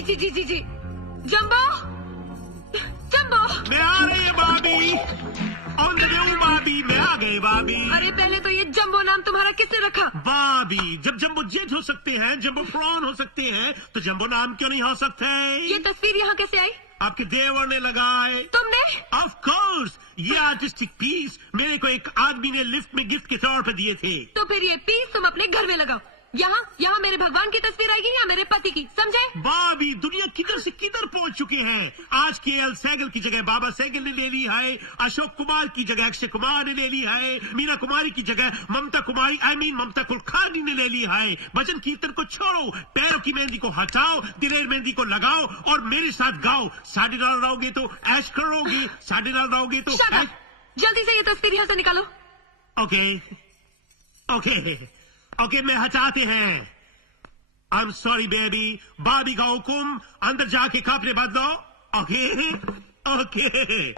जी जी जी जी जी। Jumbo, jumbo. मैं आ रही है भाभी। ऑन द वे भाभी, मैं आ गई भाभी। अरे पहले तो ये जंबो नाम तुम्हारा किसने रखा? भाभी, जब जंबो जेट हो सकते हैं, जंबो प्रॉन हो सकते हैं, तो जंबो नाम क्यों नहीं हो सकते? ये तस्वीर यहाँ कैसे आई? आपके देवर ने लगाए। तुमने? ऑफ कोर्स, ये आर्टिस्टिक पीस मेरे को एक आदमी ने लिफ्ट में गिफ्ट के तौर पे दिए थे। तो फिर ये पीस तुम अपने घर में लगाओ। यहाँ मेरे भगवान की तस्वीर आएगी या मेरे पति की, समझे? भाभी, दुनिया किधर से किधर पहुंच चुके हैं। आज के एल सैगल की जगह बाबा सैगल ने ले ली है, अशोक कुमार की जगह अक्षय कुमार ने ले ली है, मीना कुमारी की जगह ममता कुमारी ममता कुलकर्णी ने ले ली है। भजन कीर्तन को छोड़ो, पैरों की मेहंदी को हटाओ, दिलेर मेहंदी को लगाओ और मेरे साथ गाओ। साढ़े डाल रहोगे तो ऐश करोगे, साढ़े डाल रहोगे तो जल्दी से ये तस्वीर यहाँ से निकालो। ओके ओके ओके, मैं हटाते हैं। I am sorry baby. भाभी का हुकुम, अंदर जाके कपड़े बदलो। Okay okay.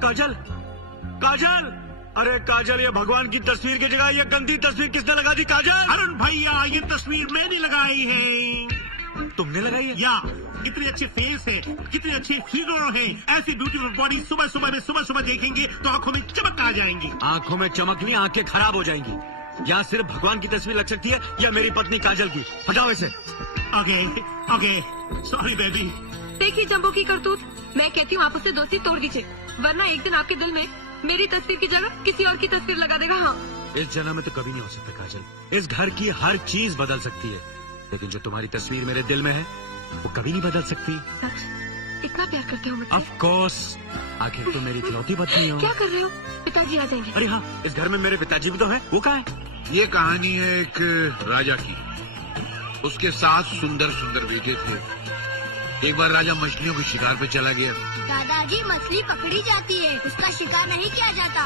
काजल, काजल, अरे काजल, ये भगवान की तस्वीर की जगह ये गंदी तस्वीर किसने लगा दी? काजल, अरुण भैया, ये तस्वीर मैंने लगाई है। तुमने लगाई है? या कितने अच्छे फेस है, कितने अच्छे फिगर है। ऐसी ब्यूटीफुल बॉडी सुबह सुबह देखेंगे तो आंखों में चमक आ जाएंगी। आंखों में चमक नहीं, आंखें खराब हो जाएंगी। यहाँ सिर्फ भगवान की तस्वीर लग सकती है या मेरी पत्नी काजल की। हटाओ इसे। Okay okay, sorry baby. देखिए जंबो की करतूत, मैं कहती हूँ आप उससे दोस्ती तोड़ दीजिए, वरना एक दिन आपके दिल में मेरी तस्वीर की जगह किसी और की तस्वीर लगा देगा। हाँ, इस जन्म में तो कभी नहीं हो सकता काजल। इस घर की हर चीज बदल सकती है, लेकिन जो तुम्हारी तस्वीर मेरे दिल में है वो कभी नहीं बदल सकती। सच? इतना प्यार करते हो मुझसे? ऑफ कोर्स, आखिर तुम मेरी इकलौती पत्नी हो। क्या कर रहे हो? पिताजी आ जाएंगे। अरे हाँ, इस घर में मेरे पिताजी भी तो है। वो कहाँ है? ये कहानी है एक राजा की। उसके 7 सुंदर सुंदर बेटे थे। एक बार राजा मछलियों के शिकार पे चला गया। दादाजी, मछली पकड़ी जाती है, उसका शिकार नहीं किया जाता।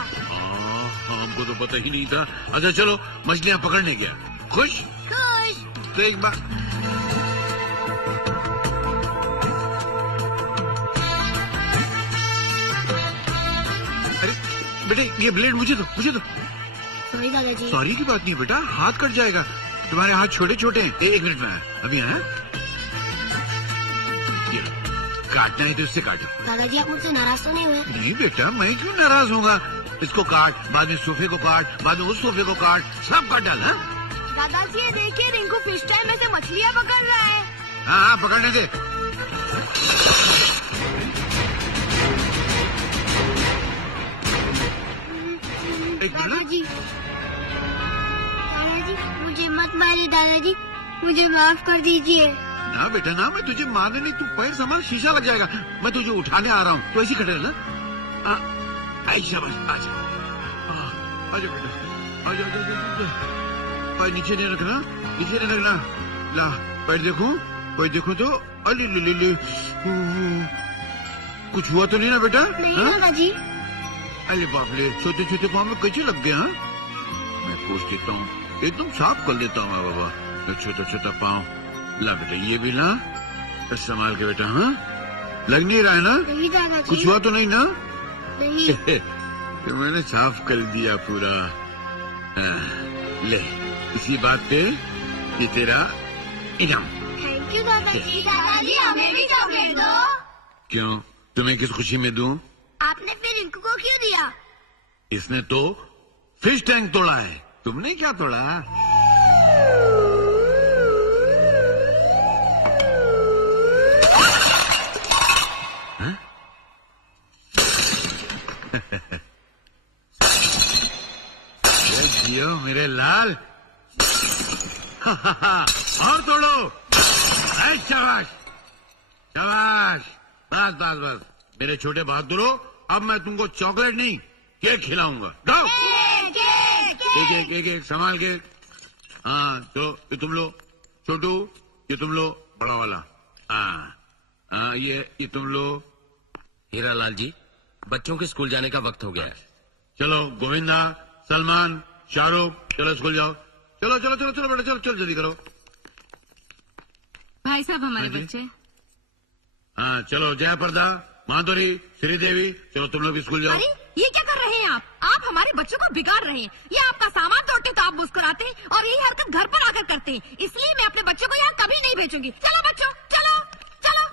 हमको तो पता ही नहीं था। अच्छा चलो, मछलियाँ पकड़ने गया। खुश? खुश। तो एक बार अरे बेटे, ये ब्लेड मुझे दो। सॉरी दादाजी। सॉरी की बात नहीं बेटा, हाथ कट जाएगा। तुम्हारे हाथ छोटे छोटे हैं। एक मिनट में अभी आया। काटना है तो इससे काटो। दादाजी, आप मुझसे नाराज तो नहीं हुए? नहीं बेटा, मैं क्यों नाराज होऊंगा। इसको काट, बाद में सोफे को काट, बाद में उस सोफे को काट, सब काट डाल। दादाजी, ये देखिए, रिंकू फिश टैंक में से मछलियाँ पकड़ रहा है। हाँ, पकड़ने दे। दादाजी, मुझे मत मारिए दादाजी, मुझे माफ कर दीजिए। ना बेटा ना, मैं तुझे मारने नहीं, तू पैर संभाल, शीशा लग जाएगा। मैं तुझे उठाने आ रहा हूँ, तो ऐसी खड़े रहना। शाबाश, आजा आजा बेटा, आजा। पैर नीचे नहीं रखना, नीचे नहीं रखना। ला, पैर देखो, पैर देखो तो। अली ले कुछ हुआ तो नहीं ना बेटा? नहीं दादाजी। अरे बाप रे, छोटे छोटे पाँव में कैसे लग गए? हाँ, मैं पोछ देता हूँ, एकदम साफ कर देता हूँ बाबा। छोटा छोटा पाँव। ला बेटा, ये भी ला, संभाल के बेटा। हाँ, लग नहीं रहा है ना? नहीं दादाजी। कुछ हुआ तो नहीं ना? नहीं। तो मैंने साफ कर दिया पूरा। ले, इसी बात पे ये तेरा इनाम। थैंक यू दादाजी। दादाजी, हमें भी चॉकलेट दो। क्यों, तुम्हें किस खुशी में दूं? आपने फिर रिंकू को क्यों दिया? इसने तो फिश टैंक तोड़ा है, तुमने क्या तोड़ा? जियो मेरे लाल। और तोड़ो। शाबाश शाबाश, बस बस बस। मेरे छोटे बहादुरों, अब मैं तुमको चॉकलेट नहीं, केक खिलाऊंगा। दो। एक संभाल के। हाँ, तो ये तुम लो छोटू, ये तुम लो बड़ा वाला। हाँ, ये तुम लो। हीरालाल जी, बच्चों के स्कूल जाने का वक्त हो गया है। चलो गोविंदा, सलमान, शाहरुख, चलो स्कूल जाओ। चलो चलो चलो चलो बेटा, चलो चलो जल्दी करो। भाई साहब, हमारे हाँ बच्चे। हाँ, चलो जयाप्रदा, माधुरी, श्रीदेवी, चलो तुम लोग भी स्कूल जाओ। अरे, ये क्या कर रहे हैं आप हमारे बच्चों को बिगाड़ रहे हैं। ये आपका सामान तोड़ते तो आप मुस्कुराते हैं और यही हरकत घर पर आकर करते हैं। इसलिए मैं अपने बच्चों को यहाँ कभी नहीं भेजूंगी। चलो बच्चों, चलो चलो।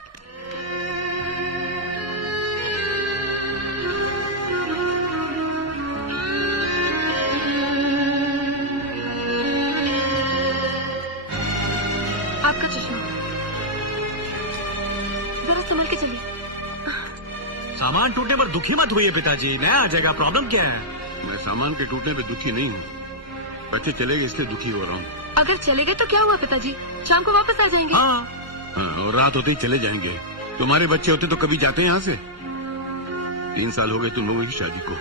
आपका चश्मा जरा संभल के चलिए। सामान टूटने पर दुखी मत हुई पिताजी, नया आ जाएगा। प्रॉब्लम क्या है? मैं सामान के टूटने पे दुखी नहीं हूँ, बच्चे चले गए इसलिए दुखी हो रहा हूँ। अगर चले गए तो क्या हुआ पिताजी, शाम को वापस आ जाएंगे। हाँ, और रात होते ही चले जाएंगे। तुम्हारे बच्चे होते तो कभी जाते यहाँ से। 3 साल हो गए तुम लोगों की शादी को,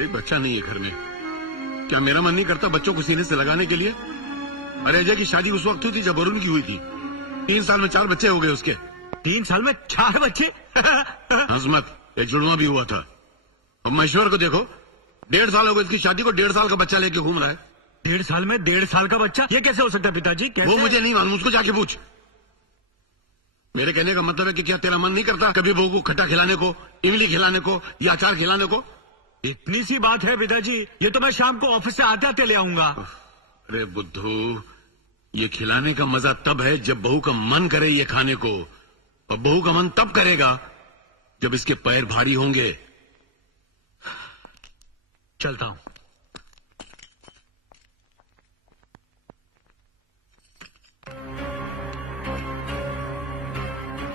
एक बच्चा नहीं है घर में। क्या मेरा मन नहीं करता बच्चों को सीने से लगाने के लिए? अरे अजय की शादी उस वक्त हुई थी जब अरुण की हुई थी। 3 साल में 4 बच्चे हो गए उसके। 3 साल में 4 बच्चे? हंस मत, एक जुड़वा भी हुआ था। अब महेश्वर को देखो, 1.5 साल हो गए इसकी शादी को, 1.5 साल का बच्चा लेके घूम रहा है। 1.5 साल में 1.5 साल का बच्चा? ये कैसे हो सकता है पिताजी? कैसे? वो मुझे नहीं मालूम, उसको जाके पूछ। मेरे कहने का मतलब है कि क्या तेरा मन नहीं करता कभी बहू को खट्टा खिलाने को, इमली खिलाने को या अचार खिलाने को? इतनी सी बात है पिताजी, ये तो मैं शाम को ऑफिस से आते आते ले आऊंगा। अरे बुद्धू, ये खिलाने का मजा तब है जब बहू का मन करे ये खाने को, और बहू का मन तब करेगा जब इसके पैर भारी होंगे। चलता हूं।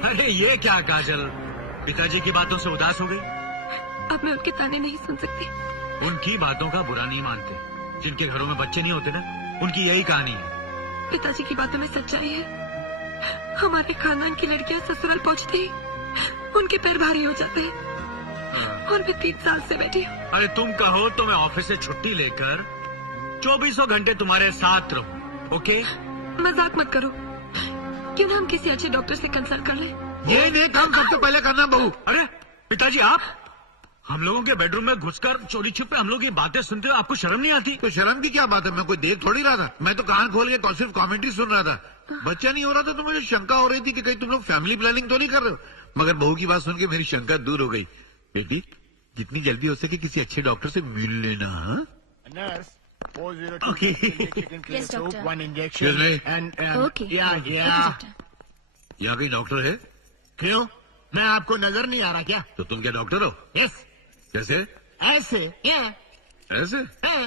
अरे ये क्या काजल, पिताजी की बातों से उदास हो गई? अब मैं उनके ताने नहीं सुन सकती। उनकी बातों का बुरा नहीं मानते, जिनके घरों में बच्चे नहीं होते ना, उनकी यही कहानी है। पिताजी की बातों में सच्चाई है। हमारे खानदान की लड़कियां ससुराल पहुंचती ही उनके पैर भारी हो जाते हैं, और मैं 3 साल से बैठी हूँ। अरे तुम कहो तो मैं ऑफिस से छुट्टी लेकर 24 घंटे तुम्हारे साथ रहूं, ओके? मजाक मत करो, क्यों ना हम किसी अच्छे डॉक्टर से कंसल्ट कर लें? ये नहीं काम सबसे पहले करना बहू। अरे पिताजी, आप हम लोगों के बेडरूम में घुसकर चोरी छुपे हम लोग ये बातें सुनते हो, आपको शर्म नहीं आती? तो शर्म की क्या बात है, मैं कोई देख थोड़ी रहा था। मैं तो कान खोल के सिर्फ कमेंट्री सुन रहा था। बच्चा नहीं हो रहा था तो मुझे शंका हो रही थी कि कहीं तुम लोग फैमिली प्लानिंग तो नहीं कर रहे हो। मगर बहू की बात सुन के मेरी शंका दूर हो गई। बेटी, जितनी जल्दी हो सके किसी अच्छे डॉक्टर से मिल लेना। हाँ? Nurse, 402 Okay. chicken clear Yes, soup, doctor. 1 injection. Excuse me? And Okay. yeah. यहाँ कहीं डॉक्टर है? क्यों? मैं आपको नजर नहीं आ रहा क्या? तो तुम क्या डॉक्टर हो? यस, कैसे? ऐसे या ऐसे? हाँ।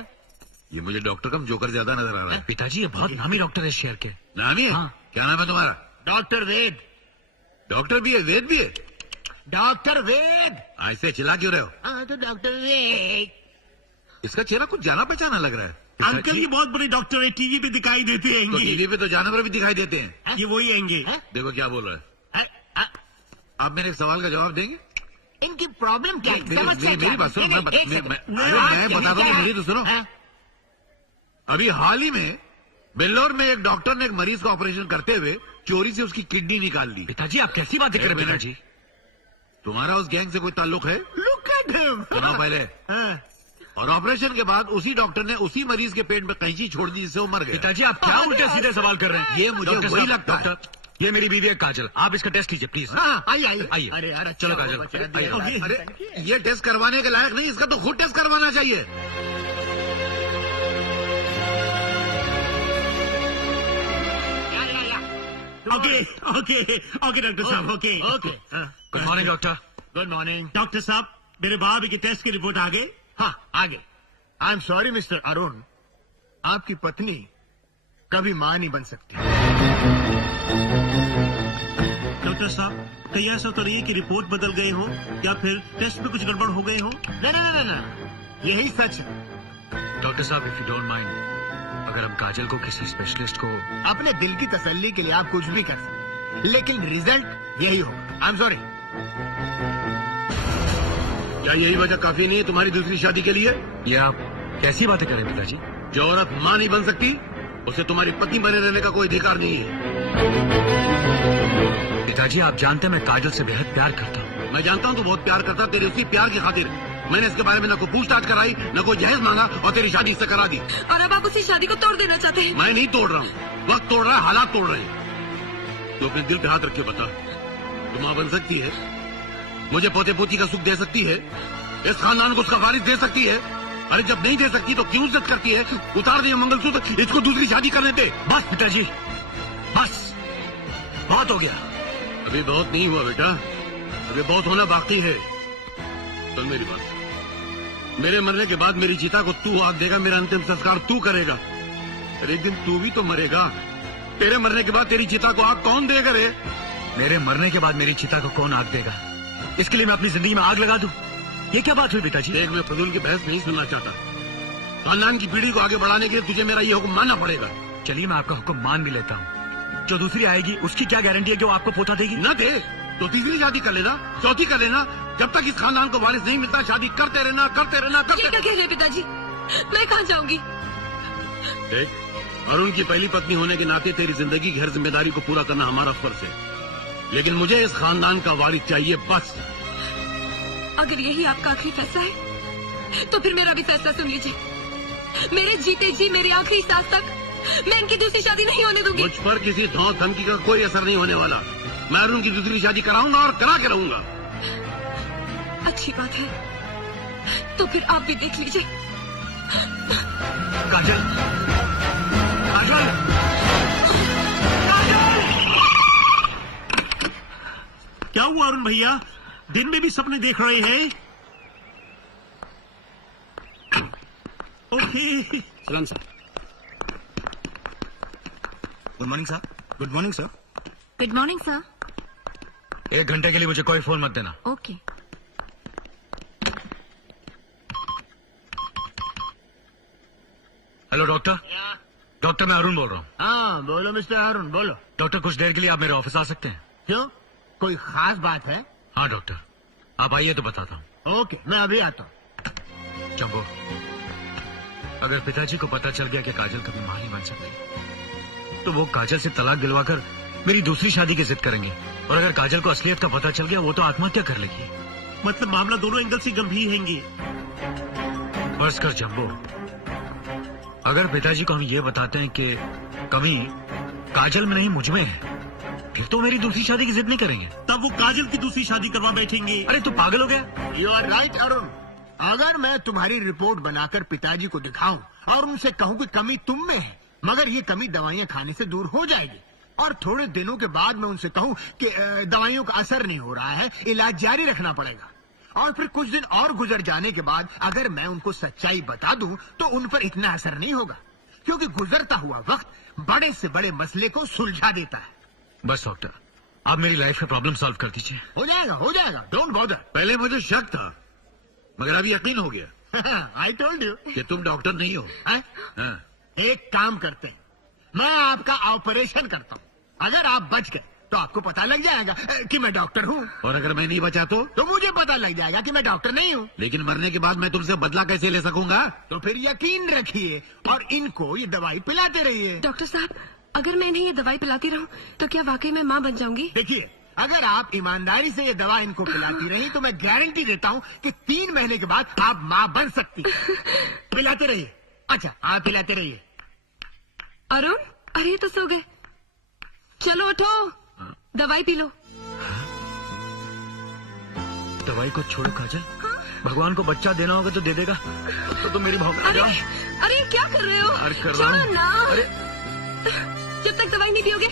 ये मुझे डॉक्टर कम जोकर ज्यादा नजर आ रहा है। पिताजी, ये बहुत नामी डॉक्टर है शहर के। नाम ही है? हाँ। क्या नाम है तुम्हारा? डॉक्टर वेद, डॉक्टर भी है, वेद भी है। डॉक्टर वेद। ऐसे चिल्ला क्यों रहे हो? हाँ तो डॉक्टर वेद। इसका चेहरा कुछ जाना पहचाना लग रहा है। अंकल ये बहुत बड़े डॉक्टर है, टीवी पे दिखाई देते तो हैं। टीवी पे तो जानवर भी दिखाई देते हैं। ये वही आएंगे। देखो क्या बोल रहा है। हाँ, आप मेरे एक सवाल का जवाब देंगे? इनकी प्रॉब्लम क्या है? मेरी समस्या क्या मेरी है? बात सुनो, नहीं, मैं एक सेकंड। बताता हूँ, मेरी तो सुनो। हाँ, अभी हाल ही में बेल्लोर में एक डॉक्टर ने एक मरीज का ऑपरेशन करते हुए चोरी से उसकी किडनी निकाल ली। पिताजी, आप कैसी बातें कर रहे हैं? एक मिनट। पिताजी, तुम्हारा उस गैंग से कोई ताल्लुक है? look at him. सुनो पहले। हाँ, और ऑपरेशन के बाद उसी डॉक्टर ने उसी मरीज के पेट में कैंची छोड़ दी जिससे वो मर गया। पिताजी, आप क्या उल्टे सीधे सवाल कर रहे हैं? ये मुझे डॉक्टर वही साहब, लगता है। डॉक्टर, ये मेरी बीवी है काजल, आप इसका टेस्ट कीजिए प्लीज। हाँ, आइए। आइए। अरे यार, चलो अच्छा काजल, बचा आइए। दिया। अरे ये टेस्ट करवाने के लायक नहीं, इसका तो खुद टेस्ट करवाना चाहिए। ओके ओके ओके डॉक्टर साहब, okay okay. Good morning doctor. Good morning. Doctor साहब, मेरे भाभी के टेस्ट की रिपोर्ट आ गई। हाँ, आगे। I am sorry mister Arun, आपकी पत्नी कभी मां नहीं बन सकती। डॉक्टर साहब, कहीं ऐसा तो नहीं है कि रिपोर्ट बदल गए हो या फिर टेस्ट में कुछ गड़बड़ हो गए हो? ना, यही सच है। डॉक्टर साहब, इफ यू डोंट माइंड, अगर हम काजल को किसी स्पेशलिस्ट को... अपने दिल की तसल्ली के लिए आप कुछ भी कर सकते, लेकिन रिजल्ट यही होगा। I am sorry. क्या यही वजह काफी नहीं है तुम्हारी दूसरी शादी के लिए? ये आप कैसी बातें कर रहे हैं पिताजी? जो औरत मां नहीं बन सकती उसे तुम्हारी पत्नी बने रहने का कोई अधिकार नहीं है। पिताजी, आप जानते हैं मैं काजल से बेहद प्यार करता हूँ। मैं जानता हूँ तू बहुत प्यार करता, तेरे उसी प्यार की खातिर मैंने इसके बारे में न कोई पूछताछ कराई, न कोई जहेज मांगा और तेरी शादी इससे करा दी। और अब आप उसी शादी को तोड़ देना चाहते हैं? मैं नहीं तोड़ रहा हूँ, वक्त तोड़ रहा है, हालात तोड़ रहे हैं। तो अपने दिल पे हाथ रख के बता, तू मां बन सकती है, मुझे पोते पोती का सुख दे सकती है, इस खानदान को उसका वारिस दे सकती है? अरे जब नहीं दे सकती तो क्यों इज्जत करती है? उतार दे मंगलसूत्र, इसको दूसरी शादी करने दे। बस पिताजी, बस, बहुत हो गया। अभी बहुत नहीं हुआ बेटा, अभी बहुत होना बाकी है। सुन मेरी बात, मेरे मरने के बाद मेरी चिता को तू आग देगा, मेरा अंतिम संस्कार तू करेगा। अरे एक दिन तू भी तो मरेगा। तेरे मरने के बाद तेरी चिता को आग कौन देगा रे? मेरे मरने के बाद मेरी चिता को कौन आग देगा, इसके लिए मैं अपनी जिंदगी में आग लगा दूं? ये क्या बात हुई पिताजी? देख, मैं फजूल की बहस नहीं सुनना चाहता। खानदान की पीढ़ी को आगे बढ़ाने के लिए तुझे मेरा ये हुक्म मानना पड़ेगा। चलिए मैं आपका हुक्म मान भी लेता हूँ। जो दूसरी आएगी उसकी क्या गारंटी है कि वो आपको पोता देगी? न दे तो तीसरी शादी कर लेना, चौथी कर लेना। जब तक इस खानदान को वारिस नहीं मिलता शादी करते रहना, करते रहना, करते ये क्या कह रहे हैं पिताजी? मैं कहाँ जाऊंगी? देख, अरुण की पहली पत्नी होने के नाते तेरी जिंदगी की हर जिम्मेदारी को पूरा करना हमारा फर्ज है, लेकिन मुझे इस खानदान का वारिस चाहिए, बस। अगर यही आपका आखिरी फैसला है तो फिर मेरा भी फैसला सुन लीजिए। मेरे जीते जी मेरी आखिरी सांस तक मैं इनकी दूसरी शादी नहीं होने दूंगी। मुझ पर किसी धौं धमकी का कोई असर नहीं होने वाला। मैं अरुण की दूसरी शादी कराऊंगा और करा के रहूंगा। अच्छी बात है, तो फिर आप भी देख लीजिए। काजल, काजल, क्या हुआ अरुण भैया, दिन में भी सपने देख रहे हैं? ओके। सलाम sir. Good morning sir. Good morning sir. Good morning sir. 1 घंटे के लिए मुझे कोई फोन मत देना। ओके। Hello doctor. डॉक्टर मैं अरुण बोल रहा हूँ। हाँ बोलो मिस्टर अरुण, बोलो। डॉक्टर कुछ देर के लिए आप मेरे ऑफिस आ सकते हैं? क्यों, कोई खास बात है? हाँ डॉक्टर, आप आइए तो बताता हूँ। ओके, मैं अभी आता हूँ। चंबो, अगर पिताजी को पता चल गया कि काजल कभी मां नहीं बन सकती, तो वो काजल से तलाक दिलवाकर मेरी दूसरी शादी की जिद करेंगे। और अगर काजल को असलियत का पता चल गया, वो तो आत्महत्या कर लेगी। मतलब मामला दोनों एंगल से गंभीर हैंगे। बस कर जंबो, अगर पिताजी को हम ये बताते हैं कि कमी काजल में नहीं मुझ में है, फिर तो मेरी दूसरी शादी की जिद नहीं करेंगे। तब वो काजल की दूसरी शादी करवा बैठेंगे। अरे तू पागल हो गया? You are right Arun. अगर मैं तुम्हारी रिपोर्ट बनाकर पिताजी को दिखाऊं और उनसे कहूं कि कमी तुम में है, मगर ये कमी दवाइयां खाने से दूर हो जाएगी, और थोड़े दिनों के बाद मैं उनसे कहूं कि दवाइयों का असर नहीं हो रहा है, इलाज जारी रखना पड़ेगा, और फिर कुछ दिन और गुजर जाने के बाद अगर मैं उनको सच्चाई बता दूं तो उन पर इतना असर नहीं होगा, क्योंकि गुजरता हुआ वक्त बड़े से बड़े मसले को सुलझा देता है। बस डॉक्टर, आप मेरी लाइफ का प्रॉब्लम सॉल्व कर दीजिए। हो जाएगा, हो जाएगा, डोंट बॉदर। पहले मुझे शक था, मगर अब यकीन हो गया। आई टोल्ड यू कि तुम डॉक्टर नहीं हो। हाँ। एक काम करते हैं, मैं आपका ऑपरेशन करता हूँ, अगर आप बच गए तो आपको पता लग जाएगा कि मैं डॉक्टर हूँ, और अगर मैं नहीं बचा तो मुझे पता लग जाएगा कि मैं डॉक्टर नहीं हूँ। लेकिन मरने के बाद मैं तुमसे बदला कैसे ले सकूंगा? तो फिर यकीन रखिए और इनको ये दवाई पिलाते रहिए। डॉक्टर साहब, अगर मैं इन्हें ये दवाई पिलाती रहूं तो क्या वाकई में मां बन जाऊंगी? देखिए, अगर आप ईमानदारी से ये दवा इनको पिलाती रही तो मैं गारंटी देता हूँ कि 3 महीने के बाद आप माँ बन सकती। पिलाते रहिए। अच्छा, आप पिलाते रहिए। अरुण, अरे तो सो गए, चलो उठो, दवाई पी लो। दवाई को छोड़ो काजल, भगवान को बच्चा देना होगा तो दे देगा, तो मेरी भावना। अरे अरे क्या कर रहे हो? अरे कर रहा छोड़ो हूँ। ना। अरे जब तक दवाई नहीं पियोगे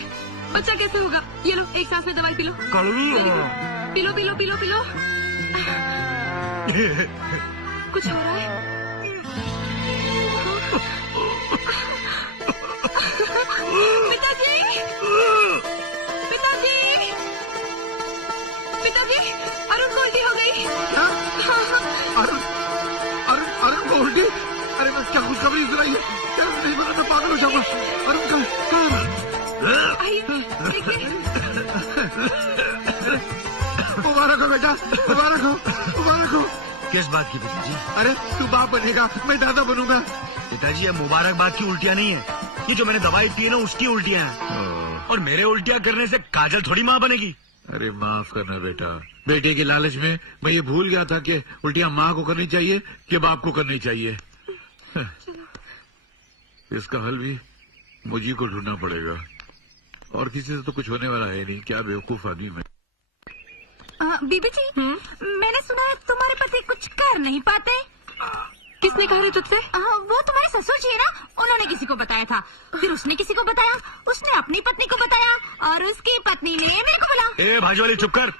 बच्चा कैसे होगा? ये लो, एक सांस में दवाई पी लो। कड़वी है। P low P low P low P low. कुछ हो रहा है? पिताजी, पिताजी, पिताजी, अरुण को उल्टी हो गई। अरुण, अरुण, अरुण को उल्टी? अरे बस क्या खुशखबरी सुनाई है? क्या नहीं पता, मैं पागल हो जाऊंगा। अरुण कहाँ? आइए, देखिए। मुबारक हो बेटा, मुबारक हो, मुबारक हो। किस बात की पिताजी? अरे तू बाप बनेगा, मैं दादा बनूंगा। पिताजी, ये मुबारकबाद की उल्टियाँ नहीं है, ये जो मैंने दवाई पी है ना उसकी उल्टियाँ हैं। और मेरे उल्टियाँ करने से काजल थोड़ी माँ बनेगी। अरे माफ करना बेटा, बेटे के लालच में मैं ये भूल गया था कि उल्टियाँ माँ को करनी चाहिए कि बाप को करनी चाहिए। इसका हल भी मुझी को ढूंढना पड़ेगा, और किसी से तो कुछ होने वाला है नहीं। क्या बेवकूफ आदमी मैं। बीबी जी, मैंने सुना है तुम्हारे पति कुछ कर नहीं पाते। किसने कहा रे तुझसे? वो तुम्हारे ससुर जी है ना, उन्होंने किसी को बताया था, फिर उसने किसी को बताया, उसने अपनी पत्नी को बताया और उसकी पत्नी ने मेरे को बोला। ए भाजी वाली चुप कर।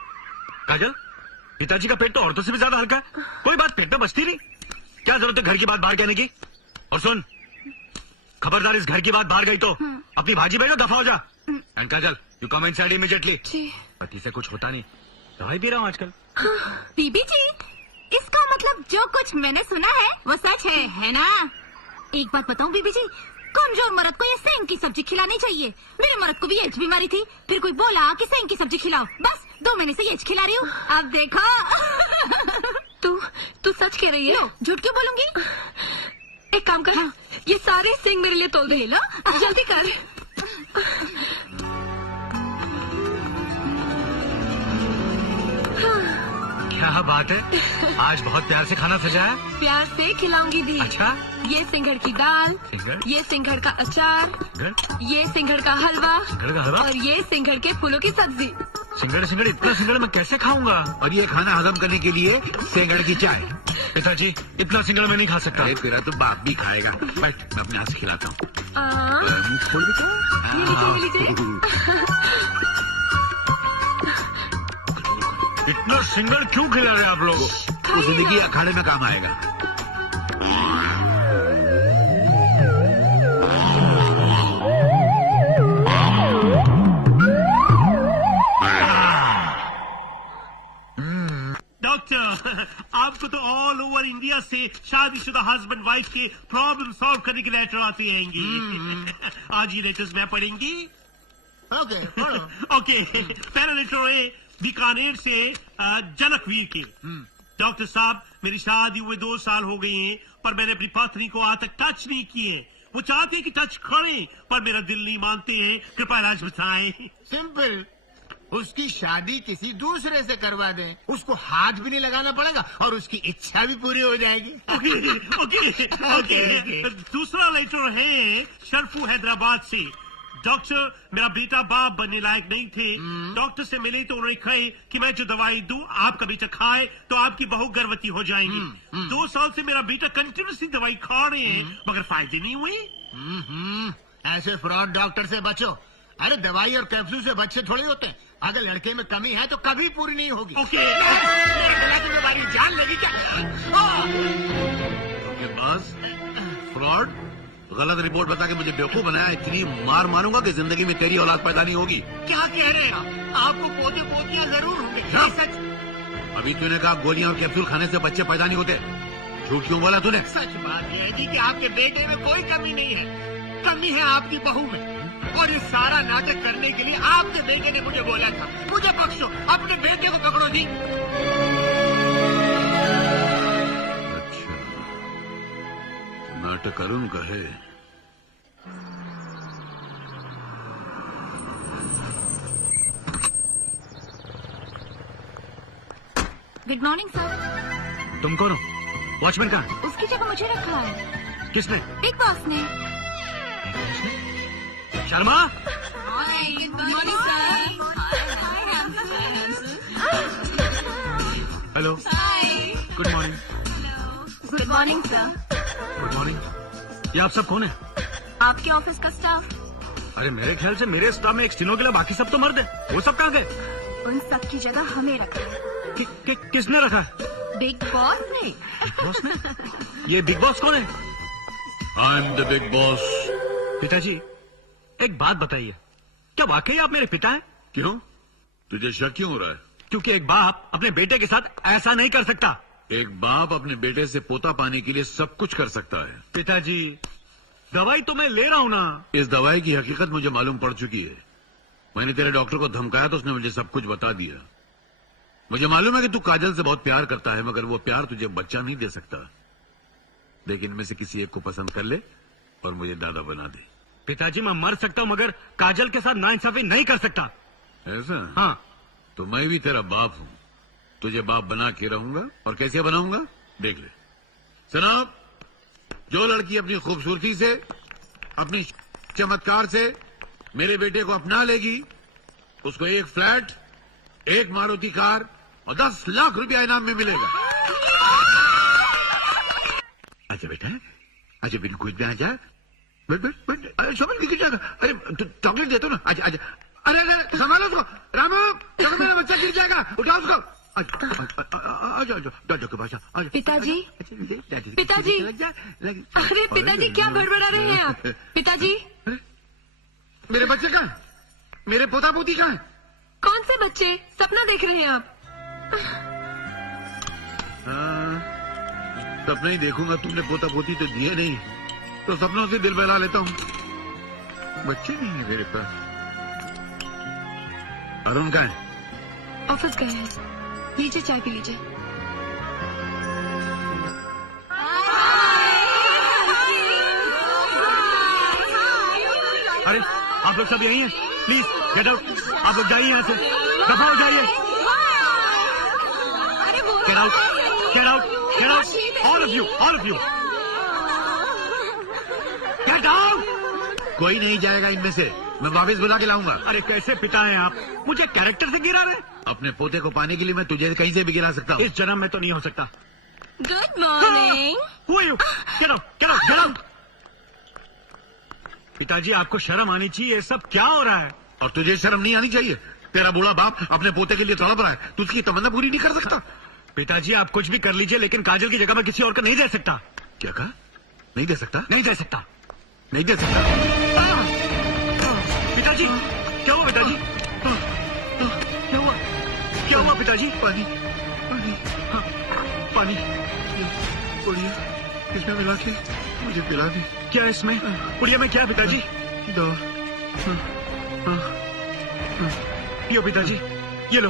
काजल, पिताजी का पेट तो औरतों से भी ज्यादा हल्का है, कोई बात पेट में बचती नहीं, क्या जरूरत है घर की बात बाहर कहने की। और सुन, खबरदार इस घर की बात बाहर गई तो अपनी भाजी भेजो, दफा हो जा। And Kajal, you come inside immediately. पति से कुछ होता नहीं, दवाई पी रहा हूँ आजकल। बीबी जी, इसका मतलब जो कुछ मैंने सुना है वो सच है ना? एक बात बताऊं बीबी जी, कमजोर मर्द को ये सेंग की सब्जी खिलानी चाहिए। मेरे मर्द को भी एच बीमारी थी, फिर कोई बोला कि सेंग की सब्जी खिलाओ, बस 2 महीने से एच खिला रही हूँ। अब देखो। तू सच कह रही है? लो, झूठ क्यों बोलूंगी? एक काम कर, ये सारे सिंग मेरे लिए तोल दे। लो, जल्दी कर। क्या बात है, आज बहुत प्यार से खाना सजाया। प्यार से खिलाऊंगी दी। अच्छा, ये सिंघड़ की दाल, सिंघड़? ये सिंघड़ का अचार, ये सिंघड़ का हलवा, सिंघड़ का हलवा और ये सिंघड़ के फूलों की सब्जी। सिंघड़ सिंघड़, इतना सिंघड़ मैं कैसे खाऊंगा? और ये खाना हजम करने के लिए सेंगड़ की चाय। पिताजी, इतना सिंघड़ मैं नहीं खा सकता। अरे तेरा तो बाप भी खाएगा। बैठ, मैं अपने हाथ से खिलाता हूँ। मुंह खोल इतना सिंगल क्यों खिला रहे आप लोगों? तो जिंदगी अखाड़े में काम आएगा। डॉक्टर, आपको तो ऑल ओवर इंडिया से शादीशुदा हस्बैंड वाइफ के प्रॉब्लम सॉल्व करने के लेटर आते रहेंगे। आज ये लेटर्स मैं पढ़ेंगी। ओके, पढ़ो। ओके, पहला लेटर है बीकानेर से जनकवीर के। डॉक्टर साहब, मेरी शादी हुए 2 साल हो गए हैं, पर मैंने अपनी पत्नी को आज तक टच नहीं किए। वो चाहते हैं कि टच करें, पर मेरा दिल नहीं मानते हैं। कृपया इलाज बताएं। सिंपल, उसकी शादी किसी दूसरे से करवा दें, उसको हाथ भी नहीं लगाना पड़ेगा और उसकी इच्छा भी पूरी हो जाएगी। Okay okay okay. दूसरा लेटर है शरफू हैदराबाद से। डॉक्टर, मेरा बेटा बाप बनने लायक नहीं थे। डॉक्टर से मिले तो उन्होंने कहे कि मैं जो दवाई दूं आपका बेटा खाए तो आपकी बहू गर्भवती हो जाएंगी। 2 साल से मेरा बेटा कंटिन्यूसली दवाई खा रहे हैं, मगर फायदे नहीं हुए। ऐसे फ्रॉड डॉक्टर से बचो। अरे दवाई और कैप्सूल से बच्चे थोड़े होते हैं। अगर लड़के में कमी है तो कभी पूरी नहीं होगी। ओके, तुम्हारी जान लगी क्या? बस फ्रॉड, गलत रिपोर्ट बता के मुझे बेवकूफ बनाया। इतनी मार मारूंगा कि जिंदगी में तेरी औलाद पैदा नहीं होगी। क्या कह रहे हैं आपको पोते पोतियां जरूर होंगे। सच अभी तूने कहा गोलियां और कैप्सूल खाने से बच्चे पैदा नहीं होते, झूठ क्यों बोला तूने? सच बात यह है जी कि आपके बेटे में कोई कमी नहीं है, कमी है आपकी बहू में। और ये सारा नाटक करने के लिए आपके बेटे ने मुझे बोला था। मुझे बख्शो, अपने बेटे को पकड़ो जी। अच्छा, नाटक अरुण का है। Good morning sir. तुम कौन हो? वॉचमैन कहाँ? उसकी जगह मुझे रखा है। किसने? बिग बॉस ने। Sharma, hello, good morning. Good morning sir. Good morning. ये आप सब कौन है? आपके ऑफिस का स्टाफ। अरे मेरे ख्याल से मेरे स्टाफ में एक स्टीनो के लिए बाकी सब तो मर्द है, वो सब कहाँ गए? उन सब की जगह हमें रखा है। किसने रखा है? बिग बॉस ने। बिग बॉस ने? ये बिग बॉस कौन है? I am the big boss. पिताजी, एक बात बताइए, क्या वाकई आप मेरे पिता हैं? क्यों, तुझे शक क्यों हो रहा है? क्योंकि एक बाप अपने बेटे के साथ ऐसा नहीं कर सकता। एक बाप अपने बेटे से पोता पाने के लिए सब कुछ कर सकता है। पिताजी, दवाई तो मैं ले रहा हूँ ना। इस दवाई की हकीकत मुझे मालूम पड़ चुकी है। मैंने तेरे डॉक्टर को धमकाया तो उसने मुझे सब कुछ बता दिया। मुझे मालूम है कि तू काजल से बहुत प्यार करता है, मगर वो प्यार तुझे बच्चा नहीं दे सकता। लेकिन इनमें से किसी एक को पसंद कर ले और मुझे दादा बना दे। पिताजी, मैं मर सकता हूँ मगर काजल के साथ नाइंसाफी नहीं कर सकता। ऐसा? हाँ। तो मैं भी तेरा बाप हूँ, तुझे बाप बना के रहूंगा। और कैसे बनाऊंगा देख ले। जनाब, जो लड़की अपनी खूबसूरती से, अपनी चमत्कार से मेरे बेटे को अपना लेगी, उसको एक फ्लैट, एक मारुति कार और 10 लाख रुपया इनाम में मिलेगा। अच्छा बेटा, अच्छा बिन कुछ में आ जा। बैठ, अरे समझ नहीं जाएगा। अरे चॉकलेट देता हूँ ना। अच्छा अच्छा, अरे संभालो उसको। रामू, देखो मेरा बच्चा गिर जाएगा, उठाओ उसको। दादा के पास आ। पिताजी, पिताजी, अरे पिताजी क्या बड़बड़ा रहे हैं आप? पिताजी, मेरे बच्चे कहाँ? मेरे पोता पोती कहाँ? कौन से बच्चे? सपना देख रहे हैं आप? सपना ही देखूंगा, तुमने पोता पोती तो दिए नहीं, तो सपनों से दिल बहला लेता हूँ। बच्चे नहीं है मेरे पास। अरुण कहाँ है? ऑफिस गए हैं। लीजिए चाय पी लीजिए। अरे आप लोग सब यहीं हैं? Please get out. आप लोग जाइए यहाँ से, दफा हो जाइए। Get out, get out, get out, all of you, all of you, get out. कोई नहीं जाएगा इनमें से, मैं वापस बुला के लाऊंगा। अरे कैसे पिता है आप? मुझे कैरेक्टर से गिरा रहे? अपने पोते को पाने के लिए मैं तुझे कहीं से भी गिरा सकता हूँ। इस जन्म में तो नहीं हो सकता। Good morning. Who are you? Get out, get out, get out. पिताजी आपको शर्म आनी चाहिए, ये सब क्या हो रहा है? और तुझे शर्म नहीं आनी चाहिए? तेरा बूढ़ा बाप अपने पोते के लिए तड़प रहा है, तू उसकी तमन्ना पूरी नहीं कर सकता? पिताजी आप कुछ भी कर लीजिए, लेकिन काजल की जगह मैं किसी और को नहीं दे सकता। क्या कहा? नहीं दे सकता? नहीं दे सकता। नहीं दे सकता। पिताजी क्या हुआ? पिताजी क्या हुआ? क्या हुआ पिताजी? पानी, पानी, हाँ, पानी। पुड़िया इसमें मिला के मुझे पिला दी। क्या है इसमें? पुड़िया में क्या है पिताजी? दवा। पियो पिताजी, ये लो।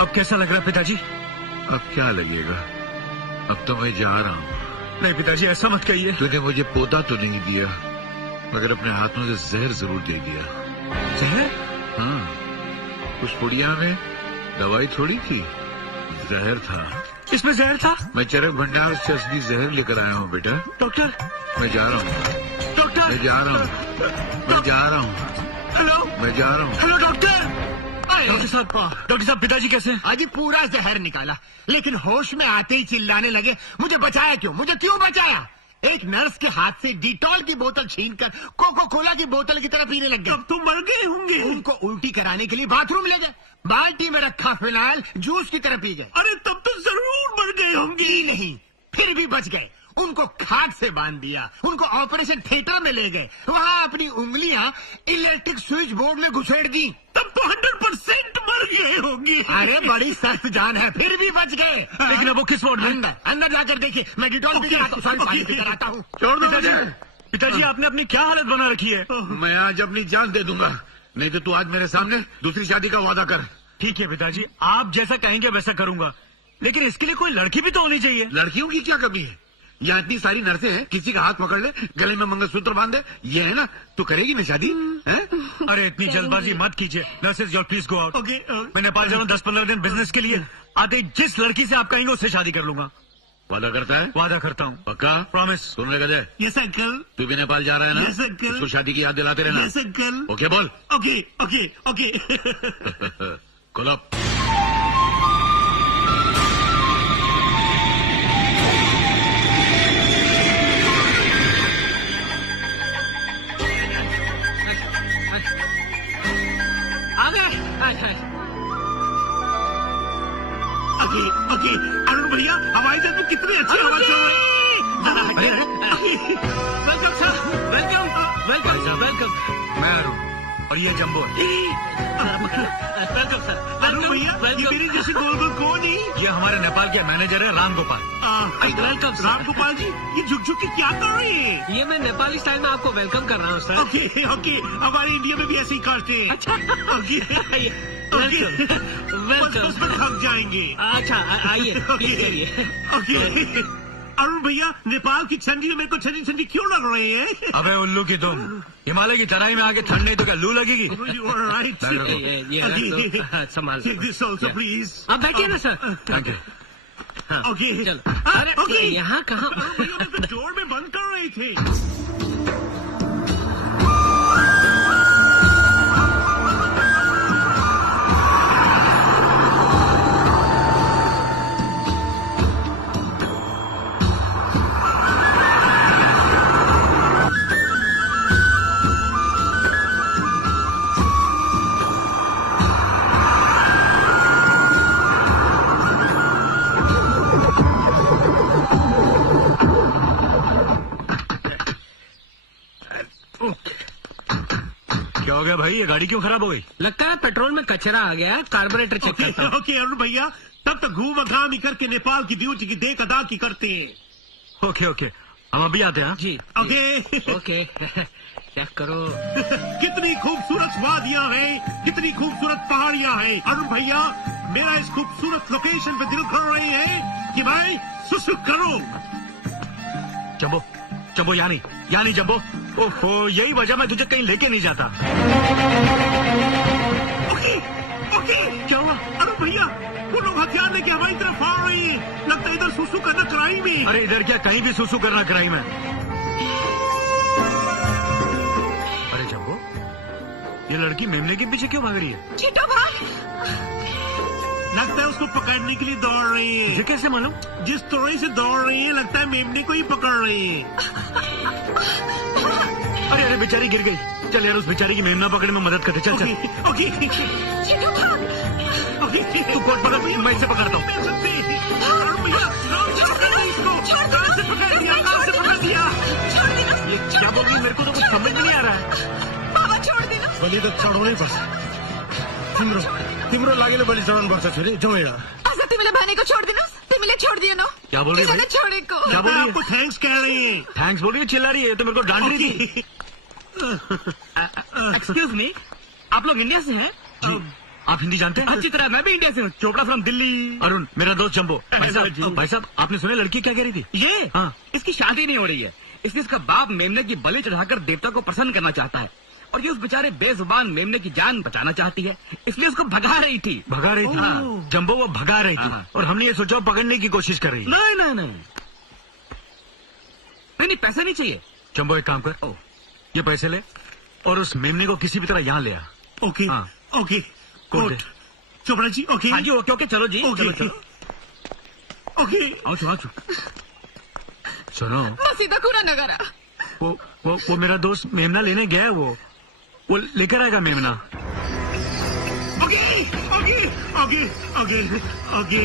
अब कैसा लग रहा है पिताजी? अब क्या लगेगा? अब तो मैं जा रहा हूँ। नहीं पिताजी ऐसा मत कहिए। तूने मुझे पोता तो नहीं दिया, मगर अपने हाथों से जहर जरूर दे दिया। जहर? हाँ, उस पुड़िया में दवाई थोड़ी थी, जहर था। इसमें जहर था? मैं चरक भंडार से असली जहर लेकर आया हूँ बेटा। डॉक्टर, मैं जा रहा हूँ। डॉक्टर, मैं जा रहा हूँ। मैं जा रहा हूँ। हेलो, मैं जा रहा हूँ। Hello doctor. डॉक्टर साहब पिताजी कैसे? अजी पूरा जहर निकाला, लेकिन होश में आते ही चिल्लाने लगे, मुझे बचाया क्यों? मुझे क्यों बचाया? एक नर्स के हाथ से डिटॉल की बोतल छीनकर कोको कोला की बोतल की तरह पीने लग गए। तब तो मर गए होंगे। उनको उल्टी कराने के लिए बाथरूम ले गए, बाल्टी में रखा फिनाइल जूस की तरह पी गए। अरे तब तो जरूर मर गए होंगे। पी नहीं, फिर भी बच गए। उनको खाट से बांध दिया, उनको ऑपरेशन थिएटर में ले गए, वहाँ अपनी उंगलियां इलेक्ट्रिक स्विच बोर्ड में घुसेड़ दी। तब तो 100% मर गए होंगे। अरे बड़ी सख्त जान है, फिर भी बच गए। लेकिन अब वो किस वार्ड में? अंदर अंदर जाकर देखिए, मैं डिटॉल पीकर आता हूँ, सॉरी पानी पीकर आता हूँ। छोड़ दो पिताजी, मुझे। पिताजी आपने अपनी क्या हालत बना रखी है? मैं आज अपनी जान दे दूंगा, नहीं तो तू आज मेरे सामने दूसरी शादी का वादा कर। ठीक है पिताजी, आप जैसा कहेंगे वैसा करूंगा, लेकिन इसके लिए कोई लड़की भी तो होनी चाहिए। लड़कियों की क्या कमी है? यहाँ इतनी सारी नर्सें हैं, किसी का हाथ पकड़ ले, गले में मंगलसूत्र बांध दे, ये है ना? तू करेगी ना शादी? हैं? अरे इतनी जल्दबाजी मत कीजिए। Nurses your please go out. Okay, मैं नेपाल जा रहा हूँ 10-15 दिन बिजनेस के लिए। आते ही जिस लड़की से आप कहेंगे उससे शादी कर लूंगा। वादा करता है? वादा करता हूँ। पक्का? प्रॉमिस। सुन ले गधे, यस अंकल। तू भी नेपाल जा रहा है ना? Yes, uncle. उसको शादी की याद दिलाते रहना। Yes uncle. ओके बोल। Okay okay okay. Kolap. Okay okay. Arun भैया हवाई जहाज में कितनी अच्छी हवा चल रही है। Welcome sir, welcome welcome sir, welcome. मैं अरुण और ये जम्बो है। Welcome sir. अरुण भैया ये मेरी जैसी गोल गोल कौन है? ये हमारे नेपाल के मैनेजर है राम गोपाल। Welcome sir. राम गोपाल जी, ये झुक झुक के क्या कर रहे हैं? ये मैं नेपाली स्टाइल में आपको वेलकम कर रहा हूँ सर। ओके ओके, हमारे इंडिया में भी ऐसे ही करते हैं। अच्छा, ओके वेलकम बस में थक जाएंगे। अच्छा आइए, प्लीज ओके करिए। ओके। अरुण भैया नेपाल की ठंडी में मेरे को ठंडी ठंडी क्यों लग रहे हैं? अबे उल्लू की तुम, हिमालय की तराई में आके ठंड नहीं तो क्या लू लगेगी? राइट। ये संभाल। Take this also, please. आप बैठिए ना सर। Thank you. ओके चलो। अरे ओके यहाँ कहाँ? भैया तो डोर में बंद कर रहे थे। क्या हो गया भाई, ये गाड़ी क्यों खराब हो गई? लगता है पेट्रोल में कचरा आ गया है, कार्बोरेटर चेक करता हूँ। ओके अरुण भैया, तब तक घूम घाम ही करके नेपाल की ड्यूटी की देख अदा की करते हैं। ओके ओके, हम अभी आते हैं। जी ओके ओके चेक करो। कितनी खूबसूरत वादियां हैं, कितनी खूबसूरत पहाड़ियां हैं। अरुण भैया, मेरा इस खूबसूरत लोकेशन पे दिल कर रहे हैं कि मैं सुसुक करूं। जंबो जंबो, यानी जंबो, ओहो, यही वजह मैं तुझे कहीं लेके नहीं जाता। ओके ओके, क्या हुआ? अरुण भैया, वो लोग हथियार लेके हमारी तरफ आ रही है। लगता है इधर सुसु करना क्राइम है। अरे इधर क्या, कहीं भी सुसु करना क्राइम है। अरे जंबो, ये लड़की मेमने के पीछे क्यों भाग रही है? छीटो भाग। लगता है उसको पकड़ने के लिए दौड़ रही है। मुझे कैसे मालूम? जिस तरह से दौड़ रही है, लगता है मेमने को ही पकड़ रही है। अरे अरे, बेचारी गिर गई। चल यार, उस बेचारी की मेमना पकड़ने में मदद करते। चल चल। ओके छीटो भाग। ओके, तू कोट पकड़, मैं इसे पकड़ता हूँ। ये क्या बोल रही है? मेरे को तो कुछ समझ में नहीं आ रहा है। बाबा छोड़ देना। बलि त चढाउनै पर्छ। तिम्रो लागि बलि चढाउनु पर्छ छोरी, जाउँ यहाँ। आज तिमीले भनेको छोड़ दिनु, तिमीले छोड़ दिएनौ। क्या बोल रही है किसने भाई? छोडेको? क्या बोल रही आपको है? थैंक्स कह रही है। थैंक्स बोल रही है, चिल्ला रही है, तो मेरे को डांट रही थी। एक्सक्यूज मी, आप लोग इंडिया से हैं? जी, आप हिंदी जानते हैं? अच्छी तरह, मैं भी इंडिया से हूँ। चोपड़ा फ्रॉम दिल्ली। अरुण, मेरा दोस्त जंबो। भाई साहब, आपने सुना लड़की क्या कह रही थी? ये हाँ। इसकी शादी नहीं हो रही है, इसलिए इसका बाप मेमने की बलि चढ़ाकर देवता को प्रसन्न करना चाहता है, और ये उस बेचारे बेजुबान मेमने की जान बचाना चाहती है, इसलिए उसको भगा रही थी। भगा रही थी? जंबो वो भगा रही थी, हाँ। और हमने ये सोचा पकड़ने की कोशिश कर रही है। नहीं नहीं नहीं नहीं, पैसा नहीं चाहिए। जंबो, एक काम कर, ओ, ये पैसे ले और उस मेमने को किसी भी तरह यहाँ ले आ। ओके हाँ। Okay, coat coat Chopra ji. Okay हाँ जी, ओके ओके, चलो जी, ओके चलो चलो। ओके। आओ सुनो सुनो, मसीदा कुरा नगरा। वो मेरा दोस्त मेमना लेने गया है, वो लेकर आएगा मेमना। Okay okay okay okay okay,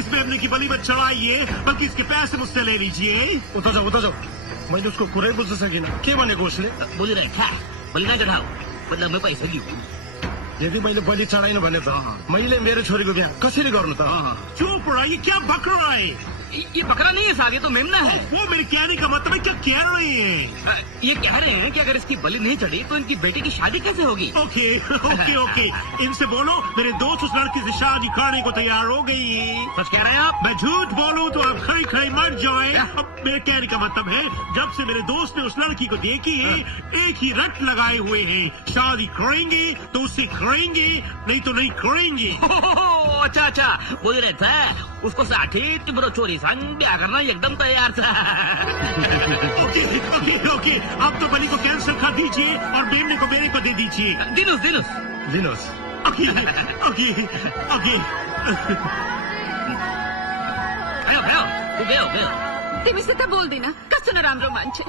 इस मेमने की बलि मत चढ़ाइए, बल्कि इसके पैसे मुझसे ले लीजिए। उता जाऊ। मैले उसको कुरै बुझ्न सकिनँ। के भनेको उसले? बोलिरहेको था बलि नचढाऊ, मतलब मैं पैसा दिऊ। यदि मैले बलि चढाइन भने त मैले मेरो छोरीको बिहा कसरी गर्नु त? चोपड़ा, ये क्या बक रहा है? ये बकरा नहीं है साहब, ये तो मेमना है। वो मेरे कहने का मतलब है, क्या कह रहे हैं? ये कह रहे हैं कि अगर इसकी बलि नहीं चढ़ी तो इनकी बेटी की शादी कैसे होगी? ओके ओके ओके, इनसे बोलो मेरे दोस्त उस लड़की से शादी करने को तैयार हो गई है। सच कह रहे हैं आप? मैं झूठ बोलूं तो आप खड़ी खड़ी मर जाए। अब मेरे कहने का मतलब है, जब से मेरे दोस्त ने उस लड़की को देखी है, एक ही रट लगाए हुए हैं, शादी करेंगे तो उससे करेंगे, नहीं तो नहीं करेंगे। अच्छा अच्छा, बोल रहे थे उसको साठी तिम्रो छोरी संग क्या करना एकदम तैयार था। ओके ओके ओके, अब तो बलि को कैंसिल कर दीजिए और मेमने को मेरे को दे दीजिए। दिनुस दिनुस दिनुहोस्। Okay okay okay. भयो भयो ऊ गयो गयो। तिमीसित बोल्दिन, कस्तो नराम्रो मान्छे।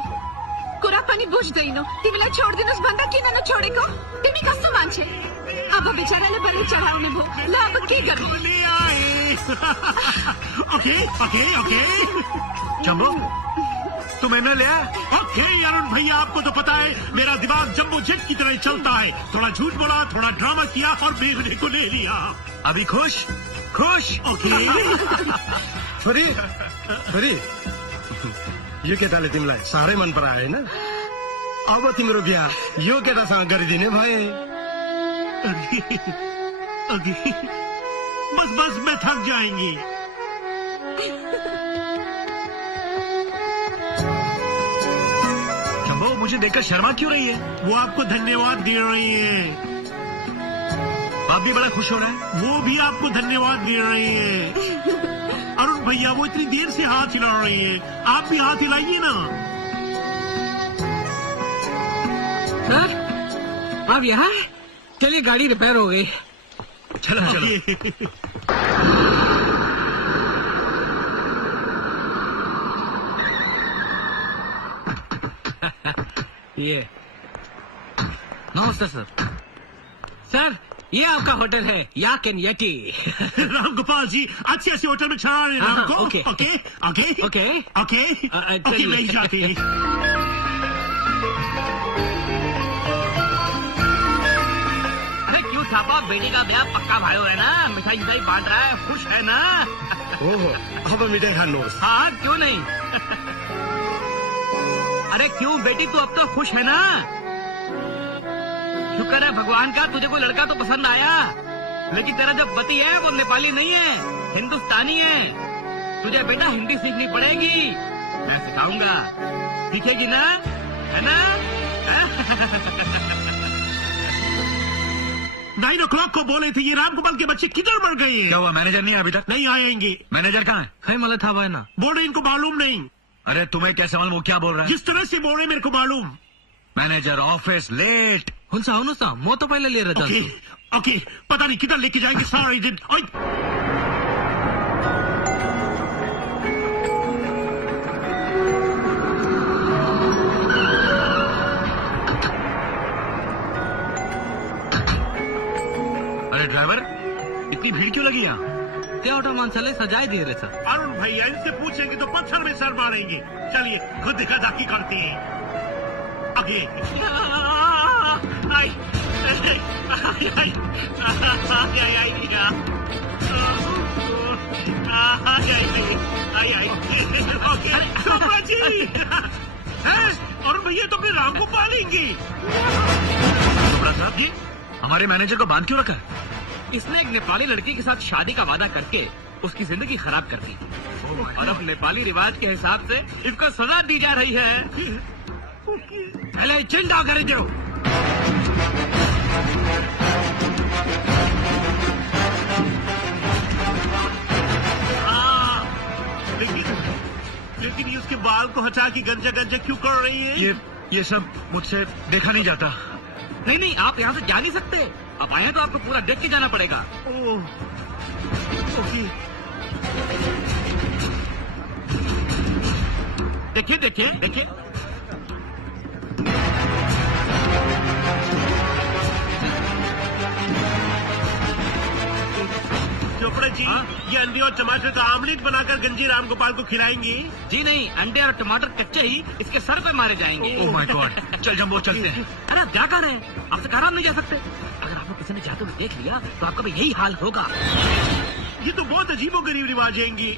कुरा पनि बुझ्दैनौ, तिमीलाई छोडिदिनुहोस् भन्दा किन नछोडेको? तिमी कस्तो मान्छे? अब बिचराले बलि चढाउने भो, ल अब के गर्नु? ले आए। ओके ओके ओके जंबो, तू मेमना ले आ। ओके अरुण भैया, आपको तो पता है मेरा दिमाग जंबो जेट की तरह चलता है। थोड़ा झूठ बोला, थोड़ा ड्रामा किया और मेमने को ले लिया। अभी खुश खुश। ओके छोरी यो केटाले तिमीलाई साह्रै मन परायो होइन? अब तिम्रो बिहा यो केटासँग गरिदिने भए। ओके, बस मैं थक जाएंगी। जंबो, मुझे देखकर शर्मा क्यों रही है? वो आपको धन्यवाद दे रही है। बाप भी बड़ा खुश हो रहा है। वो भी आपको धन्यवाद दे रही है। अरुण भैया वो इतनी देर से हाथ हिला रही है, आप भी हाथ हिलाइए ना। सर आप यहाँ हैं? चलिए गाड़ी रिपेयर हो गई। चलो चलो। ये नमस्ते सर। सर ये आपका होटल है Yak and Yeti. Ram Gopal ji अच्छे ऐसे होटल में चढ़ा रहे हैं राम को। Okay okay okay okay okay okay नहीं जाती। अरे क्यों छापा, बेटी का ब्याह पक्का भाई है ना, मिठाई मिठाई बांट रहा है, खुश है ना? ओहो अब मिठाई खानो। हाँ क्यों नहीं। अरे क्यों बेटी तू अब तो खुश है ना? शुक्र है भगवान का तुझे कोई लड़का तो पसंद आया, लेकिन तेरा जो पति है वो नेपाली नहीं है, हिंदुस्तानी है। तुझे बेटा हिंदी सीखनी पड़ेगी, मैं सिखाऊंगा, सीखेगी ना, है ना? 9 o'clock को बोले थे, ये राम गोपाल के बच्चे किधर मर गए हैं? क्या हुआ, मैनेजर नहीं अभी तक? नहीं आएंगे। मैनेजर कहाँ है? कहीं मतलब था भाई ना, बोल रहे इनको मालूम नहीं। अरे तुम्हें कैसे मालूम वो क्या बोल रहा है? जिस तरह से बोल रहे मेरे को मालूम। Manager office late. मैं तो पहले ले रहा ओके ओके पता नहीं किधर लेके जाएंगे सारे दिन। अरे ड्राइवर इतनी भीड़ क्यों लगी यहाँ? क्या ऑटो मानसाले सजाए दिए रे सर। अरुण भैया इनसे पूछेंगे तो पत्थर में सर मारेंगे। चलिए खुद दिखा दाखी करते हैं। आगे और भैया तो अपने राम को पालेंगे। प्रसाद जी हमारे मैनेजर को बांध क्यों रखा है? इसने एक नेपाली लड़की के साथ शादी का वादा करके उसकी जिंदगी खराब कर दी, और अब नेपाली रिवाज के हिसाब से इसको सजा दी जा रही है। पहले चिंता कर दो। लेकिन ये उसके बाल को हटा के गंजा गंजा क्यों कर रही है? ये सब मुझसे देखा नहीं जाता। नहीं नहीं आप यहाँ से जा नहीं सकते, अब आए तो आपको पूरा देख के जाना पड़ेगा। ओके देखिए देखिए देखिए, चोपड़ा जी ये अंडे और टमाटर का आमलेट बनाकर गंजी राम गोपाल को खिलाएंगे? जी नहीं, अंडे और टमाटर कच्चे ही इसके सर पे मारे जाएंगे। ओह माय गॉड, चल जंबो चलते हैं। अरे आप क्या कर रहे हैं, आपसे काराम नहीं जा सकते। अगर आपको किसी ने जाते हुए देख लिया तो आपका भी यही हाल होगा। ये तो बहुत अजीबोगरीब रिवाज है इनकी।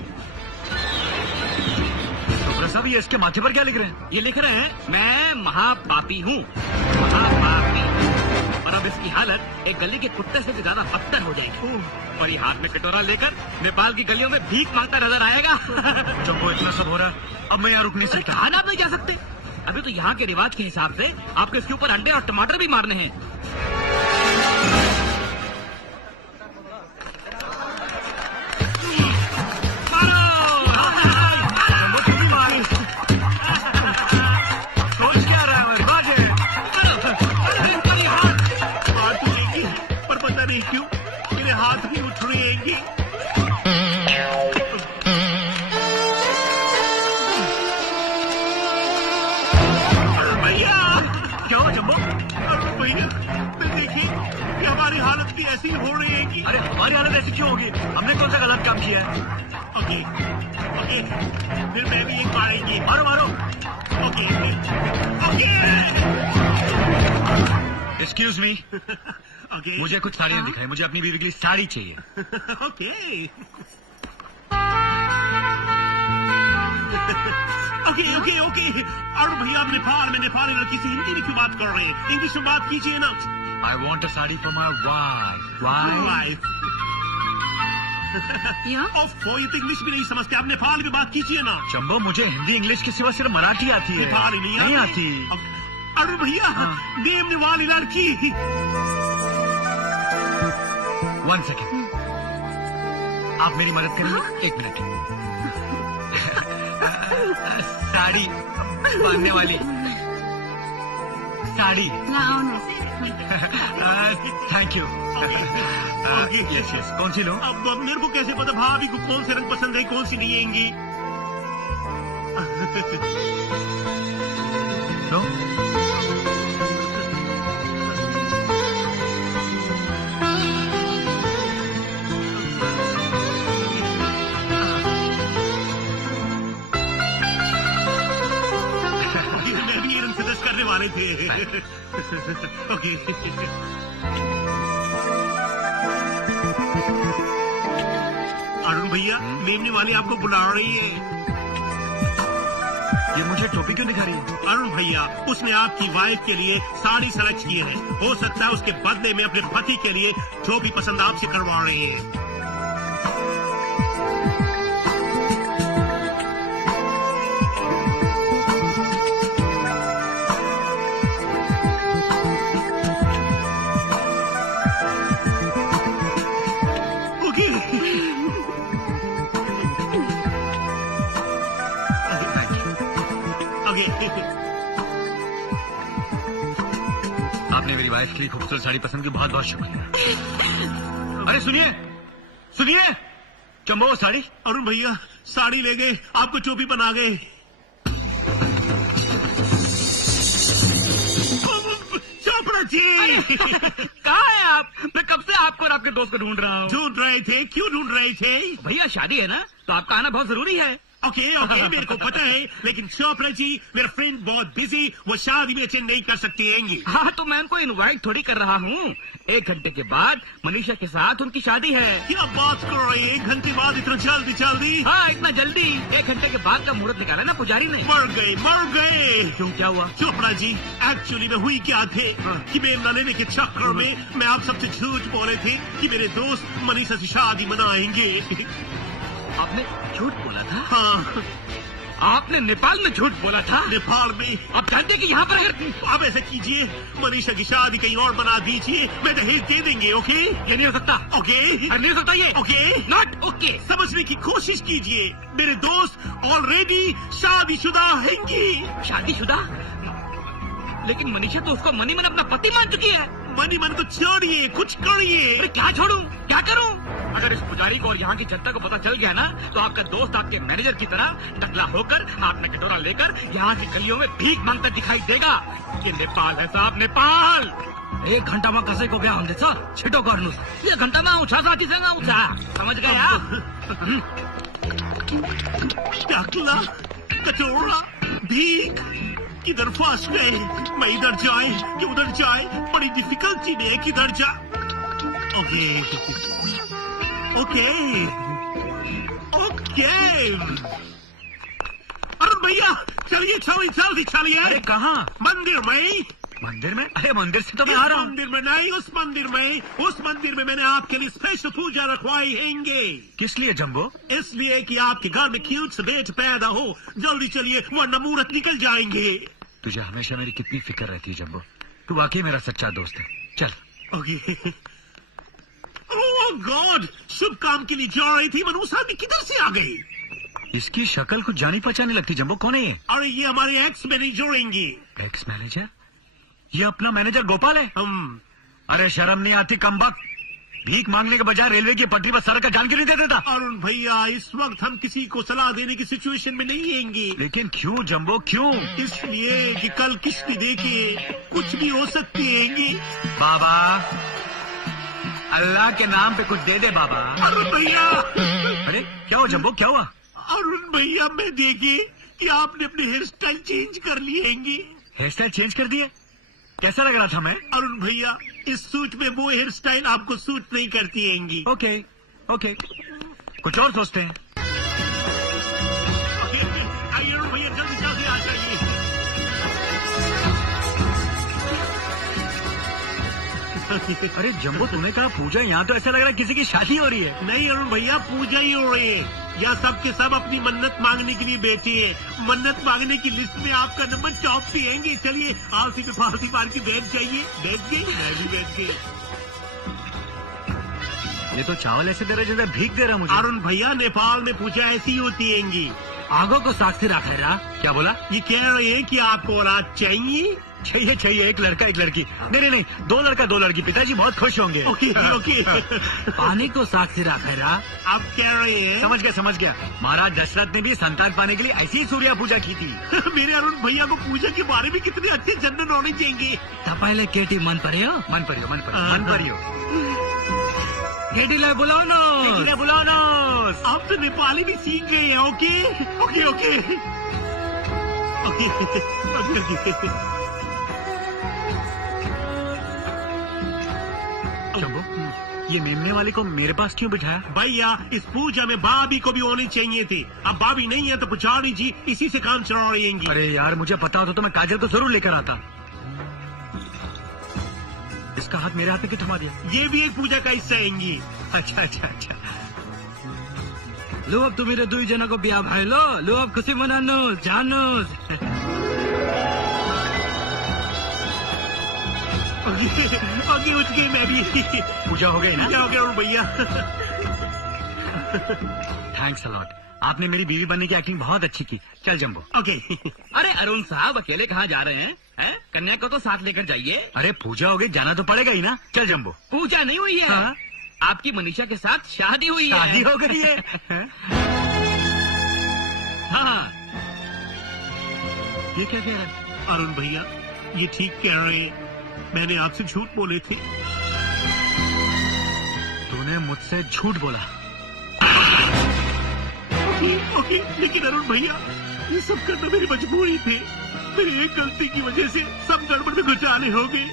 चोपड़ा साहब ये इसके माथे पर क्या लिख रहे हैं? ये लिख रहे हैं मैं महापापी हूँ, महापापी। और अब इसकी हालत एक गली के कुत्ते से भी ज्यादा बदतर हो जाएगी, और ये हाथ में कटोरा लेकर नेपाल की गलियों में भीख मांगता नजर आएगा। जंबो इतना सब हो रहा है, अब मैं यहाँ रुक नहीं सकता। कहाँ आप नहीं जा सकते, अभी तो यहाँ के रिवाज के हिसाब से आपको इसके ऊपर अंडे और टमाटर भी मारने हैं। क्यों मेरे हाथ भी उठ रहे हैं? भैया क्या हुआ जंबो? भैया देखिए कि हमारी हालत भी ऐसी हो रही है कि। अरे हमारी हालत ऐसी क्यों होगी? हमने कौन सा गलत काम किया है? ओके ओके फिर मैं भी एक मारेंगी। मारो मारो। Okay okay excuse me, okay मुझे कुछ साड़ियाँ दिखाई, मुझे अपनी बीवी के लिए साड़ी चाहिए। ओके ओके ओके ओके और भैया आप नेपाल में नेपाली लड़की से हिंदी में क्यों बात कर रहे हैं? इंग्लिश में बात कीजिए ना। I want a sari for my wife. Wife ओफो ये तो इंग्लिश भी नहीं समझते, आप नेपाल में बात कीजिए ना। जंबो मुझे हिंदी इंग्लिश के सिवा सिर्फ मराठी आती है, नेपाली नहीं आती। अरे भैया देवने वाली लड़की। 1 सेकेंड। आप मेरी मदद करेंगे? 1 मिनट। साड़ी बांधने वाली साड़ी। लाओ ना। Thank you. यस यस, कौन सी लो? अब मेरे को कैसे पता भाभी को कौन से रंग पसंद है, कौन सी नहीं आएंगी? लो। मैं भी ये रंग सजेस्ट करने वाले थे। ओके। अरुण भैया, मेमने वाली आपको बुला रही है। ये मुझे टोपी क्यों दिखा रही है? अरुण भैया, उसने आपकी वाइफ के लिए साड़ी सेलेक्ट की है। हो सकता है उसके बदले में अपने पति के लिए टोपी पसंद आपसे करवा रहे हैं। आपने मेरी वाइफ के लिए खूबसूरत साड़ी पसंद की, बहुत बहुत शुक्रिया। अरे सुनिए सुनिए, चंबो साड़ी। अरुण भैया, साड़ी ले गए, आपको टोपी बना गए। चोपड़ा जी, कहाँ है आप? मैं कब से आपको और आपके दोस्त को ढूंढ रहा हूँ। ढूंढ रहे थे? क्यों ढूंढ रहे थे? भैया शादी है ना, तो आपका आना बहुत जरूरी है। ओके ओके, मेरे को पता है, लेकिन चोपड़ा जी, मेरा फ्रेंड बहुत बिजी, वो शादी में अटेंड नहीं कर सकती हैंगी। हाँ, तो मैं उनको इनवाइट थोड़ी कर रहा हूँ। 1 घंटे के बाद मनीषा के साथ उनकी शादी है। क्या बात कर रहे हैं? 1 घंटे बाद इतना जल्दी जल्दी? हाँ, इतना जल्दी। 1 घंटे के बाद का मुहूर्त निकाला ना पुजारी ने। मर गए मर गए। क्यों, क्या हुआ? चोपड़ा जी, एक्चुअली में हुई क्या थे कि मेमना लेने के चक्कर में मैं आप सबसे झूठ बोले थे कि मेरे दोस्त मनीषा से शादी मनाएंगे। आपने झूठ बोला था? हाँ, आपने नेपाल में झूठ बोला था? नेपाल में। आप जानते कि यहाँ पर अगर आप ऐसा कीजिए, मनीषा की शादी कहीं और बना दीजिए, मैं दहेज दे देंगे। ओके? ये नहीं हो सकता। ओके? नहीं हो सकता ये। ओके? Not okay. समझने की कोशिश कीजिए, मेरे दोस्त ऑलरेडी शादीशुदा हैंगी। शादीशुदा? लेकिन मनीषा तो उसको मनी मन अपना पति मान चुकी है। मनी मन को छोड़िए, कुछ करिए। अरे क्या छोड़ूं, क्या करूं? अगर इस पुजारी को और यहाँ की जनता को पता चल गया ना, तो आपका दोस्त आपके मैनेजर की तरह टकला होकर, हाथ में कटोरा लेकर यहाँ की गलियों में भीख मांगता दिखाई देगा। ये नेपाल है साहब, नेपाल। 1 घंटा में कसै को बिहा हुँदैछ, छिटो गर्नुहोस्। 1 घंटामा आउँछ, साथीसँग आउँछ। समझ गया? टकला, कटोरा, भीख, किधर फंस गए? मैं इधर जाए कि उधर जाए, बड़ी डिफिकल्टी में है, किधर जा। Okay okay okay. अरुण भैया, चलिए चलिए जल्दी चलिए। अरे कहाँ? मंदिर में। मंदिर में? अरे मंदिर से तो मैं आ रहा हूँ। मंदिर में नहीं, उस मंदिर में। उस मंदिर में मैंने आपके लिए स्पेशल पूजा रखवाई हैंगे। किस लिए जम्बो? इसलिए कि आपके घर में क्यूट से बेट पैदा हो। जल्दी चलिए, वरना मुहूर्त निकल जाएंगे। तुझे हमेशा मेरी कितनी फिक्र रहती है जम्बो। तू वाकई मेरा सच्चा दोस्त है। चल। ओके। ओह गॉड, शुभ काम के लिए जा रही थी, मनूसा भी किधर से आ गई? इसकी शक्ल कुछ जानी पहचानी लगती। जम्बो कौन है ये? अरे ये हमारे एक्स मैनेजर हैंगे। Ex manager? ये अपना मैनेजर गोपाल है? अरे शर्म नहीं आती कमबख्त। भीख मांगने के बजाय रेलवे की पटरी पर सड़क का जान क्यों नहीं दे देता? अरुण भैया, इस वक्त हम किसी को सलाह देने की सिचुएशन में नहीं हैंगे। लेकिन क्यों जम्बो, क्यों? इसलिए कि कल किश्ती देखिए, कुछ भी हो सकती हैंगी। बाबा, अल्लाह के नाम पे कुछ दे दे बाबा। अरुण भैया। अरे क्या हुआ जम्बो, क्या हुआ? अरुण भैया, मैं देखिए कि आपने अपने हेयर स्टाइल चेंज कर लिए हैंगी। हेयर स्टाइल चेंज कर दिए? कैसा लग रहा था मैं? अरुण भैया, इस सूट में वो हेयर स्टाइल आपको सूट नहीं करती हैंगी। ओके ओके, कुछ और सोचते हैं। आइए अरुण भैया, जल्दी जल्दी आ जाइए। अरे जम्बो, तूने कहा पूजा, यहाँ तो ऐसा लग रहा है किसी की शादी हो रही है। नहीं अरुण भैया, पूजा ही हो रही है। या सब के सब अपनी मन्नत मांगने के लिए बैठे हैं। मन्नत मांगने की लिस्ट में आपका नंबर टॉप पे आएंगे। चलिए आलसी पे फालसी मार के बैठ जाइए। बैठ गए? मैं भी बैठ गई। ये तो चावल ऐसे दे रहे जैसे भीख दे रहा मुझे। अरुण भैया, नेपाल में पूजा ऐसी होती हैंगी। आगो को साक्षी रखा है रा। क्या बोला? ये कह रहे हैं कि आपको औलाद चाहिए। चाहिए, एक लड़का एक लड़की। नहीं, 2 लड़का 2 लड़की। पिताजी बहुत खुश होंगे। ओके। पानी को साक्षी रखा है रा। आप कह रहे हैं? समझ गया। महाराज दशरथ ने भी संतान पाने के लिए ऐसी ही सूर्या पूजा की थी। मेरे अरुण भैया को पूजा के बारे में कितने अच्छे जनरल नॉलेज देंगे। पहले केटी मन परियो मन परियो। केटी ला बुलाओ नो। आप तो नेपाली भी सीख गए हैं। ओके। शंभू, ये मेमने वाले को मेरे पास क्यों बिठाया? भैया, इस पूजा में भाभी को भी होनी चाहिए थी। अब भाभी नहीं है तो पुजारी जी इसी से काम चला रही हैं। अरे यार, मुझे पता होता तो मैं काजल को जरूर लेकर आता। इसका हाथ मेरे हाथ में क्यों थमा दिया? ये भी एक पूजा का हिस्सा हैंगी। अच्छा। लो अब तुम मेरे 2 जना को ब्याह भाई लो अब खुशी मनानो जानो। आगे उठ गई मैं भी। पूजा हो गई ना? क्या हो गया भैया? Thanks a lot. आपने मेरी बीवी बनने की एक्टिंग बहुत अच्छी की। चल जंबो। ओके। अरे अरुण साहब, अकेले कहाँ जा रहे हैं? कन्या को तो साथ लेकर जाइए। अरे पूजा हो गई, जाना तो पड़ेगा ही ना। चल जंबो। पूजा नहीं हुई है। हाँ? आपकी मनीषा के साथ शादी हुई है। शादी हो गई है। हाँ। ये क्या कह रहा है? अरुण भैया, ये ठीक कह रहे हैं। मैंने आपसे झूठ बोले थे। तूने मुझसे झूठ बोला। ओके, लेकिन अरुण भैया, ये सब करना मेरी मजबूरी थी। मेरी एक गलती की वजह से सब गड़बड़ में घुटाले हो गए।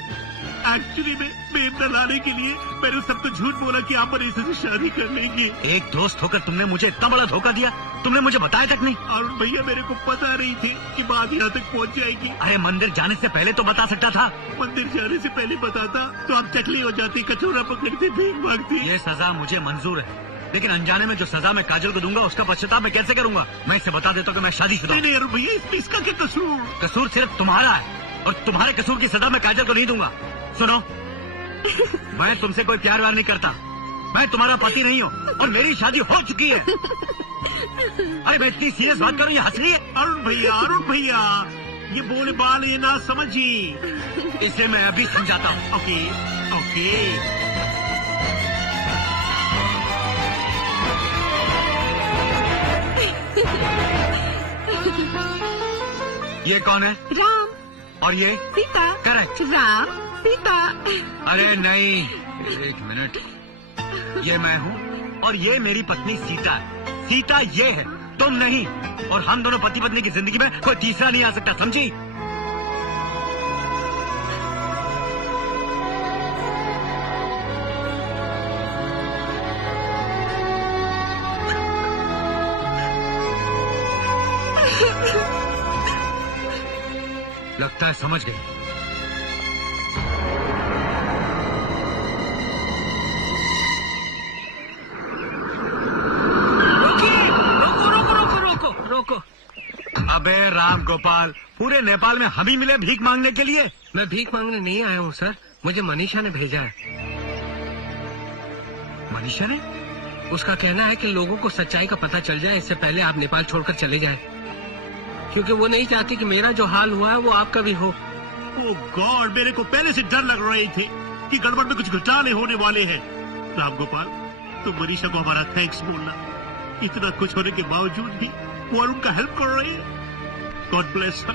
एक्चुअली में मेमना लाने के लिए मैंने सबको झूठ बोला कि आप मनीषा से शादी कर लेंगे। एक दोस्त होकर तुमने मुझे इतना बड़ा धोखा दिया। तुमने मुझे बताया तक नहीं। अरुण भैया, मेरे को पता नहीं थी कि बात यहाँ तक पहुँच जाएगी। अरे मंदिर जाने से पहले तो बता सकता था। मंदिर जाने से पहले बताता तो आप चकली हो जाती, कचौरा पकड़ते, भीख मांगती। ये सजा मुझे मंजूर है, लेकिन अनजाने में जो सजा मैं काजल को दूंगा उसका पश्चाताप मैं कैसे करूंगा? मैं इसे बता देता हूँ कि मैं शादीशुदा हूँ। नहीं अरुण भैया, इसका क्या कसूर? कसूर सिर्फ तुम्हारा है, और तुम्हारे कसूर की सजा मैं काजल को नहीं दूंगा। सुनो, मैं तुमसे कोई प्यार व्यार नहीं करता। मैं तुम्हारा पति नहीं हूँ, और मेरी शादी हो चुकी है। अरे मैं इतनी सीरियस बात करूँ, ये हंस रही है। अरुण भैया, ये बोले बाल ये ना समझी। इसे मैं अभी समझाता हूँ। ओके। ये कौन है? राम, और ये? सीता। करेक्ट। राम, सीता। अरे नहीं, एक मिनट। ये मैं हूँ, और ये मेरी पत्नी सीता। सीता ये है, तुम नहीं। और हम दोनों पति पत्नी की जिंदगी में कोई तीसरा नहीं आ सकता, समझी? लगता है समझ गई। रोको। अबे राम गोपाल, पूरे नेपाल में हम ही मिले भीख मांगने के लिए? मैं भीख मांगने नहीं आया हूँ सर, मुझे मनीषा ने भेजा है। मनीषा ने? उसका कहना है कि लोगों को सच्चाई का पता चल जाए इससे पहले आप नेपाल छोड़कर चले जाएं, क्योंकि वो नहीं चाहती कि मेरा जो हाल हुआ है वो आपका भी हो। ओह गॉड, मेरे को पहले से डर लग रही थी कि गड़बड़ में कुछ घुटाले होने वाले हैं। राम गोपाल, तुम मनीषा को हमारा थैंक्स बोलना। इतना कुछ होने के बावजूद भी वो और उनका हेल्प कर रहे हैं। गॉड ब्लेस हर।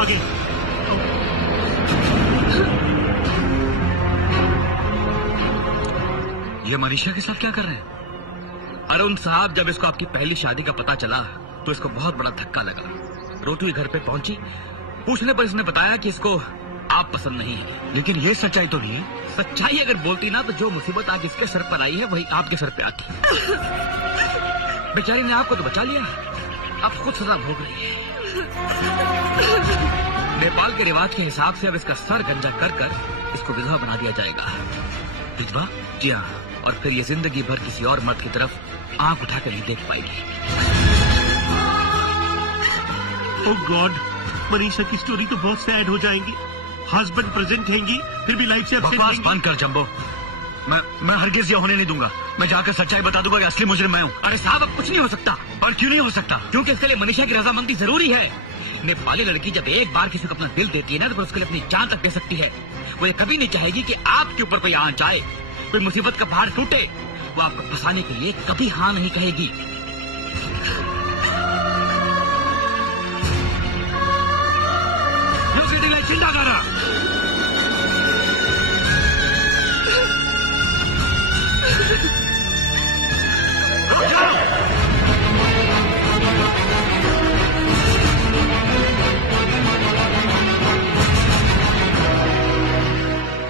आगे। ये मनीषा के साथ क्या कर रहे हैं? अरुण साहब, जब इसको आपकी पहली शादी का पता चला तो इसको बहुत बड़ा धक्का लगा। रोती हुई घर पे पहुंची, पूछने पर इसने बताया कि इसको आप पसंद नहीं है। लेकिन ये सच्चाई तो नहीं है। सच्चाई अगर बोलती ना तो जो मुसीबत आज इसके सर पर आई है वही आपके सर पे आती। बेचारी ने आपको तो बचा लिया, अब खुद सजा भोग रही है। नेपाल के रिवाज के हिसाब से अब इसका सर गंजा कर कर इसको विधवा बना दिया जाएगा। विधवा? जी हाँ, और फिर ये जिंदगी भर किसी और मर्द की तरफ आंख उठाकर नहीं देख पाएगी। ओह गॉड, मनीषा की स्टोरी तो बहुत सैड हो जाएंगी। हस्बैंड प्रेजेंट हैंगी, फिर भी लाइफ से अपसेट बकवास हैंगी। बंद कर जंबो। मैं हरगिज ये होने नहीं दूंगा। मैं जाकर सच्चाई बता दूंगा कि असली मुजरिम मैं हूँ। अरे साहब, अब कुछ नहीं हो सकता। और क्यों नहीं हो सकता? क्योंकि इसके लिए मनीषा की रजामंदी जरूरी है। नेपाली लड़की जब एक बार किसी को अपना दिल देती है ना, तो फिर उसके लिए अपनी जान तक दे सकती है। वो ये कभी नहीं चाहेगी कि आपके ऊपर कोई आंच आए, कोई मुसीबत का पहाड़ टूटे। वो आपको फंसाने के लिए कभी हाँ नहीं कहेगी। चिंता कर रहा।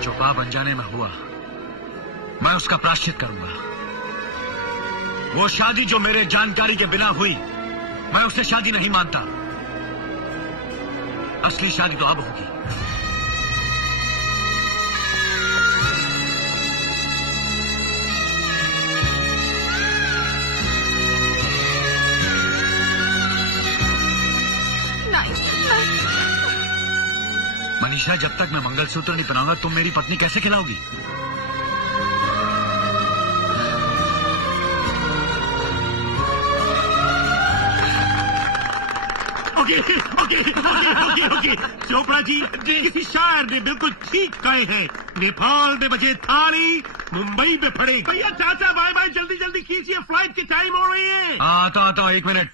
जो पाप अनजाने में हुआ, मैं उसका प्रायश्चित करूंगा। वो शादी जो मेरे जानकारी के बिना हुई, मैं उससे शादी नहीं मानता। असली शादी तो अब होगी। मनीषा, जब तक मैं मंगलसूत्र नहीं पहनाऊंगा, तुम मेरी पत्नी कैसे खिलाओगी? ओके। चोपड़ा जी, किसी शायर ने बिल्कुल ठीक कहे हैं। नेपाल में बजे थाली, मुंबई में पड़े। भैया चाचा, बाय बाय, जल्दी जल्दी कीजिए, फ्लाइट की टाइम हो रही है। आता 1 मिनट।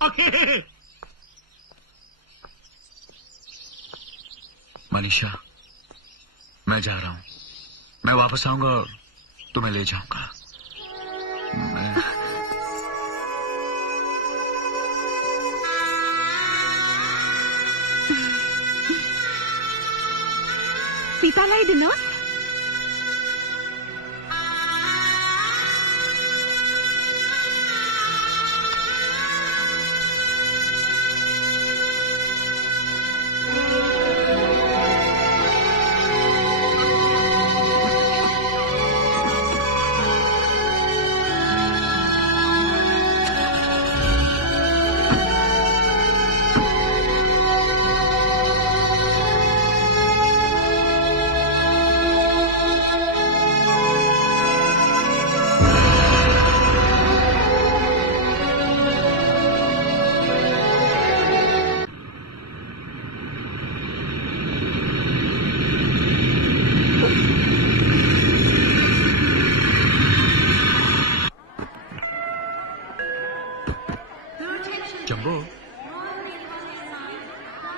ओके। मनीषा, मैं जा रहा हूँ। मैं वापस आऊंगा और तुम्हें ले जाऊंगा। सीतालाई दिनुहोस्। जंबो,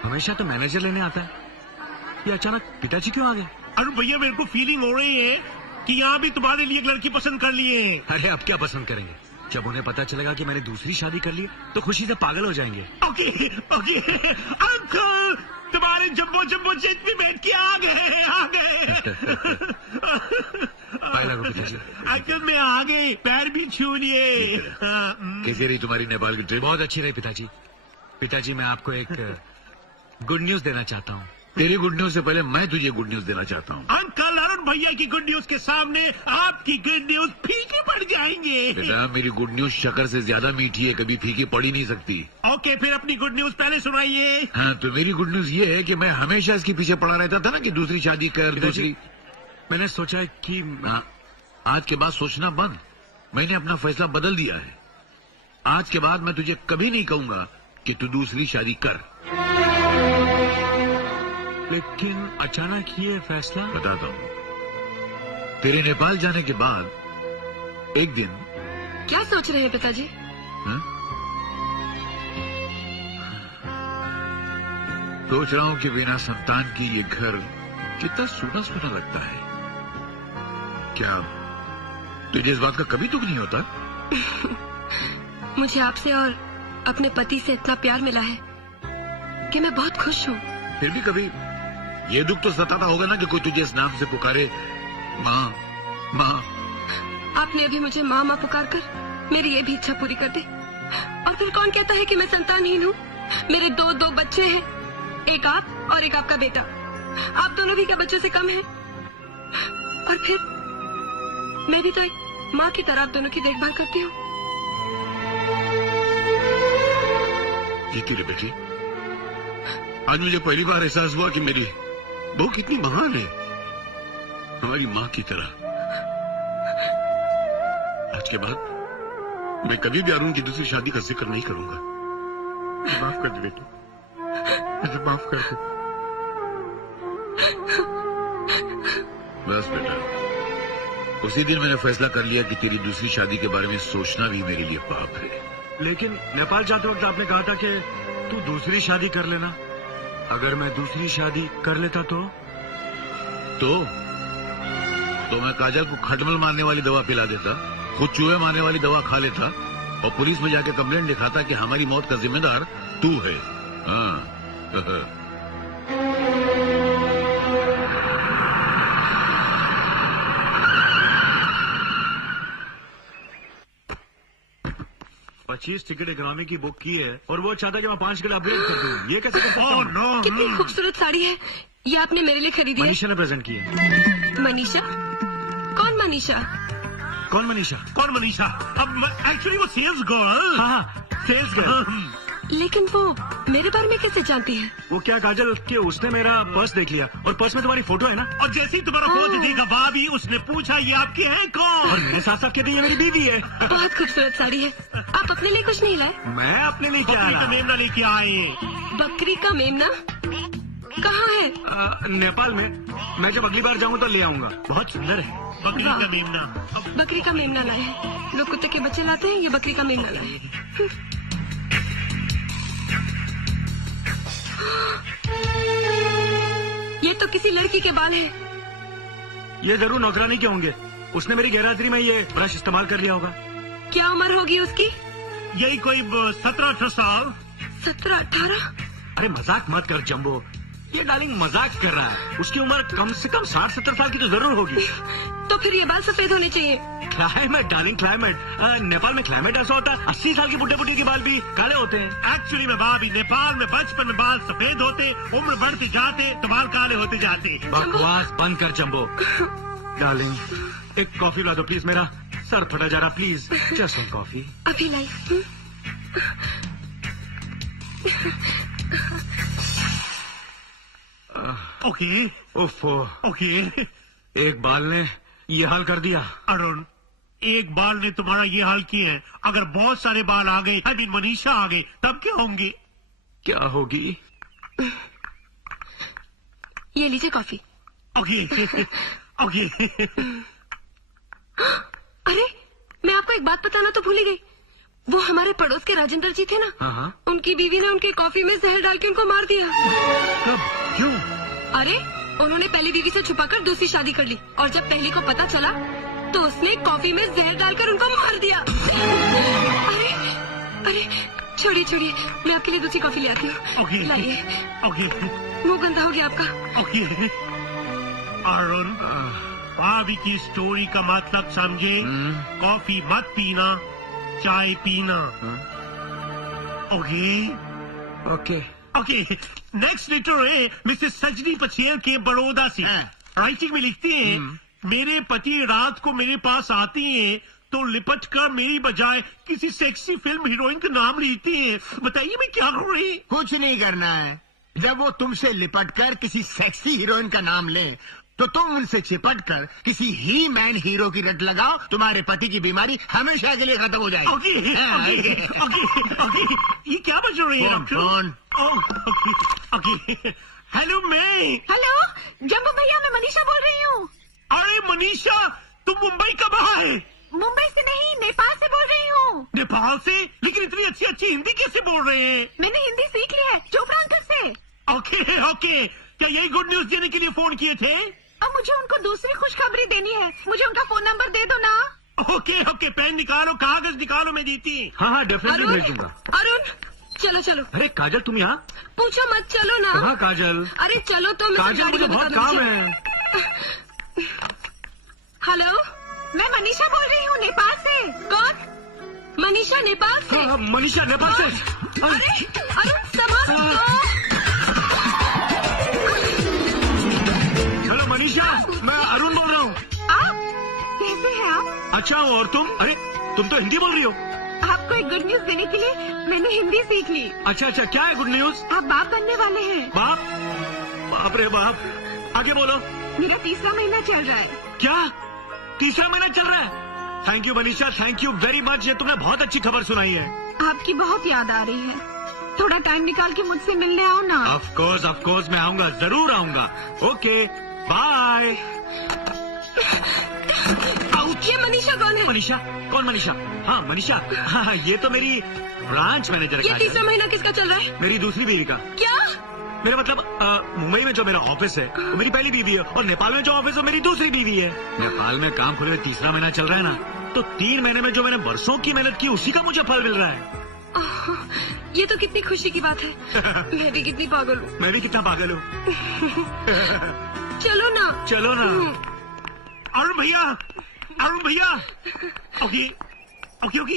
हमेशा तो मैनेजर लेने आता है, ये अचानक पिताजी क्यों आ गए? अरे भैया, मेरे को फीलिंग हो रही है कि यहाँ भी तुम्हारे लिए एक लड़की पसंद कर लिए हैं। अरे अब क्या पसंद करेंगे? जब उन्हें पता चलेगा कि मैंने दूसरी शादी कर ली तो खुशी से पागल हो जाएंगे। ओके। अंकल, तुम्हारे जंबो जेट में बैठ के आ गए। पाए लगो पिताजी। अंकल, मैं आ गए, पैर भी छू लिए। कैसी रही तुम्हारी नेपाल की ट्रिप? बहुत अच्छी रही पिताजी। पिताजी, मैं आपको एक गुड न्यूज देना चाहता हूँ। तेरी गुड न्यूज से पहले मैं तुझे गुड न्यूज देना चाहता हूँ। अंकल, अरुण भैया की गुड न्यूज के सामने आपकी गुड न्यूज फीकी पड़ जाएंगे। बेटा, मेरी गुड न्यूज शक्कर से ज्यादा मीठी है, कभी फीकी पड़ ही नहीं सकती। ओके, फिर अपनी गुड न्यूज पहले सुनाइए। हाँ, तो मेरी गुड न्यूज ये है कि मैं हमेशा इसके पीछे पड़ा रहता था ना कि दूसरी शादी कर, दूसरी। मैंने सोचा कि आज के बाद सोचना बंद। मैंने अपना फैसला बदल दिया है। आज के बाद मैं तुझे कभी नहीं कहूंगा कि तू दूसरी शादी कर। लेकिन अचानक ये फैसला? बताता हूँ। तेरे नेपाल जाने के बाद एक दिन। क्या सोच रहे हैं पिताजी? सोच रहा हूँ कि बिना संतान की ये घर कितना सूना सूना लगता है। क्या तुझे इस बात का कभी दुख नहीं होता? मुझे आपसे और अपने पति से इतना प्यार मिला है कि मैं बहुत खुश हूँ। फिर भी कभी ये दुख तो सताता होगा ना कि कोई तुझे इस नाम से पुकारे, माँ माँ। आपने अभी मुझे माँ माँ पुकार कर मेरी ये भी इच्छा पूरी कर दी। और फिर कौन कहता है कि मैं संतानहीन हूँ? मेरे दो बच्चे हैं, एक आप और एक आपका बेटा। आप दोनों भी क्या बच्चों से कम हैं? और फिर मैं भी तो एक माँ की तरह आप दोनों की देखभाल करती हूँ। जीती रे बेटी, आज मुझे पहली बार एहसास हुआ कि मेरी बहू कितनी महान है, हमारी माँ की तरह। आज के बाद मैं कभी भी अरुण की दूसरी शादी का जिक्र नहीं करूंगा। माफ कर दे बेटी, मुझे माफ कर दे। बस बेटा, उसी दिन मैंने फैसला कर लिया कि तेरी दूसरी शादी के बारे में सोचना भी मेरे लिए पाप है। लेकिन नेपाल जाते वक्त आपने कहा था कि तू दूसरी शादी कर लेना। अगर मैं दूसरी शादी कर लेता तो मैं काजल को खटमल मारने वाली दवा पिला देता, खुद चूहे मारने वाली दवा खा लेता और पुलिस में जाके कंप्लेंट लिखाता कि हमारी मौत का जिम्मेदार तू है। हाँ। पच्चीस टिकट इकोनॉमी की बुक की है और वो चाहता कि मैं 5 टिकट अपग्रेड कर दूं। ये कैसे कर सकता हूं? नो, कितनी खूबसूरत साड़ी है, ये आपने मेरे लिए खरीदी है। मनीषा ने प्रेजेंट की है। मनीषा? कौन मनीषा? कौन मनीषा? कौन मनीषा? अब एक्चुअली वो सेल्स गर्ल। हाँ, सेल्स गर्ल। लेकिन वो मेरे बारे में कैसे जानती है? वो क्या काजल कि उसने मेरा पर्स देख लिया और पर्स में तुम्हारी फोटो है ना, और जैसे ही तुम्हारा फोटो देखा भाभी, उसने पूछा ये आपके हैं कौन? और मेरे साथ साथ कहती ये मेरी बीवी है। बहुत खूबसूरत साड़ी है। आप अपने लिए कुछ नहीं लाए? मैं अपने लिए क्या बकरी का लाया? मेमना लेके आए। बकरी का मेमना कहाँ है? नेपाल में। मैं जब अगली बार जाऊंगा तो ले आऊंगा, बहुत सुंदर है। बकरी वाह। का मेमना। बकरी का मेमना लाए हैं। लोग कुत्ते के बच्चे लाते हैं, ये बकरी का मेमना लाए हैं। ये तो किसी लड़की के बाल हैं। ये जरूर नौकरानी के होंगे। उसने मेरी गैरहाजिरी में ये ब्रश इस्तेमाल कर लिया होगा। क्या उम्र होगी उसकी? यही कोई 17-18 साल। 17-18? अरे मजाक मत कर जम्बो, ये डार्लिंग मजाक कर रहा है। उसकी उम्र कम से कम 60-70 साल की तो जरूर होगी। तो फिर ये बाल सफेद होने चाहिए। Climate darling, climate. नेपाल में क्लाइमेट ऐसा होता है, 80 साल के बुढ़े बुढ़ी के बाल भी काले होते हैं। एक्चुअली में भाभी, नेपाल में बचपन में बाल सफेद होते, उम्र बढ़ते जाते तो बाल काले होते जाते। बकवास बंद कर जम्बो। डार्लिंग, एक कॉफी ला दो प्लीज, मेरा सर फटा जा रहा, प्लीज जस्ट वन कॉफी। अभी लाई। ओके ओफो, ओके। एक बाल ने ये हाल कर दिया। अरुण, एक बाल ने तुम्हारा ये हाल किया है। अगर बहुत सारे बाल आ गए, आई मीन मनीषा आ गए, तब क्या होंगे? क्या होगी? ये लीजिए कॉफी। Okay okay. अरे, मैं आपको एक बात बताना तो भूल ही गई। वो हमारे पड़ोस के राजेंद्र जी थे ना, हाँ। उनकी बीवी ने उनके कॉफी में जहर डाल के उनको मार दिया। कब? क्यों? अरे, उन्होंने पहली बीवी से छुपाकर दूसरी शादी कर ली और जब पहली को पता चला तो उसने कॉफी में जहर डालकर उनको मार दिया। अरे अरे, छोड़िए छोड़िए, मैं आपके लिए दूसरी कॉफी ले आती हूँ। ओके लाइए। ओके मुंह गंदा हो गया आपका। ओके। अरुण, भाभी की स्टोरी का मतलब समझे? कॉफी मत पीना, चाय पीना। Okay okay okay. Next letter है मिसेस सजनी पचेल के बड़ौदा से। राइटिंग में लिखती हैं, मेरे पति रात को मेरे पास आती हैं तो लिपट कर मेरी बजाय किसी सेक्सी फिल्म हीरोइन का नाम लेती हैं। बताइए मैं क्या करूँ? कुछ नहीं करना है। जब वो तुमसे लिपट कर किसी सेक्सी हीरोइन का नाम ले तो तुम उनसे चिपट कर किसी ही मैन हीरो की रट लगाओ, तुम्हारे पति की बीमारी हमेशा के लिए खत्म हो जाएगी। Okay okay okay okay. ये क्या बज रही है doctor? Phone. Okay okay. Hello मैं। हेलो जम्बो भैया, मैं मनीषा बोल रही हूँ। अरे मनीषा, तुम मुंबई कब आए? मुंबई से नहीं, नेपाल से बोल रही हूँ। नेपाल से? लेकिन इतनी अच्छी अच्छी हिंदी कैसे बोल रहे हैं? मैंने हिंदी सीख ली है चोपड़ा अंकल से। Okay okay. क्या यही गुड न्यूज देने के लिए फोन किए थे? अब मुझे उनको दूसरी खुशखबरी देनी है। मुझे उनका फोन नंबर दे दो ना। ओके ओके, पेन निकालो, कागज निकालो, मैं देती। हाँ डेफिनेटली अरुण, भेज दूंगा। अरुण, चलो चलो। अरे काजल, तुम यहाँ? पूछो मत, चलो ना। कहाँ काजल? अरे चलो तो। मैं काजल, मुझे बहुत काम है। हेलो, मैं मनीषा बोल रही हूँ नेपाल से। कौन? मनीषा नेपाल से? हाँ, मनीषा नेपाल से। अरे अरुण, संभालो। हेलो मनीषा, मैं अरुण बोल रहा हूँ। आप कैसे हैं आप? अच्छा, और तुम? अरे तुम तो हिंदी बोल रही हो। आपको एक गुड न्यूज देने के लिए मैंने हिंदी सीख ली। अच्छा अच्छा, क्या है गुड न्यूज? आप बाप बनने वाले हैं। बाप? बाप रे बाप, आगे बोलो। मेरा तीसरा महीना चल रहा है। क्या? तीसरा महीना चल रहा है? Thank you Manisha, thank you very much, ये तुमने बहुत अच्छी खबर सुनाई है। आपकी बहुत याद आ रही है, थोड़ा टाइम निकाल के मुझसे मिलने आओ ना। ऑफ कोर्स मैं आऊंगा, जरूर आऊंगा। Okay bye. ये मनीषा कौन है? मनीषा? कौन मनीषा? हाँ मनीषा, हाँ ये तो मेरी ब्रांच मैनेजर ये है। तीसरा महीना किसका चल रहा है? मेरी दूसरी बीवी का। क्या? मेरा मतलब मुंबई में जो मेरा ऑफिस है वो मेरी पहली बीवी है, और नेपाल में जो ऑफिस है मेरी दूसरी बीवी है। नेपाल में काम खुले तीसरा महीना चल रहा है ना, तो 3 महीने में जो मैंने बरसों की मेहनत की उसी का मुझे फल मिल रहा है। ये तो कितनी खुशी की बात है। मैं भी कितनी पागल हूँ। मैं भी कितना पागल हूँ। चलो ना। चलो ना। अरुण भैया, अरुण भैया। ओके ओके ओके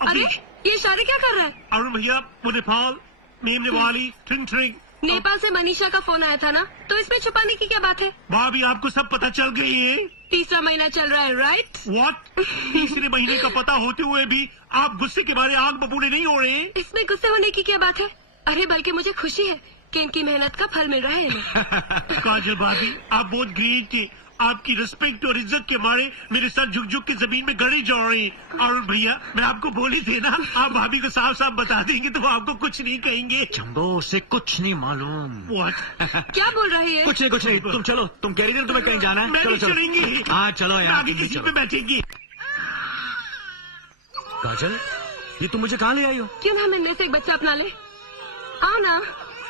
अरे ये इशारे क्या कर रहा है? अरुण भैया, वो नेपाल मेम नेवाली ट्रिंग ट्रिंग। नेपाल से मनीषा का फोन आया था ना, तो इसमें छुपाने की क्या बात है? भाभी आपको सब पता चल गई है। तीसरा महीना चल रहा है, राइट? व्हाट? तीसरे महीने का पता होते हुए भी आप गुस्से के मारे आग बबूले नहीं हो रहे? इसमें गुस्से होने की क्या बात है? अरे बल्कि मुझे खुशी है कि इनकी मेहनत का फल मिल रहा है इन्हें। काजल भाभी, आप बहुत ग्रेट थे। आपकी रिस्पेक्ट और इज्जत के मारे मेरे सर झुक झुक के जमीन में गड़े जा रहे हैं। अरुण भैया, मैं आपको बोली थी ना, आप भाभी को साफ साफ बता देंगे तो वो आपको कुछ नहीं कहेंगे। जंबो, उसे कुछ नहीं मालूम। What? क्या बोल रही है? कुछ नहीं, तुम चलो, तुम कह रही थी तुम्हें कहीं जाना है। मैं चलो नहीं चलेंगी। हाँ चलो यार, आगे किसी पे बैठेंगी। काजल, ये तुम मुझे कहाँ ले आई हो? क्यों ना हम इनमें से एक बच्चा अपना ले? आओ ना।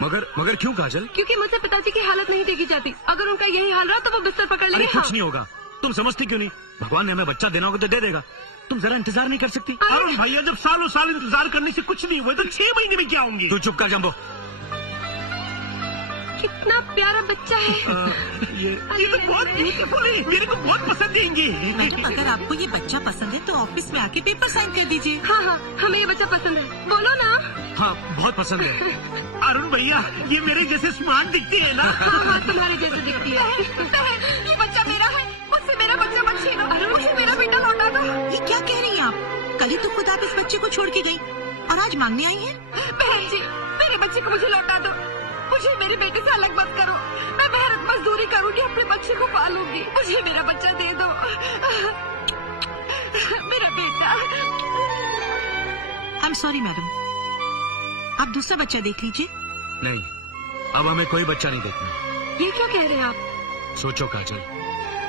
मगर क्यों काजल? क्योंकि मुझसे पिताजी की हालत नहीं देखी जाती। अगर उनका यही हाल रहा तो वो बिस्तर पकड़ अरे लेंगे। कुछ नहीं होगा, तुम समझती क्यों नहीं? भगवान ने हमें बच्चा देना होगा तो दे देगा। तुम जरा इंतजार नहीं कर सकती? अरुण भैया, जब सालों साल इंतजार करने से कुछ नहीं हुआ तो 6 महीने में क्या होंगे? तू चुप कर जंबो। कितना प्यारा बच्चा है। ये तो बहुत ब्यूटीफुल है, मेरे को बहुत पसंद आएंगे। मैडम, अगर आपको ये बच्चा पसंद है तो ऑफिस में आके पेपर साइन कर दीजिए। हाँ हाँ, हमें ये बच्चा पसंद है। बोलो ना। हाँ बहुत पसंद है। अरुण भैया, ये मेरे जैसे स्मार्ट दिखते हैं ना? हाँ हाँ, तुम्हारे जैसे दिखती है। ये बच्चा मेरा है, मुझसे मेरा बच्चा मत छीनो। मुझे मेरा बेटा लौटा दो। ये क्या कह रही हैं आप? कल ही तो खुद आप इस बच्चे को छोड़ के गई और आज मांगने आई हैं? बहन जी, मेरे बच्चे को मुझे लौटा दो। मुझे मेरे बेटे से अलग मत करो। मैं मेहनत मजदूरी करूंगी, अपने बच्चे को पालूंगी। मुझे मेरा बच्चा दे दो। मेरा बेटा। आई एम सॉरी मैडम, आप दूसरा बच्चा देख लीजिए। नहीं, अब हमें कोई बच्चा नहीं देखना। ये क्या कह रहे हैं आप? सोचो काजल,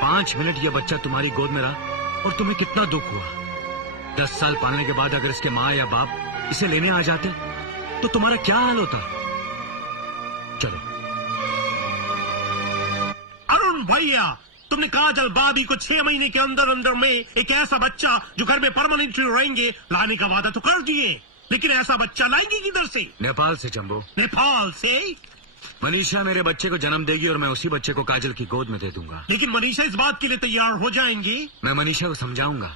5 मिनट ये बच्चा तुम्हारी गोद में रहा और तुम्हें कितना दुख हुआ। 10 साल पालने के बाद अगर इसके माँ या बाप इसे लेने आ जाते तो तुम्हारा क्या हाल होता? चलो। अरुण भैया, तुमने काजल भाभी को 6 महीने के अंदर अंदर में एक ऐसा बच्चा जो घर में परमानेंटली रहेंगे लाने का वादा तो कर दिए, लेकिन ऐसा बच्चा लाएंगे किधर से? नेपाल से जंबो। नेपाल से? मनीषा मेरे बच्चे को जन्म देगी और मैं उसी बच्चे को काजल की गोद में दे दूंगा। लेकिन मनीषा इस बात के लिए तैयार हो जाएंगी? मैं मनीषा को समझाऊंगा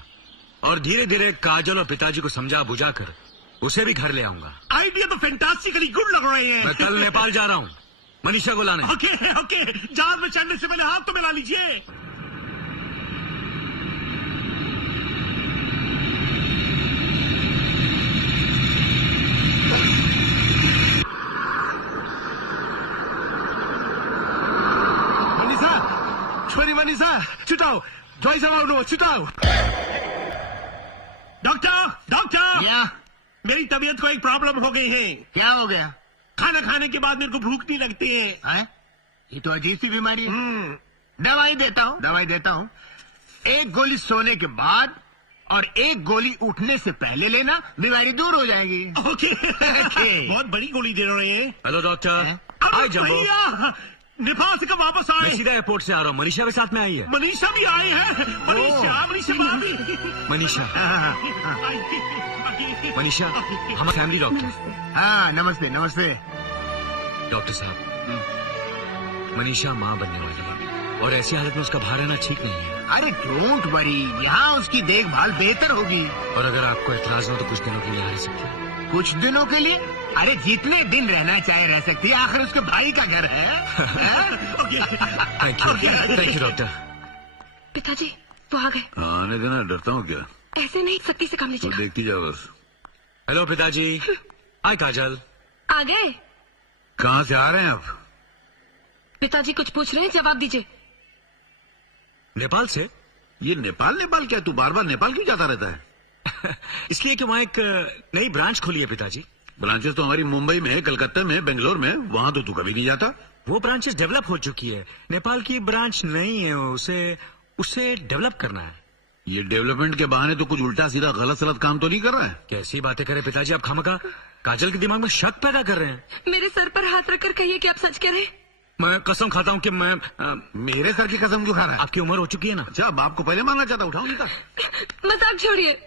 और धीरे धीरे काजल और पिताजी को समझा बुझा कर उसे भी घर ले आऊंगा। आइडिया तो फैंटास्टिकली गुड लग रहे हैं। मैं कल नेपाल जा रहा हूँ मनीषा को लाने। ओके ओके, जहाज में चढ़ने से पहले हाथ तो मिला लीजिए। मनीषा, छुटाओ, छुटाओ। डॉक्टर, क्या? मेरी तबीयत को एक प्रॉब्लम हो गई है। क्या हो गया? खाना खाने के बाद मेरे को भूख नहीं लगती है। ये तो अजीब सी बीमारी है। दवाई देता हूँ। 1 गोली सोने के बाद और 1 गोली उठने से पहले लेना, बीमारी दूर हो जाएगी। ओके। बहुत बड़ी गोली दे रहे हैं। Hello doctor. अरे भैया, नेपाल से कब वापस मैं आए? सीधा एयरपोर्ट से आ रहा हूँ। मनीषा भी साथ में आई है। मनीषा भी आए हैं? मनीषा भाभी। मनीषा हमारा फैमिली डॉक्टर। हाँ, नमस्ते नमस्ते। डॉक्टर साहब, मनीषा माँ बनने वाली है और ऐसी हालत में उसका बाहर रहना ठीक नहीं है। अरे डोंट वरी, यहाँ उसकी देखभाल बेहतर होगी। और अगर आपको एतराज हो तो कुछ दिनों के लिए रह सकती है। कुछ दिनों के लिए? अरे जितने दिन रहना चाहे रह सकती है, आखिर उसके भाई का घर है। Thank you doctor. पिताजी, वो आ गए। आने देना, डरता हूँ क्या? ऐसे नहीं, सख्ती से काम तो लीजिएगा। देखती जा बस। हेलो पिताजी। हाय काजल। आ गए? कहाँ से आ रहे हैं आप? पिताजी कुछ पूछ रहे हैं, जवाब दीजिए। नेपाल से। ये नेपाल नेपाल क्या, तू बार बार नेपाल क्यों जाता रहता है? इसलिए कि वहाँ एक नई ब्रांच खोली है पिताजी। ब्रांचेस तो हमारी मुंबई में, कलकत्ता में, बेंगलोर में, वहाँ तो तू कभी नहीं जाता। वो ब्रांचेस डेवलप हो चुकी है, नेपाल की ब्रांच नहीं है, उसे डेवलप करना है। ये डेवलपमेंट के बहाने तो कुछ उल्टा सीधा गलत सलत काम तो नहीं कर रहा है? कैसी बातें करें पिताजी, आप खामखा काजल के दिमाग में शक पैदा कर रहे हैं। मेरे सर पर हाथ रखकर कहिए कि आप सच कह रहे हैं। मैं कसम खाता हूँ कि मैं मेरे सर की कसम क्यों खा रहा है? आपकी उम्र हो चुकी है ना। अच्छा, बाप को पहले मानना चाहता, उठाओ नहीं था। मजाक छोड़िए,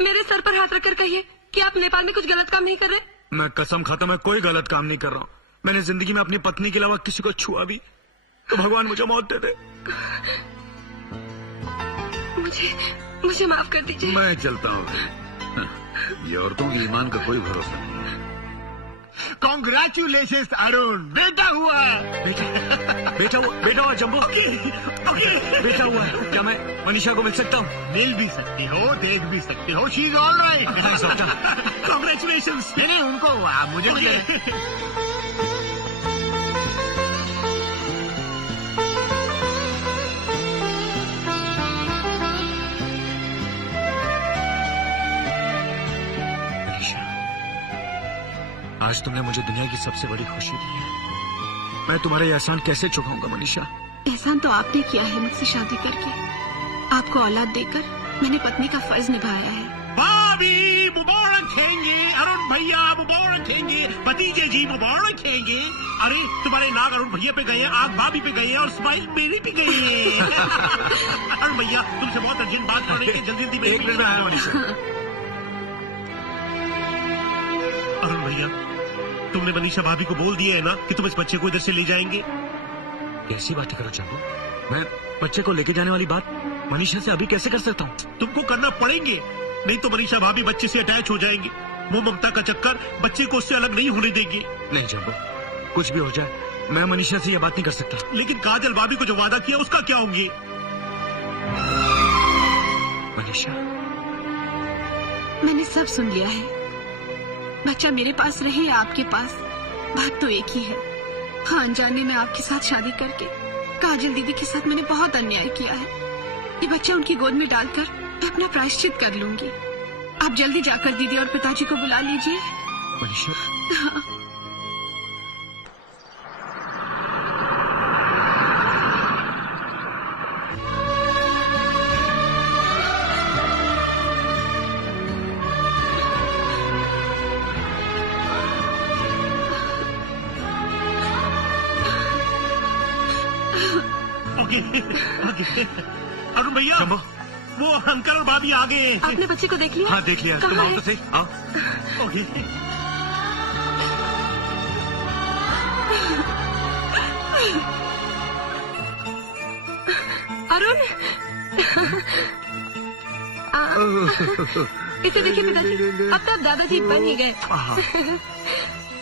मेरे सर पर हाथ रखकर कहिए कि आप नेपाल में कुछ गलत काम नहीं कर रहे। मैं कसम खाता, मैं कोई गलत काम नहीं कर रहा हूँ। मैंने जिंदगी में अपनी पत्नी के अलावा किसी को छुआ भी तो भगवान मुझे मौत दे दे। मुझे माफ कर दीजिए। मैं चलता हूँ। ये औरतों के ईमान का कोई भरोसा नहीं। कॉन्ग्रेचुलेशन अरुण, बेटा हुआ। बेटा हुआ जम्बो। बेटा हुआ। क्या मैं मनीषा को मिल सकता हूँ? मिल भी सकती हो, देख भी सकते हो। She is all right. Congratulation. नहीं उनको हुआ, मुझे भी। आज तुमने मुझे दुनिया की सबसे बड़ी खुशी दी है। मैं तुम्हारे एहसान कैसे चुकाऊंगा मनीषा? एहसान तो आपने किया है मुझसे शादी करके। आपको औलाद देकर मैंने पत्नी का फर्ज निभाया है। भाभी मुबारक कहेंगे, अरुण भैया मुबारक कहेंगे, भतीजे जी मुबारक कहेंगे। अरे तुम्हारे नाक अरुण भैया पे गए हैं, आग भाभी पे गए हैं और स्माइल मेरी पे गई है। अरुण भैया तुमसे बहुत अर्जेंट बात करनी है, जल्दी जल्दी। एक मिनट में आया मनीषा। अरुण भैया तुमने मनीषा भाभी को बोल दिया है ना कि तुम इस बच्चे को इधर से ले जाएंगे? कैसी बातें करो चंपू, मैं बच्चे को लेके जाने वाली बात मनीषा से अभी कैसे कर सकता हूँ? तुमको करना पड़ेंगे, नहीं तो मनीषा भाभी बच्चे से अटैच हो जाएंगी। वो ममता का चक्कर बच्चे को उससे अलग नहीं होने देगी। नहीं चंपू, कुछ भी हो जाए मैं मनीषा से यह बात नहीं कर सकता। लेकिन काजल भाभी को जो वादा किया उसका क्या होंगे? मनीषा मैंने सब सुन लिया है। बच्चा मेरे पास रहे या आपके पास, बात तो एक ही है। हाँ, अनजाने में आपके साथ शादी करके काजल दीदी के साथ मैंने बहुत अन्याय किया है। ये बच्चा उनकी गोद में डालकर मैं अपना प्रायश्चित कर लूंगी। आप जल्दी जाकर दीदी और पिताजी को बुला लीजिए। मनीषा हाँ। अरुण भैया वो अंकल और भाभी आ गए। आपने बच्चे को देख लिया? हाँ देख लिया। तुम आओ तो सही, आओ। ओके। अरुण इसे देखिए पिताजी, अब तो आप दादाजी बन ही गए।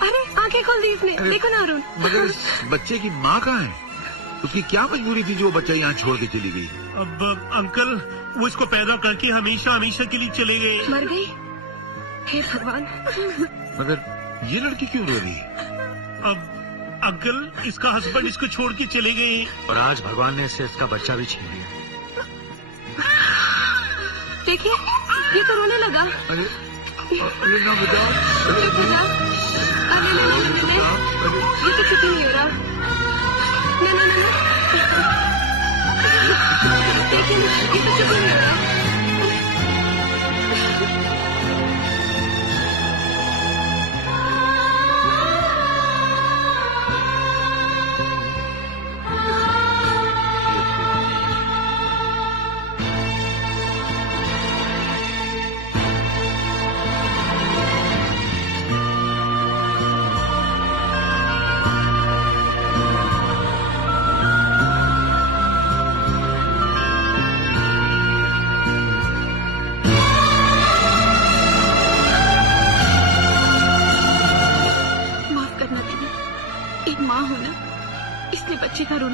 अरे आंखें खोल दी इसने, देखो ना अरुण। मगर इस बच्चे की माँ कहाँ है? उसकी क्या मजबूरी थी जो वो बच्चा यहाँ छोड़ के चली गई? अब अंकल वो इसको पैदा करके हमेशा हमेशा के लिए चले गए। मर गई? हे भगवान। मगर ये लड़की क्यों रो रही है? अब अंकल इसका हस्बैंड इसको छोड़ के चले गए और आज भगवान ने इससे इसका बच्चा भी छीन लिया। देखिए ये तो रोने लगा। अरे ना बताओ। अरे ये तो चुप नहीं हो रहा। ना देखिए ये तो चुप नहीं हो रहा।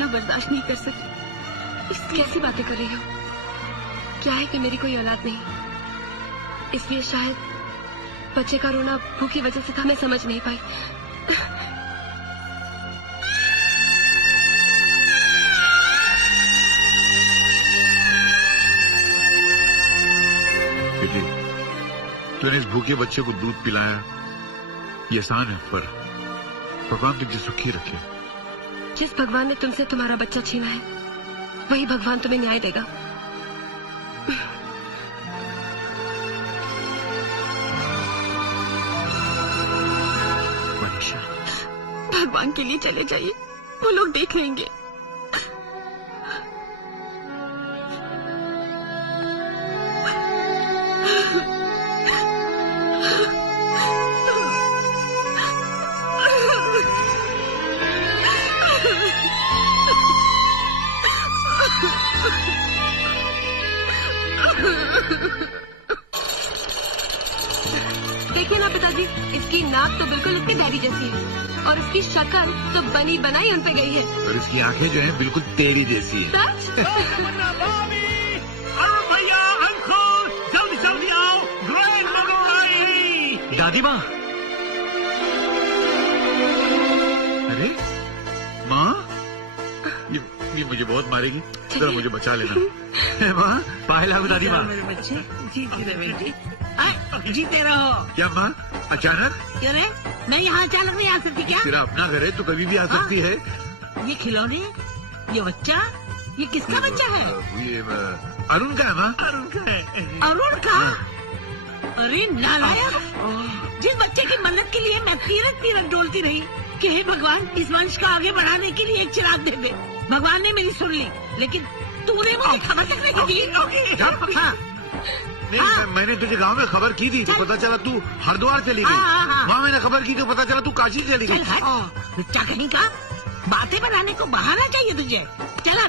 बर्दाश्त नहीं कर सकी। कैसी बातें कर रही हो? क्या है कि मेरी कोई औलाद नहीं, इसलिए शायद बच्चे का रोना भूख की वजह से था, मैं समझ नहीं पाई। बेटी, तूने इस भूखे बच्चे को दूध पिलाया, ये आसान है, पर भगवान तुझे सुखी रखे। जिस भगवान ने तुमसे तुम्हारा बच्चा छीना है, वही भगवान तुम्हें न्याय देगा। मनीषा, भगवान के लिए चले जाइए, वो लोग देख लेंगे। देखिए ना पिताजी, इसकी नाक तो बिल्कुल उसकी डैडी जैसी है और इसकी शक्ल तो बनी बनाई उन पे गई है। और इसकी आंखें जो हैं बिल्कुल तेरी जैसी है। सच? अरुण भैया, अंकल, जल्दी जल्दी आओ, ग्रैंड मदर आई। दादी माँ। अरे माँ, ये मुझे बहुत मारेगी, जरा मुझे बचा लेना। माँ, पाए लागू दादी माँ। मेरे बच्चे जीती रहे बेटी, जीते रहो। क्या माँ, अचानक? अरे मैं यहाँ अचानक नहीं आ सकती क्या? तेरा अपना घर है, तो कभी भी आ सकती है। ये खिलौने, ये बच्चा, ये किसका बच्चा है? ये अरुण का है माँ। अरुण का है। अरुण का? अरे नालायक, जिस बच्चे की मन्नत के लिए मैं तीरथ तीरथ डोलती रही कि हे भगवान, इस वंश को आगे बढ़ाने के लिए एक चिराग दे दे। भगवान ने मेरी सुन ली, लेकिन तूने मुझे खबर तक नहीं दी। हाँ। नहीं, मैंने तुझे गांव में खबर की थी, तो पता चला तू हरिद्वार चली गई। वहाँ मैंने खबर की तो पता चला तू काशी चली गई। बच्चा कहीं का, बातें बनाने को बहाना चाहिए तुझे। चला,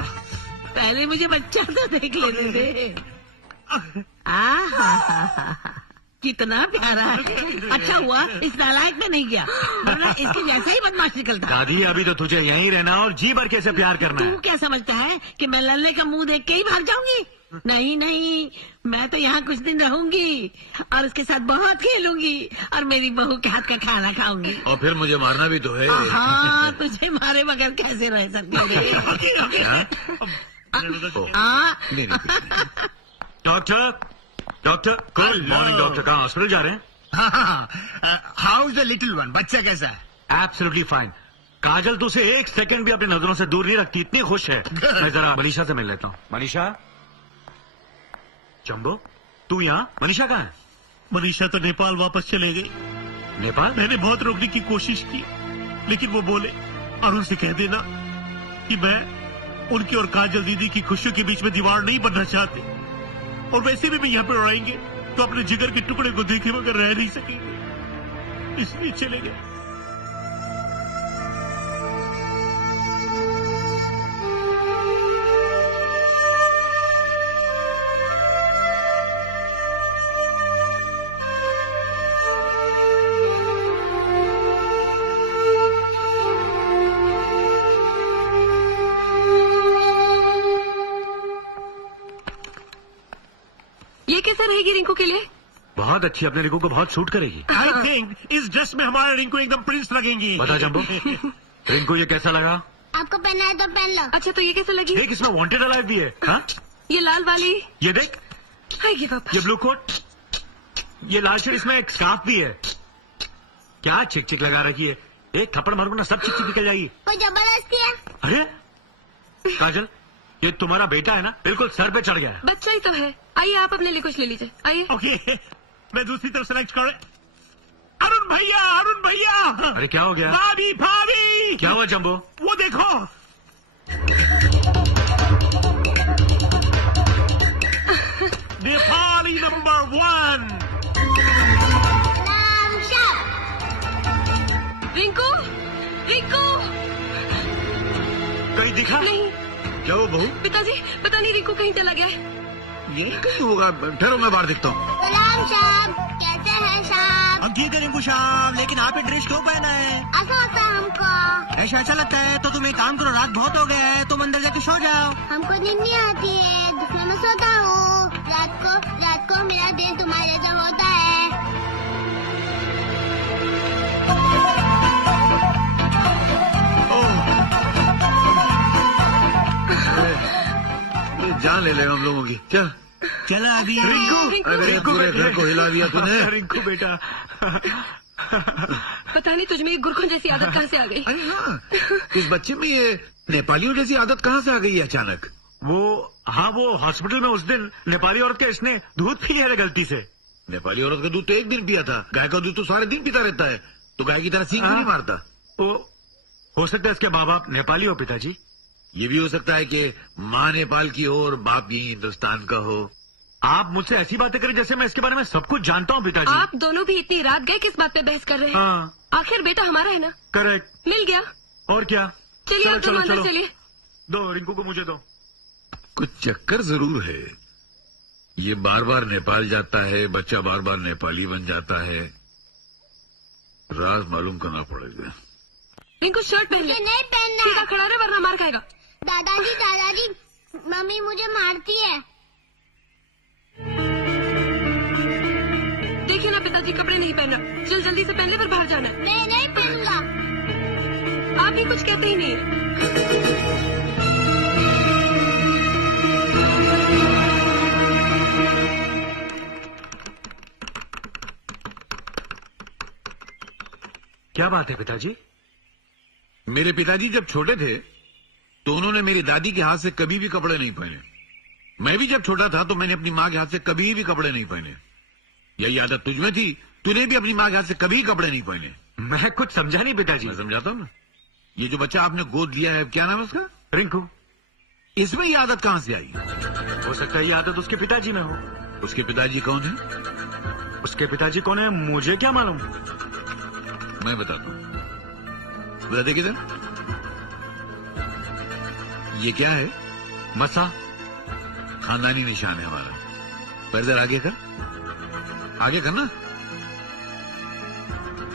पहले मुझे बच्चा तो देख लेने दे। कितना प्यारा है। अच्छा हुआ इस नालायक में नहीं गया, वरना इसके जैसा ही बदमाश निकलता। दादी, अभी तो तुझे यहीं रहना और जी भर के से प्यार करना तू है। क्या समझता है कि मैं लल्ले का मुंह देख के ही भाग जाऊंगी? नहीं नहीं, मैं तो यहाँ कुछ दिन रहूंगी और उसके साथ बहुत खेलूंगी और मेरी बहू के हाथ का खाना खाऊंगी। और फिर मुझे मारना भी तो है। हाँ, तुझे मारे बगैर कैसे रह सकते? Doctor, doctor, good morning doctor. कहाँ हॉस्पिटल जा रहे हैं? How is the little one? बच्चा कैसा है? Absolutely fine. काजल तो उसे एक सेकंड भी अपनी नजरों से दूर नहीं रखती, इतनी खुश है। मैं जरा मनीषा से मिल लेता हूँ। मनीषा, जम्बो, तू यहाँ? मनीषा कहाँ है? मनीषा तो नेपाल वापस चले गई। नेपाल? मैंने बहुत रोकने की कोशिश की, लेकिन वो बोले अरुण से कह देना कि मैं उनकी और काजल दीदी की खुशियों के बीच में दीवार नहीं बनना चाहते, और वैसे भी यहाँ पे आएंगे तो अपने जिगर के टुकड़े को देखे बगैर रह नहीं सकेंगे, इसलिए चले गए। ये कैसे रहेगी रिंकू के लिए? बहुत अच्छी, अपने रिंकू को बहुत सूट करेगी। आई थिंक इस ड्रेस में हमारे रिंकू एकदम प्रिंस लगेंगी। बता जम्बो, रिंकू ये कैसा लगा? आपको पहना है तो पहन लो। अच्छा, तो ये कैसे लगी? देख, इसमें वांटेड अलाइव भी है। हाँ? ये लाल वाली, ये देख, हाय ये पापा। ये ब्लू कोट, ये लाल शर्ट, इसमें एक स्कार्फ भी है। क्या चिक चिक लगा रखी है? एक थप्पड़ मारूंगा ना, सब चिक चिक निकल जाएगी। वो जबरदस्ती है। अरे काजल, ये तुम्हारा बेटा है ना, बिल्कुल सर पे चढ़ गया है। बच्चा ही तो है। आइए, आप अपने लिए कुछ ले लीजिए, आइए। ओके, मैं दूसरी तरफ सेलेक्ट कर। अरुण भैया, अरुण भैया। अरे क्या हो गया? भाभी, भाभी। क्या हुआ जम्बो? वो देखो। नेपाली नंबर 1। रिंकू, रिंकू। कहीं दिखा? नहीं। क्या वो बहू? पिताजी, पता नहीं रिंकू कहीं चला गया है। ये कहीं होगा, ठहरो मैं बाहर देखता हूँ। सलाम साहब, कैसे हैं साहब? हम ठीक है रिंकू साहब, लेकिन आप ये ड्रेस क्यों पहना है? ऐसा होता है हमको। ऐसा अच्छा लगता है तो तुम एक काम करो, रात बहुत हो गया है, तुम अंदर जाके सो जाओ। हमको नींद नहीं आती है, जिसमें मैं सोता हूँ। रात को मेरा दिल तुम्हारे जैसा होता है। जान ले लेगा हम लोगों की। चल चला अभी अरे पूरे घर को हिला दिया तूने। रिंकू बेटा, पता नहीं तुझ में ये गुरखुन जैसी आदत कहाँ से आ गई। अरे हाँ, इस बच्चे में ये नेपालियों जैसी आदत कहाँ से आ गई है अचानक? वो हॉस्पिटल में उस दिन नेपाली औरत का इसने दूध पी लिया गलती से। नेपाली औरत का दूध तो एक दिन पिया था, गाय का दूध तो सारे दिन पीता रहता है, तो गाय की तरह सींग नहीं मारता। हो सकता है इसके माँ बाप नेपाली हो पिताजी। ये भी हो सकता है कि माँ नेपाल की हो और बाप यही हिंदुस्तान का हो। आप मुझसे ऐसी बातें करें जैसे मैं इसके बारे में सब कुछ जानता हूँ पिताजी। आप दोनों भी इतनी रात गए किस बात पे बहस कर रहे हैं? हाँ, आखिर बेटा हमारा है ना। करेक्ट। मिल गया और क्या। चलिए आप दोनों अंदर चलिए। दो रिंकू को मुझे दो। कुछ चक्कर जरूर है। ये बार बार नेपाल जाता है, बच्चा बार बार नेपाली बन जाता है। राज मालूम करना पड़ेगा। रिंकू शर्ट पहन ले। नहीं पहनना। सीधा खड़ा रहे वरना मार खाएगा। दादाजी मम्मी मुझे मारती है। देखिए ना पिताजी, कपड़े नहीं पहनना। चल जल्दी से पहन ले, फिर बाहर जाना है। मैं नहीं पहनूंगा। आप ही कुछ कहते ही नहीं। क्या बात है पिताजी? मेरे पिताजी जब छोटे थे तो उन्होंने मेरी दादी के हाथ से कभी भी कपड़े नहीं पहने। मैं भी जब छोटा था तो मैंने अपनी माँ के हाथ से कभी भी कपड़े नहीं पहने। यही आदत तुझ में थी, तूने भी अपनी माँ के हाथ से कभी कपड़े नहीं पहने। मैं कुछ समझा नहीं पिताजी। मैं समझाता हूँ ना। ये जो बच्चा आपने गोद लिया है, क्या नाम है उसका? रिंकू। इसमें ये आदत कहाँ से आई? हो सकता है ये आदत उसके पिताजी में हो। उसके पिताजी कौन है? उसके पिताजी कौन है मुझे क्या मालूम। मैं बताता हूँ। बता दे किधर। ये क्या है? मसा। खानदानी निशान है हमारा। पैर जरा आगे कर, आगे करना।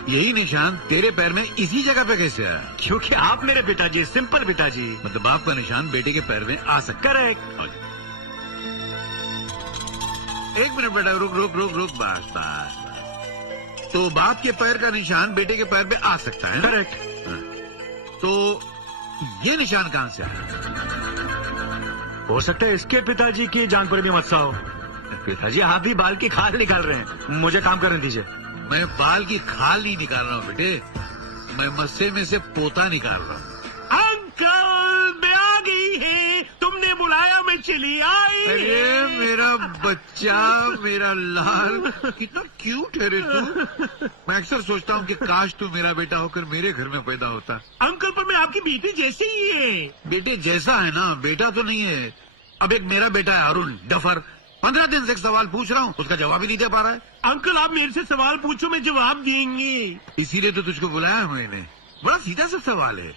यही निशान तेरे पैर में इसी जगह पे कैसे आया? क्योंकि आप मेरे पिताजी, सिंपल पिताजी। मतलब बाप का निशान बेटे के पैर में आ सकता है। करेक्ट। एक मिनट बेटा, रुक रुक रुक रुक, बस बस। तो बाप के पैर का निशान बेटे के पैर पे आ सकता है। करेक्ट। तो ये निशान कहाँ से आया? हो सकता है इसके पिताजी की जान पर भी मस्सा हो। पिताजी आप ही बाल की खाल निकाल रहे हैं, मुझे काम करने दीजिए। मैं बाल की खाल नहीं निकाल रहा हूँ बेटे, मैं मस्से में से पोता निकाल रहा हूँ। अंकल मैं आ गई है, तुमने बुलाया मैं चली आई। अरे मेरा बच्चा, मेरा लाल, कितना क्यूट है रे तू। मैं अक्सर सोचता हूँ कि काश तू मेरा बेटा होकर मेरे घर में पैदा होता। अंकल पर मैं आपकी बेटी जैसी ही है। बेटे जैसा है ना, बेटा तो नहीं है। अब एक मेरा बेटा है अरुण डफर, 15 दिन से एक सवाल पूछ रहा हूँ, उसका जवाब ही नहीं दे पा रहा है। अंकल आप मेरे से सवाल पूछो, मैं जवाब देंगे। इसीलिए तो तुझको बुलाया मैंने। बड़ा सीधा सा सवाल है।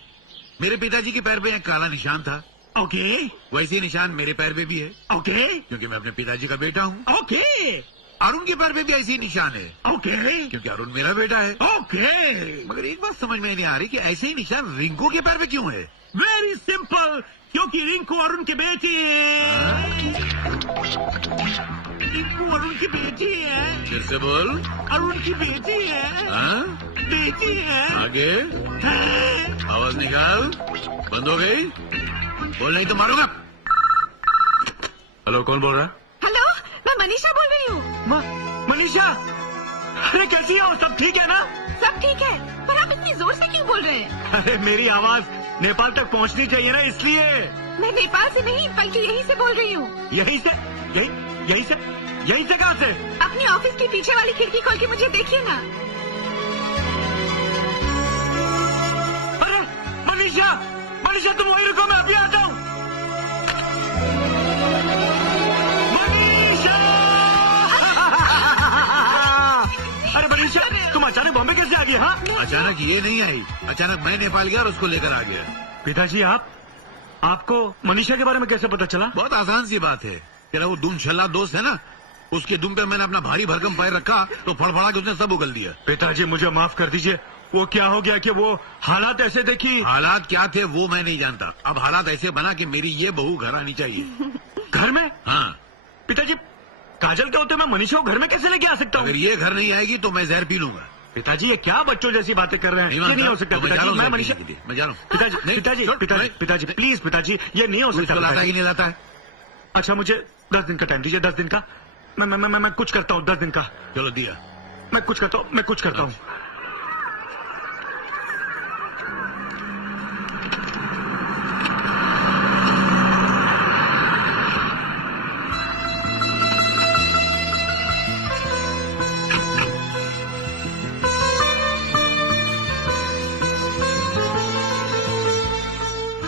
मेरे पिताजी के पैर पे एक काला निशान था। ओके। वैसे निशान मेरे पैर पे भी है। ओके। क्योंकि मैं अपने पिताजी का बेटा हूँ। ओके। अरुण के पैर पे भी ऐसे ही निशान है। ओके। क्योंकि अरुण मेरा बेटा है। ओके। मगर एक बात समझ में नहीं आ रही कि ऐसे ही निशान रिंकू के पैर पे क्यों है? वेरी सिंपल, क्योंकि रिंकू अरुण की बेटी है। रिंकू अरुण की बेटी है। फिर से बोल। अरुण की बेटी है। हाँ? बेटी है। आगे है। आवाज निकाल। बंद हो गई? बोल नहीं तो मारूंगा। हेलो, कौन बोल रहा है? हेलो, मैं मनीषा बोल रही हूँ। मनीषा, अरे कैसी हो? सब ठीक है ना? सब ठीक है, पर आप इतनी जोर से क्यों बोल रहे हैं? अरे मेरी आवाज नेपाल तक पहुंचनी चाहिए ना, इसलिए। मैं नेपाल से नहीं बल्कि यहीं से बोल रही हूँ। यहीं से? यहीं से कहाँ से? अपनी ऑफिस की पीछे वाली खिड़की खोल के मुझे देखिए ना। अरे मनीषा, मनीषा तुम वहीं रुको, मैं अभी आता हूँ। मनीषा! अरे मनीषा, तुम अचानक बॉम्बे कैसे आ गए? हाँ, अचानक ये नहीं आई, अचानक मैं नेपाल गया और उसको लेकर आ गया। पिताजी आपको मनीषा के बारे में कैसे पता चला? बहुत आसान सी बात है। तेरा वो दुम छल्ला दोस्त है ना, उसके दुम पे मैंने अपना भारी भरकम पैर रखा तो फड़फड़ा के उसने सब उगल दिया। पिताजी मुझे माफ कर दीजिए, वो क्या हो गया कि वो हालात ऐसे देखी। हालात क्या थे वो मैं नहीं जानता। अब हालात ऐसे बना कि मेरी ये बहू घर आनी चाहिए। घर में? हाँ। पिताजी काजल के होते मैं मनीषा को घर में कैसे लेके आ सकता हूँ? अगर ये घर नहीं आएगी तो मैं जहर पी लूंगा। पिताजी ये क्या बच्चों जैसी बातें कर रहे हैं? ये नहीं हो सकता पिताजी, मैं मनीषा, मैं जा रहा हूँ। पिताजी प्लीज पिताजी, ये नहीं हो सकता। लाता ही नहीं लाता है। अच्छा मुझे 10 दिन का टाइम दीजिए, 10 दिन का। मैं कुछ करता हूँ, 10 दिन का। चलो दिया। मैं कुछ करता हूँ।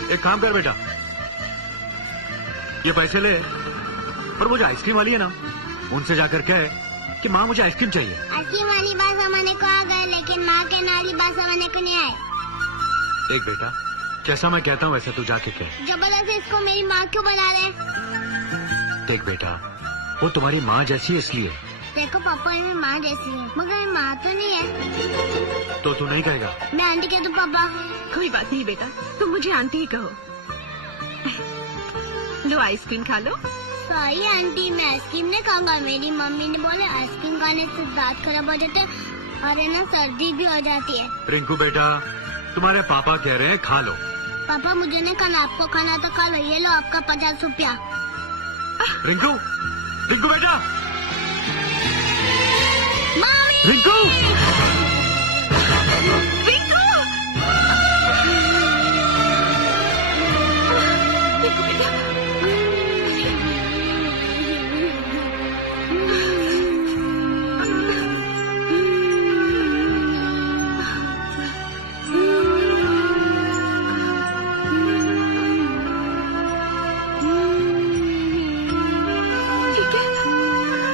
एक काम कर बेटा, ये पैसे ले, पर वो जो आइसक्रीम वाली है ना, उनसे जाकर कहे कि माँ मुझे आइसक्रीम चाहिए। आइसक्रीम वाली बात सामाने को आ गए, लेकिन माँ के नाली बात सामाने को नहीं आए। देख बेटा, जैसा मैं कहता हूँ वैसा तू जाके कह। जबरदस्ती इसको मेरी माँ क्यों बना रहे? देख बेटा, वो तुम्हारी माँ जैसी है इसलिए। देखो पापा, ये माँ जैसी है, मगर ये माँ तो नहीं है। तो तू नहीं कहेगा? मैं आंटी कह दूं पापा? कोई बात नहीं बेटा, तुम मुझे आंटी ही कहो। लो आइसक्रीम खा लो। सॉरी आंटी, मैं आइसक्रीम नहीं खाऊंगा। मेरी मम्मी ने बोले आइसक्रीम खाने से दांत खराब हो जाते और है ना सर्दी भी हो जाती है। रिंकू बेटा, तुम्हारे पापा कह रहे हैं खा लो। पापा मुझे नहीं खाना, आपको खाना तो खा लो। ये लो आपका 50 रुपया। रिंकू बेटा, रिंकू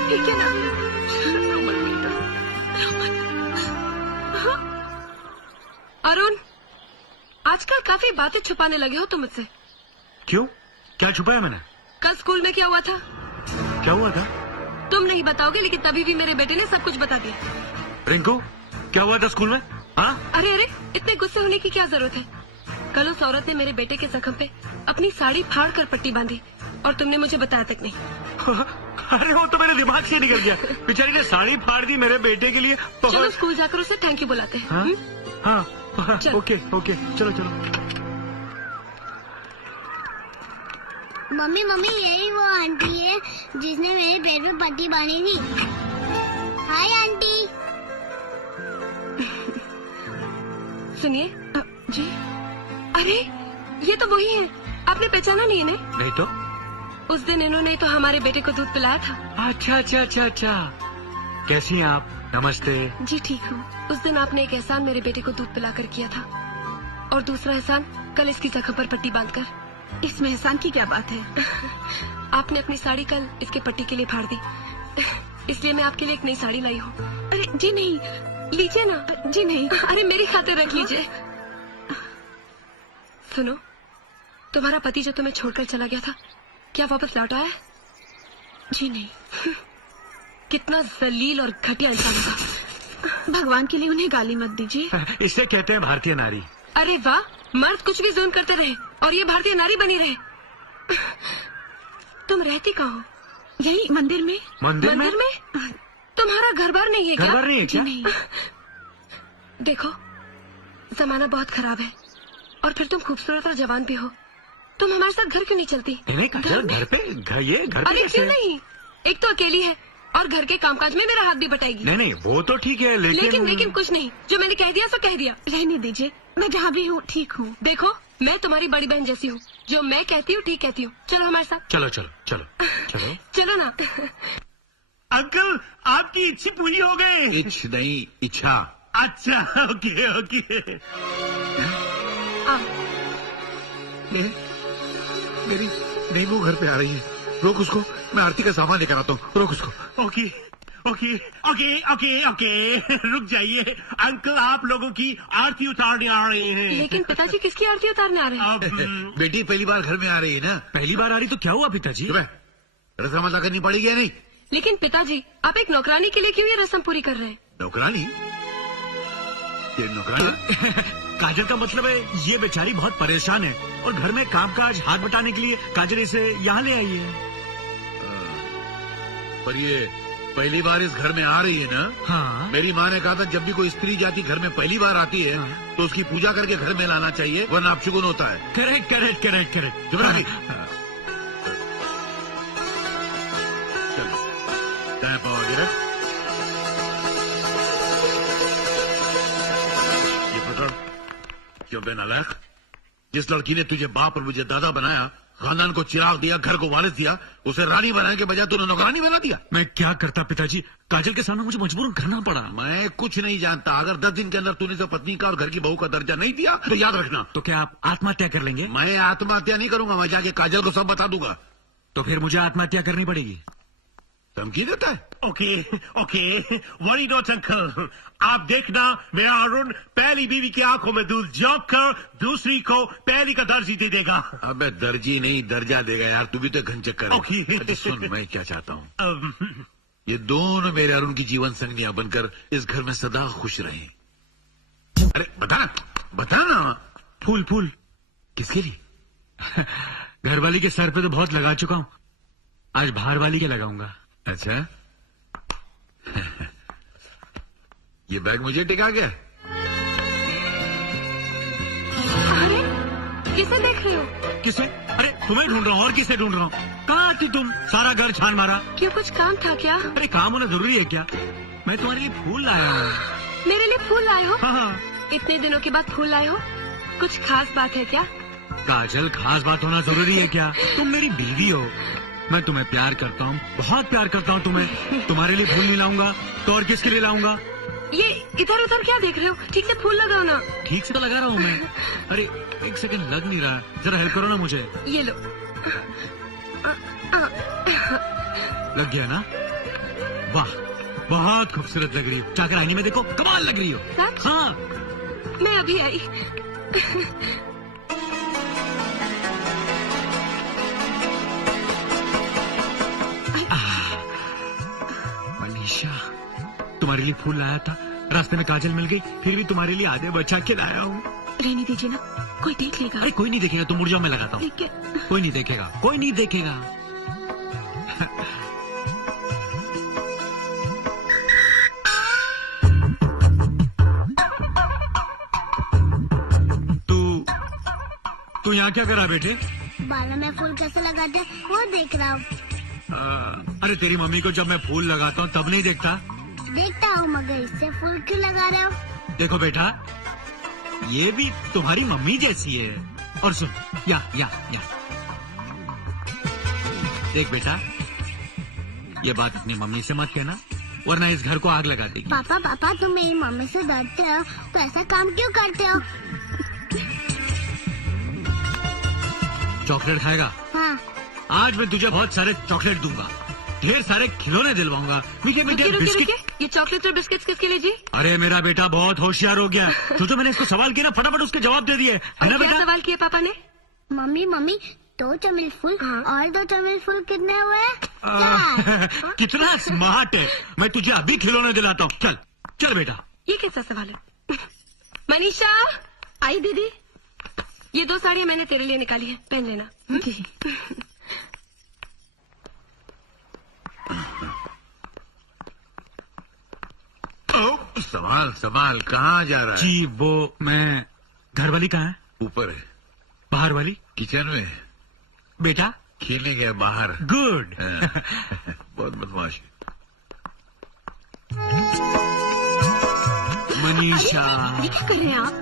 ठीक है ना? अरुण, आजकल काफी बातें छुपाने लगे हो तुम मुझसे। क्यों? क्या छुपाया मैंने? कल स्कूल में क्या हुआ था? क्या हुआ था? तुम नहीं बताओगे, लेकिन तभी भी मेरे बेटे ने सब कुछ बता दिया। रिंकू, क्या हुआ था स्कूल में? हाँ? अरे इतने गुस्से होने की क्या जरूरत है? कल उस औरत ने मेरे बेटे के जख्म पे अपनी साड़ी फाड़ कर पट्टी बांधी और तुमने मुझे बताया तक नहीं। अरे वो तो मेरे दिमाग से निकल गया। बेचारी ने साड़ी फाड़ दी मेरे बेटे के लिए। चलो स्कूल जाकर उसे थैंक यू बुलाते हैं। हाँ, ओके, चलो। मम्मी यही वो आंटी है जिसने मेरे पेट में पट्टी बांधी थी। Hi aunty. सुनिए जी। अरे ये तो वही है, आपने पहचाना नहीं है? नहीं तो? उस दिन इन्होंने तो हमारे बेटे को दूध पिलाया था। अच्छा। कैसी हैं आप? नमस्ते। जी ठीक हूँ। उस दिन आपने एक एहसान मेरे बेटे को दूध पिलाकर किया था, और दूसरा एहसान कल इसकी जख्म पर पट्टी बांधकर। इसमें एहसान की क्या बात है? आपने अपनी साड़ी कल इसके पट्टी के लिए फाड़ दी, इसलिए मैं आपके लिए एक नई साड़ी लाई हूँ। अरे जी नहीं, लीजिए ना। जी नहीं। अरे मेरी खातिर रख लीजिए। सुनो, तुम्हारा पति जो तुम्हें छोड़कर चला गया था, क्या वापस लौट आया? जी नहीं। कितना जलील और घटिया इंसान था। भगवान के लिए उन्हें गाली मत दीजिए। इसे कहते हैं भारतीय नारी। अरे वाह, मर्द कुछ भी जुल्म करते रहे और ये भारतीय नारी बनी रहे। तुम रहती कहाँ हो? यही मंदिर में। मंदिर में? तुम्हारा घर बार नहीं है क्या? घर बार नहीं है क्या? नहीं। देखो, जमाना बहुत खराब है, और फिर तुम खूबसूरत और जवान भी हो। तुम हमारे साथ घर क्यों नहीं चलती? नहीं, घर पे अरे क्यों नहीं? एक तो अकेली है और घर के कामकाज में मेरा हाथ भी बटाएगी। नहीं, वो तो ठीक है, लेकिन कुछ नहीं। जो मैंने कह दिया सो कह दिया। रहने दीजिए, मैं जहाँ भी हूँ ठीक हूँ। देखो, मैं तुम्हारी बड़ी बहन जैसी हूँ, जो मैं कहती हूँ ठीक कहती हूँ। चलो हमारे साथ। चलो ना। अंकल, आपकी इच्छा पूरी हो गई। नहीं, इच्छा। अच्छा, ओके। मेरी नहीं, वो घर पे आ रही है। रोक उसको, मैं आरती का सामान लेकर आता हूँ। रोक उसको। ओके। रुक जाइए। अंकल आप लोगों की आरती उतारने आ रहे हैं। लेकिन पिताजी किसकी आरती उतारने आ रहे हैं? बेटी पहली बार घर में आ रही है ना। पहली बार आ रही तो क्या हुआ पिताजी? रस्म अदा करनी पड़ेगी या नहीं? लेकिन पिताजी, आप एक नौकरानी के लिए क्यों ये रस्म पूरी कर रहे हैं? नौकरानी? काजल का मतलब है ये बेचारी बहुत परेशान है और घर में कामकाज हाथ बटाने के लिए काजल इसे यहाँ ले आई है। पर ये पहली बार इस घर में आ रही है ना? हाँ। मेरी माँ ने कहा था जब भी कोई स्त्री जाति घर में पहली बार आती है तो उसकी पूजा करके घर में लाना चाहिए, वरना अपशगुन होता है। Correct correct correct correct. चुप रही। चलो, दाएं पाँव आगे रख। ये पकड़। क्यों बेनालायक? जिस लड़की ने तुझे बाप और मुझे दादा बनाया, खानदान को चिराग दिया, घर को वारिस दिया, उसे रानी बनाने के बजाय तूने नौकरानी बना दिया। मैं क्या करता पिताजी, काजल के सामने मुझे मजबूरन करना पड़ा। मैं कुछ नहीं जानता। अगर 10 दिन के अंदर तूने से पत्नी का और घर की बहू का दर्जा नहीं दिया तो याद रखना। तो क्या आप आत्महत्या कर लेंगे? मैं आत्महत्या नहीं करूंगा, मैं जाके काजल को सब बता दूंगा। तो फिर मुझे आत्महत्या करनी पड़ेगी। धमकी देता है? Okay okay, worry not uncle. आप देखना, मेरा अरुण पहली बीवी की आंखों में दूध झोंक कर दूसरी को पहली का दर्जी दे देगा। अबे दर्जी नहीं, दर्जा देगा यार। तू भी तो घन चक्कर है। ओके। अच्छा सुन, मैं क्या चाहता हूँ, ये दोनों मेरे अरुण की जीवन संगिया बनकर इस घर में सदा खुश रहें। अरे बता ना। फूल फूल किसके लिए? घरवाली के सर पे तो बहुत लगा चुका हूँ, आज बाहर वाली के लगाऊंगा। अच्छा ये बैग मुझे टिका गया। अरे किसे देख रहे हो? किसे? अरे तुम्हें ढूंढ रहा हूँ। और किसे ढूंढ रहा हूँ? कहाँ थी तुम? सारा घर छान मारा। क्यों, कुछ काम था क्या? अरे काम होना जरूरी है क्या? मैं तुम्हारे लिए फूल लाया हूँ। मेरे लिए फूल लाए हो? हाँ। इतने दिनों के बाद फूल लाए हो, कुछ खास बात है क्या? काजल, खास बात होना जरूरी है क्या? तुम मेरी बीवी हो, मैं तुम्हें प्यार करता हूँ, बहुत प्यार करता हूँ तुम्हें। तुम्हारे लिए फूल नहीं लाऊंगा तो और किसके लिए लाऊंगा? ये इधर उधर क्या देख रहे हो? ठीक से फूल लगाओ ना। ठीक से तो लगा रहा हूँ मैं। अरे एक सेकंड, लग नहीं रहा, जरा हेल्प करो ना मुझे। ये लो। लग गया ना? वाह, बहुत खूबसूरत लग रही हो। जाकर आईने में देखो, कमाल लग रही हो। सच? हाँ। मैं अभी आई। मनीषा, तुम्हारे लिए फूल लाया था, रास्ते में काजल मिल गई, फिर भी तुम्हारे लिए आधे बचा के लाया हूँ। रहने दीजिए ना, कोई देख लेगा। अरे कोई नहीं देखेगा, तुम उड़ जाओ, मैं लगाता हूँ। कोई नहीं देखेगा, कोई नहीं देखेगा। तू यहाँ क्या करा बेटे? बालों में फूल कैसे लगाते वो देख रहा हूँ। अरे तेरी मम्मी को जब मैं फूल लगाता हूँ तब नहीं देखता? देखता हूँ, मगर इससे फूल क्यों लगा रहे हो? देखो बेटा, ये भी तुम्हारी मम्मी जैसी है। और सुन, या देख बेटा, ये बात अपनी मम्मी से मत कहना, वरना इस घर को आग लगा देगी। पापा तुम मेरी मम्मी से डरते हो तो ऐसा काम क्यों करते हो? चॉकलेट खाएगा? हाँ। आज मैं तुझे बहुत सारे चॉकलेट दूंगा, ढेर सारे खिलौने दिलवाऊंगा, मीठे मीठे बिस्किट। ये चॉकलेट और बिस्किट्स किसके लिए जी? अरे मेरा बेटा बहुत होशियार हो गया। जो मैंने इसको सवाल किया ना, फटाफट उसके जवाब दे दिए, है ना बेटा? क्या सवाल किया पापा ने? मम्मी 2 चमेली फूल और 2 चमेली फूल कितने हुए? कितना स्मार्ट है। मैं तुझे अभी खिलौने दिलाता हूँ। चल चल बेटा। ये कैसा सवाल है? मनीषा आई दीदी, ये 2 साड़ियाँ मैंने तेरे लिए निकाली है, पहन लेना। संभाल कहाँ जा रहा है? जी वो मैं, घर वाली कहाँ है? ऊपर है। बाहर वाली? किचन में। बेटा खेलने गया बाहर। गुड। बहुत बदमाश। मनीषा, ये क्या कर रहे हैं आप?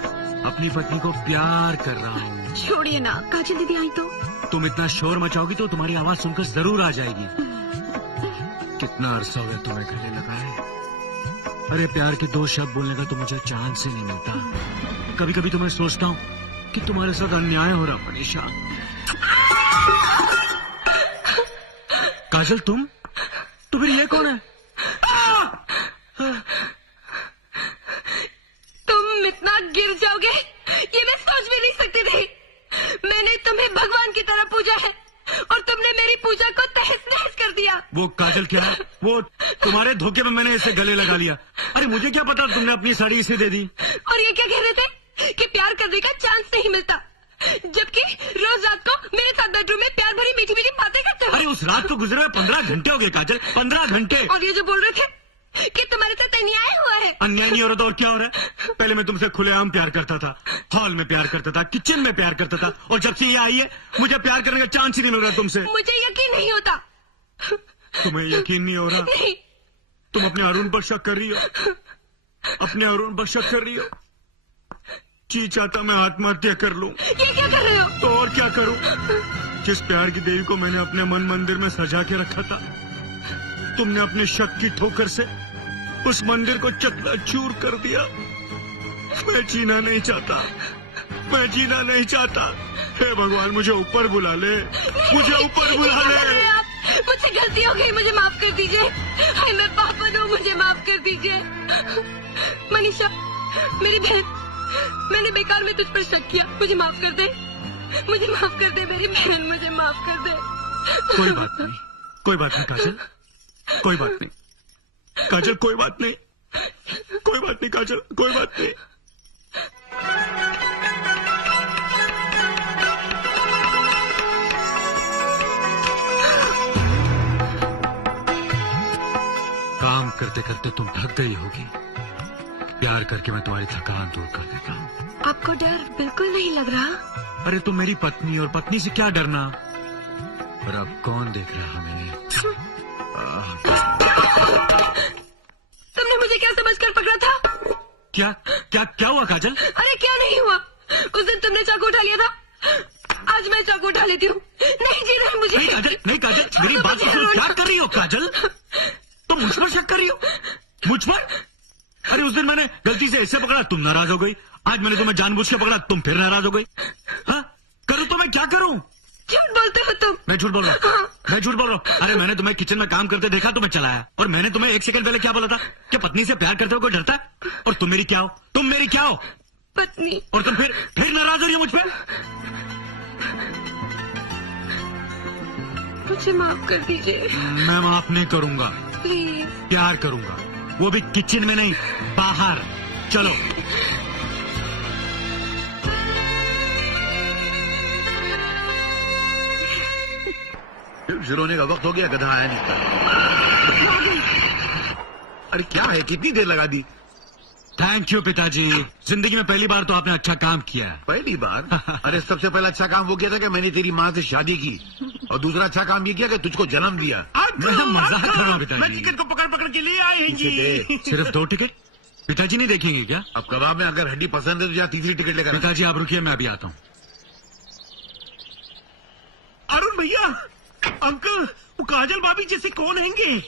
अपनी पत्नी को प्यार कर रहा हूँ। छोड़िए ना, काजल दीदी आई तो। तुम इतना शोर मचाओगी तो तुम्हारी आवाज सुनकर जरूर आ जाएगी। कितना अरसा हो गया तुम्हें गले लगाए। अरे प्यार के 2 शब्द बोलने का तो मुझे चांस ही नहीं मिलता। कभी कभी तो मैं सोचता हूँ कि तुम्हारे साथ अन्याय हो रहा। मनीषा, काजल तुम तो फिर ये कौन है? तुम इतना गिर जाओगे ये मैं सोच भी नहीं सकती थी। मैंने तुम्हें भगवान की तरह पूजा है और तुमने मेरी पूजा को तहस-नहस कर दिया। वो काजल क्या है? वो तुम्हारे धोखे में मैंने इसे गले लगा लिया। अरे मुझे क्या पता तुमने अपनी साड़ी इसे दे दी। और ये क्या कह रहे थे कि प्यार करने का चांस नहीं मिलता? जबकि रोज रात को मेरे साथ बेडरूम में प्यार भरी मीठी मीठी बातें करते हो। अरे उस रात को गुजरे हुए 15 घंटे हो गए काजल, 15 घंटे। और ये जो बोल रहे थे कि तुम्हारे साथ अन्याय हुआ है। अन्याय नहीं हो रहा था और क्या हो रहा है? पहले मैं तुमसे खुलेआम प्यार करता था, हॉल में प्यार करता था, किचन में प्यार करता था, और जब से ये आई है मुझे प्यार करने का चांस ही नहीं मिल रहा तुमसे। मुझे यकीन नहीं होता। तुम्हें यकीन नहीं हो रहा? नहीं। तुम अपने अरुण पर शक कर रही हो, अपने अरुण पर शक कर रही हो। जी चाहता मैं आत्महत्या कर लूं। ये क्या कर रहे हो? तो और क्या करूं? जिस प्यार की देवी को मैंने अपने मन मंदिर में सजा के रखा था, तुमने अपने शक की ठोकर से उस मंदिर को चकनाचूर कर दिया। मैं जीना नहीं चाहता, मैं जीना नहीं चाहता। हे भगवान, मुझे ऊपर बुला ले, मुझे ऊपर बुला ले। मुझसे गलती हो गई, मुझे माफ कर दीजिए। हाय मैं पापन हूँ, मुझे माफ कर दीजिए। मनीषा मेरी बहन, मैंने बेकार में तुझ पर शक किया, मुझे माफ कर दे, मुझे माफ कर दे मेरी बहन, मुझे माफ कर दे। कोई बात नहीं, कोई बात नहीं काजल, कोई बात नहीं काजल, कोई बात नहीं, कोई बात नहीं काजल, कोई बात नहीं। काम करते करते तुम थक गई होगी, प्यार करके मैं तुम्हारी थकान दूर कर देता हूँ। आपको डर बिल्कुल नहीं लग रहा? अरे तुम मेरी पत्नी, और पत्नी से क्या डरना। और अब कौन देख रहा हमें? तुमने मुझे क्या समझकर पकड़ा था? क्या क्या क्या हुआ काजल? अरे क्या नहीं हुआ? उस दिन तुमने चाकू उठा लिया था, आज मैं चाकू उठा लेती हूँ। नहीं जी रहा मुझे। नहीं काजल, नहीं काजल, मेरी बात सुनो। क्या कर रही हो काजल? तुम मुझ पर शक कर रही हो? मुझ पर? अरे उस दिन मैंने गलती से ऐसे पकड़ा, तुम नाराज हो गई। आज मैंने तुम्हें जानबूझ के पकड़ा, तुम फिर नाराज हो गई। हाँ, करूँ तो मैं क्या करूँ? झूठ बोलते हो तुम। मैं झूठ बोल रहा हूँ, मैं झूठ बोल रहा हूँ। अरे मैंने तुम्हें किचन में काम करते देखा, तुम्हें चलाया। और मैंने तुम्हें 1 सेकंड पहले क्या बोला था कि पत्नी से प्यार करते हो कोई डरता है? और तुम मेरी क्या हो? तुम मेरी क्या हो? पत्नी। और तुम फिर नाराज हो रही हो मुझ पर? मुझे माफ कर दीजिए। मैं माफ नहीं करूंगा, प्लीज। प्यार करूंगा, वो भी किचन में नहीं, बाहर। चलो। फिर रोने का वक्त हो गया, गधा आया नहीं। अरे क्या है, कितनी देर लगा दी? थैंक यू पिताजी, जिंदगी में पहली बार तो आपने अच्छा काम किया है। पहली बार? अरे सबसे पहला अच्छा काम वो किया था कि मैंने तेरी माँ से शादी की, और दूसरा अच्छा काम ये किया कि तुझको जन्म दिया। मैं मजाक कर रहा हूँ मैं पिताजी। टिकट को पकड़ पकड़ के ले आएंगी। सिर्फ 2 टिकट? पिताजी नहीं देखेंगे क्या? अब कबाब में अगर हड्डी पसंद है तो जा तीसरी टिकट लेकर। पिताजी आप रुकिए, मैं अभी आता हूँ। अरुण भैया, अंकल, वो काजल भाभी जैसे कौन हैंगे?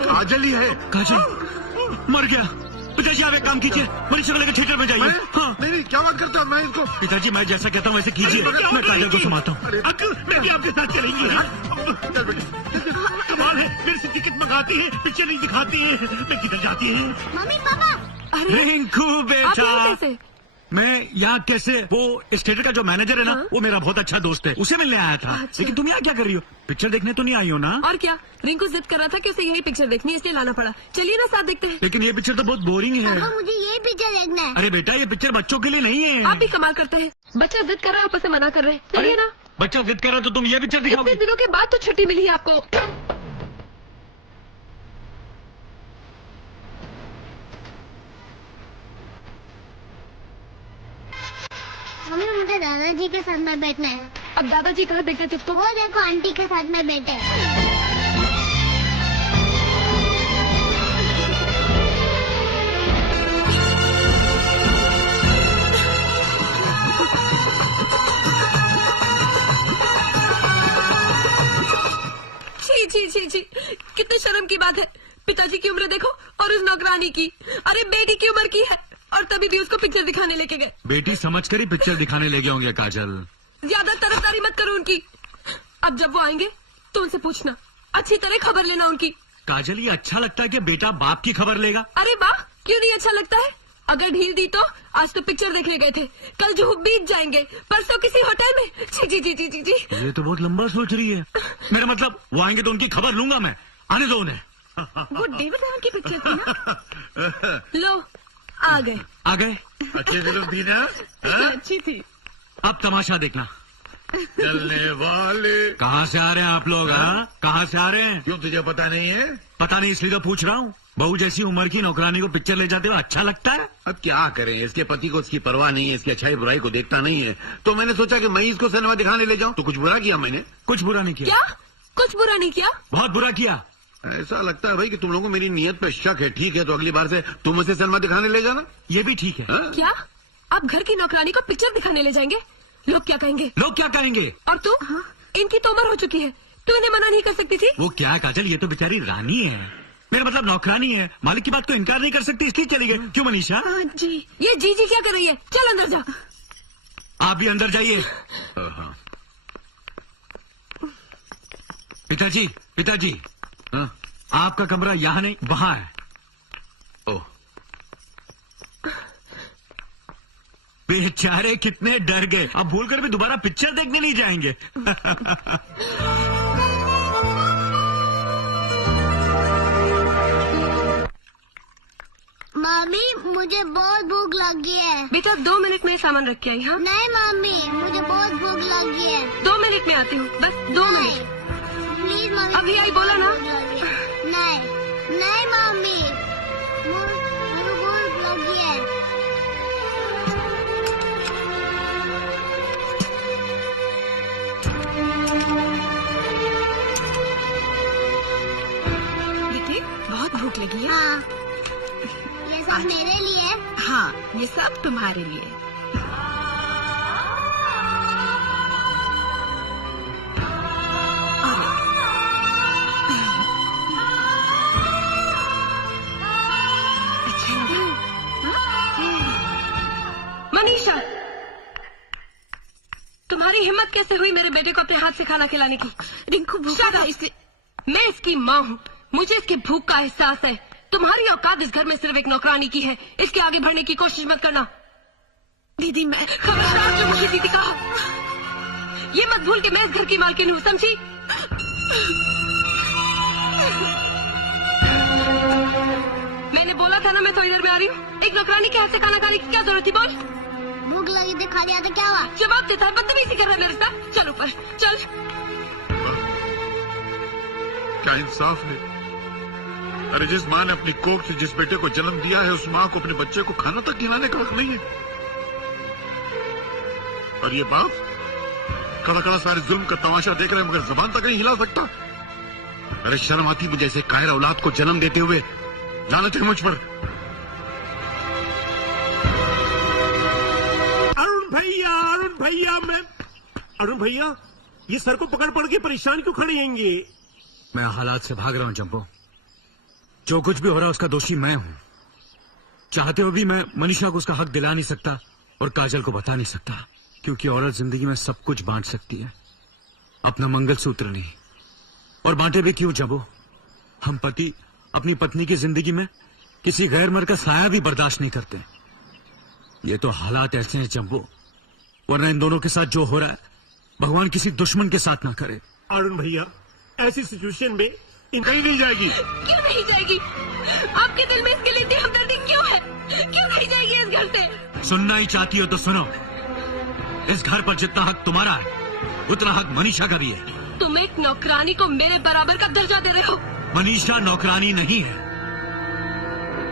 काजल ही है। काजल मर गया। पिताजी आप एक काम कीजिए, मनीषा को लेकर थिएटर में जाइए। हाँ। नहीं, क्या बात करते हो? मैं इसको। पिताजी मैं जैसा कहता हूँ वैसे कीजिए, मैं काजल को संभालता हूँ। अंकल मैं भी आपके साथ चलेंगी। कमाल है, मेरे से टिकट मंगाती है, पिक्चर नहीं दिखाती है, मैं किधर जाती है? Mummy papa. रिंकू बेटा, मैं यहाँ कैसे? वो इस थिएटर का जो मैनेजर है ना, वो मेरा बहुत अच्छा दोस्त है, उसे मिलने आया था। अच्छा। लेकिन तुम यहाँ क्या कर रही हो? पिक्चर देखने तो नहीं आई हो ना? और क्या, रिंकू जिद कर रहा था कि उसे यही पिक्चर देखनी है, इसलिए लाना पड़ा। चलिए ना साथ देखते हैं। लेकिन ये पिक्चर तो बहुत बोरिंग है। पापा मुझे ये पिक्चर देखना है। अरे बेटा, ये पिक्चर बच्चों के लिए नहीं है। आप भी कमाल करते हैं, बच्चा जिद कर रहा है, ऊपर से मना कर रहे हैं। चलिए ना। बच्चा जिद कर रहा है तो तुम ये पिक्चर इतने दिखाओगे? दिनों के बाद तो छुट्टी मिली है आपको। मम्मी मुझे दादाजी के साथ में बैठना है। अब दादाजी कहाँ देखते थे तो? वो देखो आंटी के साथ में बैठे हैं। छी, कितने शर्म की बात है। पिताजी की उम्र देखो और उस नौकरानी की। अरे बेटी की उम्र की है और तभी भी उसको पिक्चर दिखाने लेके गए। बेटी समझकर ही पिक्चर दिखाने ले गए होंगे काजल। ज्यादा तरफदारी मत करो उनकी। अब जब वो आएंगे तो उनसे पूछना, अच्छी तरह खबर लेना उनकी। काजल, ये अच्छा लगता है कि बेटा बाप की खबर लेगा? अरे वाह, क्यों नहीं अच्छा लगता है? अगर ढील दी तो आज तो पिक्चर देखने गए थे, कल जो बीत जाएंगे, परसों किसी होटल में। जी। ये तो बहुत लंबा सोच रही है। मेरा मतलब वो आएंगे तो उनकी खबर लूंगा मैं। आने दो उन्हें। वो डेविड रावल की पिक्चर थी ना। लो आ गए। आ गए? अच्छी फिल्म थी ना? अच्छी थी। अब तमाशा देखना। चलने वाले। कहाँ से आ रहे हैं आप लोग? हाँ, कहाँ से आ रहे हैं? क्यों तुझे पता नहीं है? पता नहीं इसलिए तो पूछ रहा हूँ। बहू जैसी उम्र की नौकरानी को पिक्चर ले जाते हुए अच्छा लगता है? अब क्या करें, इसके पति को उसकी परवाह नहीं है, इसकी अच्छाई बुराई को देखता नहीं है, तो मैंने सोचा कि मैं इसको सिनेमा दिखाने ले जाऊं। तो कुछ बुरा किया मैंने? कुछ बुरा नहीं किया। क्या? कुछ बुरा नहीं किया? बहुत बुरा किया। ऐसा लगता है भाई कि तुम लोगों को मेरी नीयत पे शक है। ठीक है, तो अगली बार से तुम उसे सिनेमा दिखाने ले जाना। ये भी ठीक है। हाँ? क्या आप घर की नौकरानी को पिक्चर दिखाने ले जाएंगे? लोग क्या कहेंगे? लोग क्या कहेंगे? और तू? इनकी तो उम्र हो चुकी है, तू इन्हें मना नहीं कर सकती थी? वो क्या है काजल, ये तो बेचारी रानी है, मेरा मतलब नौकरानी है। मालिक की बात को इनकार नहीं कर सकती, इसलिए चली गई। क्यों मनीषा? जी। ये जी क्या कर रही है? चल अंदर जा। आप भी अंदर जाइए। पिताजी, पिताजी, हाँ? आपका कमरा यहाँ नहीं वहाँ है। ओह, बेचारे कितने डर गए, अब भूलकर भी दोबारा पिक्चर देखने नहीं जाएंगे। मम्मी मुझे बहुत भूख लगी है। बेटा 2 मिनट में सामान रख के आई। हाँ नहीं मम्मी, मुझे बहुत भूख लगी है। 2 मिनट में आती हूँ, बस 2 मिनट। Please mummy. अभी आई बोला ना। नहीं नहीं मम्मी, मुझे भूख लगी है। बेटी बहुत भूख लगी है? हाँ, ये सब मेरे लिए। हाँ, ये सब तुम्हारे लिए। मनीषा, तुम्हारी हिम्मत कैसे हुई मेरे बेटे को अपने हाथ से खाना खिलाने की? रिंकू भूखा था इसलिए। मैं इसकी माँ हूँ, मुझे इसकी भूख का एहसास है। तुम्हारी औकात इस घर में सिर्फ एक नौकरानी की है, इसके आगे बढ़ने की कोशिश मत करना। दीदी मैं खबरदार जो मुझे दीदी कहा। ये मत भूल कि मैं इस घर की मालकिन हूँ, समझी? मैंने बोला था ना मैं थोड़ी देर में आ रही हूँ। एक नौकरानी के हाथ से खाना खाने की क्या जरूरत थी? बोल। भूख लगी थी, खा लिया तो क्या हुआ? जवाब देता है, बदतमीजी कर रहा है मेरे साथ। चल ऊपर चल। क्या इंसाफ है। अरे जिस माँ ने अपनी कोख से जिस बेटे को जन्म दिया है, उस माँ को अपने बच्चे को खाना तक खिलाने का हक नहीं है। और ये बाप खड़ा खड़ा सारे जुल्म का तमाशा देख रहे हैं, मगर जबान तक नहीं हिला सकता। अरे शर्म आती मुझे ऐसे कायर औलाद को जन्म देते हुए। लानत है मुझ पर। अरुण भैया, अरुण भैया, ये सर को पकड़ पड़ के परेशान क्यों खड़े हैंगे? मैं हालात से भाग रहा हूँ जंपो। जो कुछ भी हो रहा है उसका दोषी मैं हूँ। चाहते हुए भी मैं मनीषा को उसका हक दिला नहीं सकता और काजल को बता नहीं सकता, क्योंकि औरत जिंदगी में सब कुछ बांट सकती है, अपना मंगलसूत्र नहीं। और बांटे भी क्यों जंपो? हम पति अपनी पत्नी की जिंदगी में किसी गैर मर्द का साया भी बर्दाश्त नहीं करते। ये तो हालात ऐसे हैं जंपो, वरना इन दोनों के साथ जो हो रहा है भगवान किसी दुश्मन के साथ ना करे। अरुण भैया, ऐसी सिचुएशन में इन कहीं नहीं जाएगी। क्यों नहीं जाएगी? आपके दिल में इसके लिए इतनी हमदर्दी क्यों है? क्यों नहीं जाएगी इस घर से? सुनना ही चाहती हो तो सुनो। इस घर पर जितना हक तुम्हारा है उतना हक मनीषा का भी है। तुम एक नौकरानी को मेरे बराबर का दर्जा दे रहे हो। मनीषा नौकरानी नहीं है,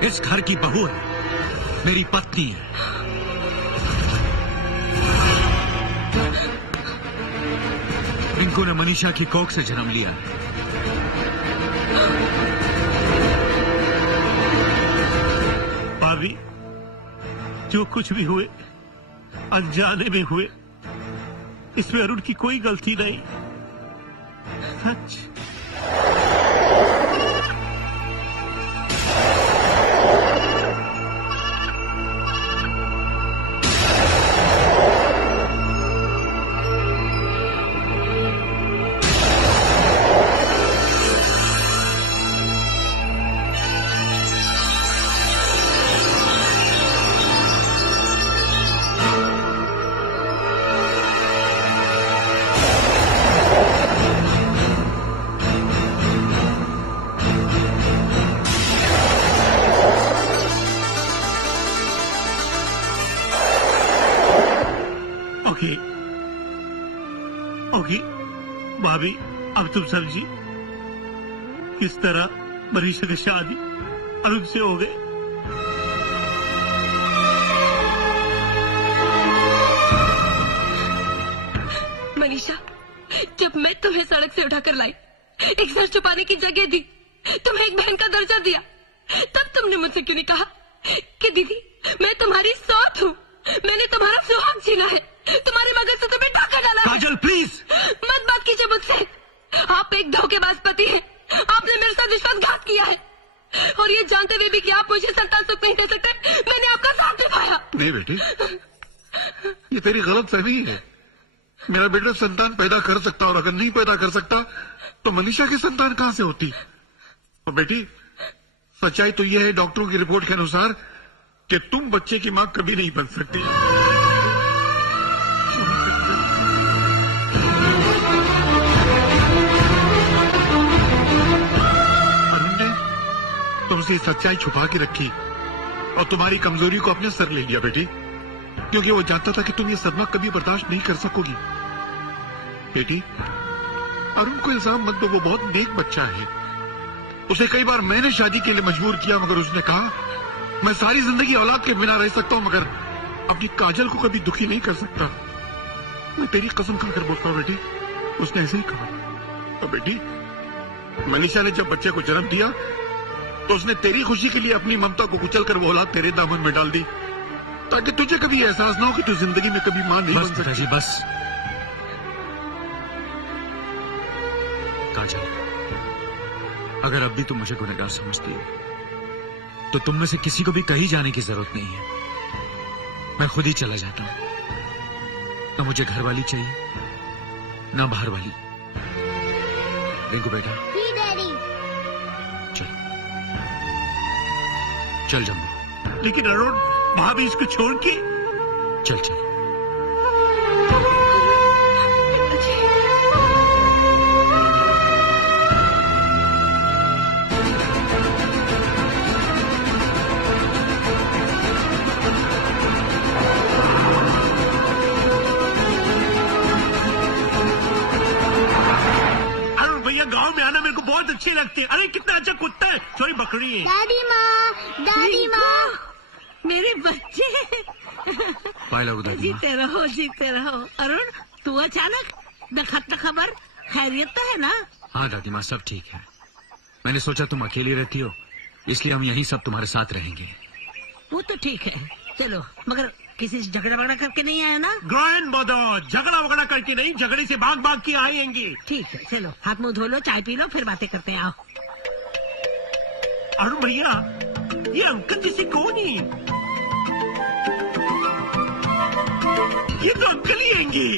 इस घर की बहू है, मेरी पत्नी है। रिंकू ने मनीषा की कोख से जन्म लिया है। भाभी, जो कुछ भी हुए अनजाने में हुए, इसमें अरुण की कोई गलती नहीं। सच। भाभी, अब तुम समझी किस तरह मनीषा की शादी अरुण से हो गई। मनीषा, जब मैं तुम्हें सड़क से उठाकर लाई, एक सर छुपाने की जगह दी, तुम्हें एक बहन का दर्जा दिया, तब तुमने मुझसे क्यों नहीं कहा कि दीदी मैं तुम्हारी सौत हूँ, मैंने तुम्हारा सुहाग छीना है, तुम्हारे मगज से तुम्हें ढाका डाला है। काजल प्लीज मत बात कीजिए मुझसे। आप एक धोखेबाज पति हैं। आपने मेरे साथ विश्वासघात किया है और ये जानते हुए भी कि आप मुझे संतान सुख नहीं दे सकते, मैंने आपका साथ निभाया। नहीं बेटी, ये तेरी गलत फहमी है। मेरा बेटा संतान पैदा कर सकता और अगर नहीं पैदा कर सकता तो मनीषा की संतान कहां से होती। और बेटी, सच्चाई तो यह है डॉक्टरों की रिपोर्ट के अनुसार कि तुम बच्चे की मां कभी नहीं बन सकती। अरुण ने तुमसे सच्चाई छुपा के रखी और तुम्हारी कमजोरी को अपने सर ले लिया बेटी, क्योंकि वो जानता था कि तुम ये सदमा कभी बर्दाश्त नहीं कर सकोगी। बेटी, अरुण को इल्जाम मत दो, वो बहुत नेक बच्चा है। उसे कई बार मैंने शादी के लिए मजबूर किया, मगर उसने कहा मैं सारी जिंदगी औलाद के बिना रह सकता हूं, मगर अपनी काजल को कभी दुखी नहीं कर सकता। मैं तेरी कसम खाकर बोलता हूं बेटी, उसने ऐसे ही कहा। तो बेटी, मनीषा ने जब बच्चे को जन्म दिया तो उसने तेरी खुशी के लिए अपनी ममता को कुचलकर वो औलाद तेरे दामन में डाल दी, ताकि तुझे कभी एहसास ना हो कि तू जिंदगी में कभी मां नहीं बन सकती। पिताजी बस। काजल, अगर अब भी तुम मुझे गुनहगार समझती हो तो तुम में से किसी को भी कहीं जाने की जरूरत नहीं है। मैं खुद ही चला जाता हूं। न मुझे घर वाली चाहिए न बाहर वाली। रिंकू बेटा, जी डैडी। चल चल जम्बू। लेकिन अरुण, भाभी इसको छोड़ के चल चल। अरुण भैया गांव में आना मेरे को बहुत अच्छे लगते हैं। अरे कितना अच्छा कुत्ता है, सॉरी बकरी है। दादी माँ, मेरे बच्चे पायला उदादी जीते रहो। अरुण, तू अचानक नखत खबर, खैरियत तो है ना? हाँ दादी माँ, सब ठीक है। मैंने सोचा तुम अकेली रहती हो, इसलिए हम यहीं सब तुम्हारे साथ रहेंगे। वो तो ठीक है, चलो, मगर किसी से झगड़ा वगड़ा करके नहीं आया ना? ग्रैंड मदर, झगड़ा वगड़ा करके नहीं, झगड़े से भाग भाग के आएंगे। ठीक है, चलो हाथ मुंह धो लो, चाय पी लो, फिर बातें करते हैं। आओ। अरुण भैया, ये अंकल जैसे कौन है? ये तो अंकल ही हैंगे।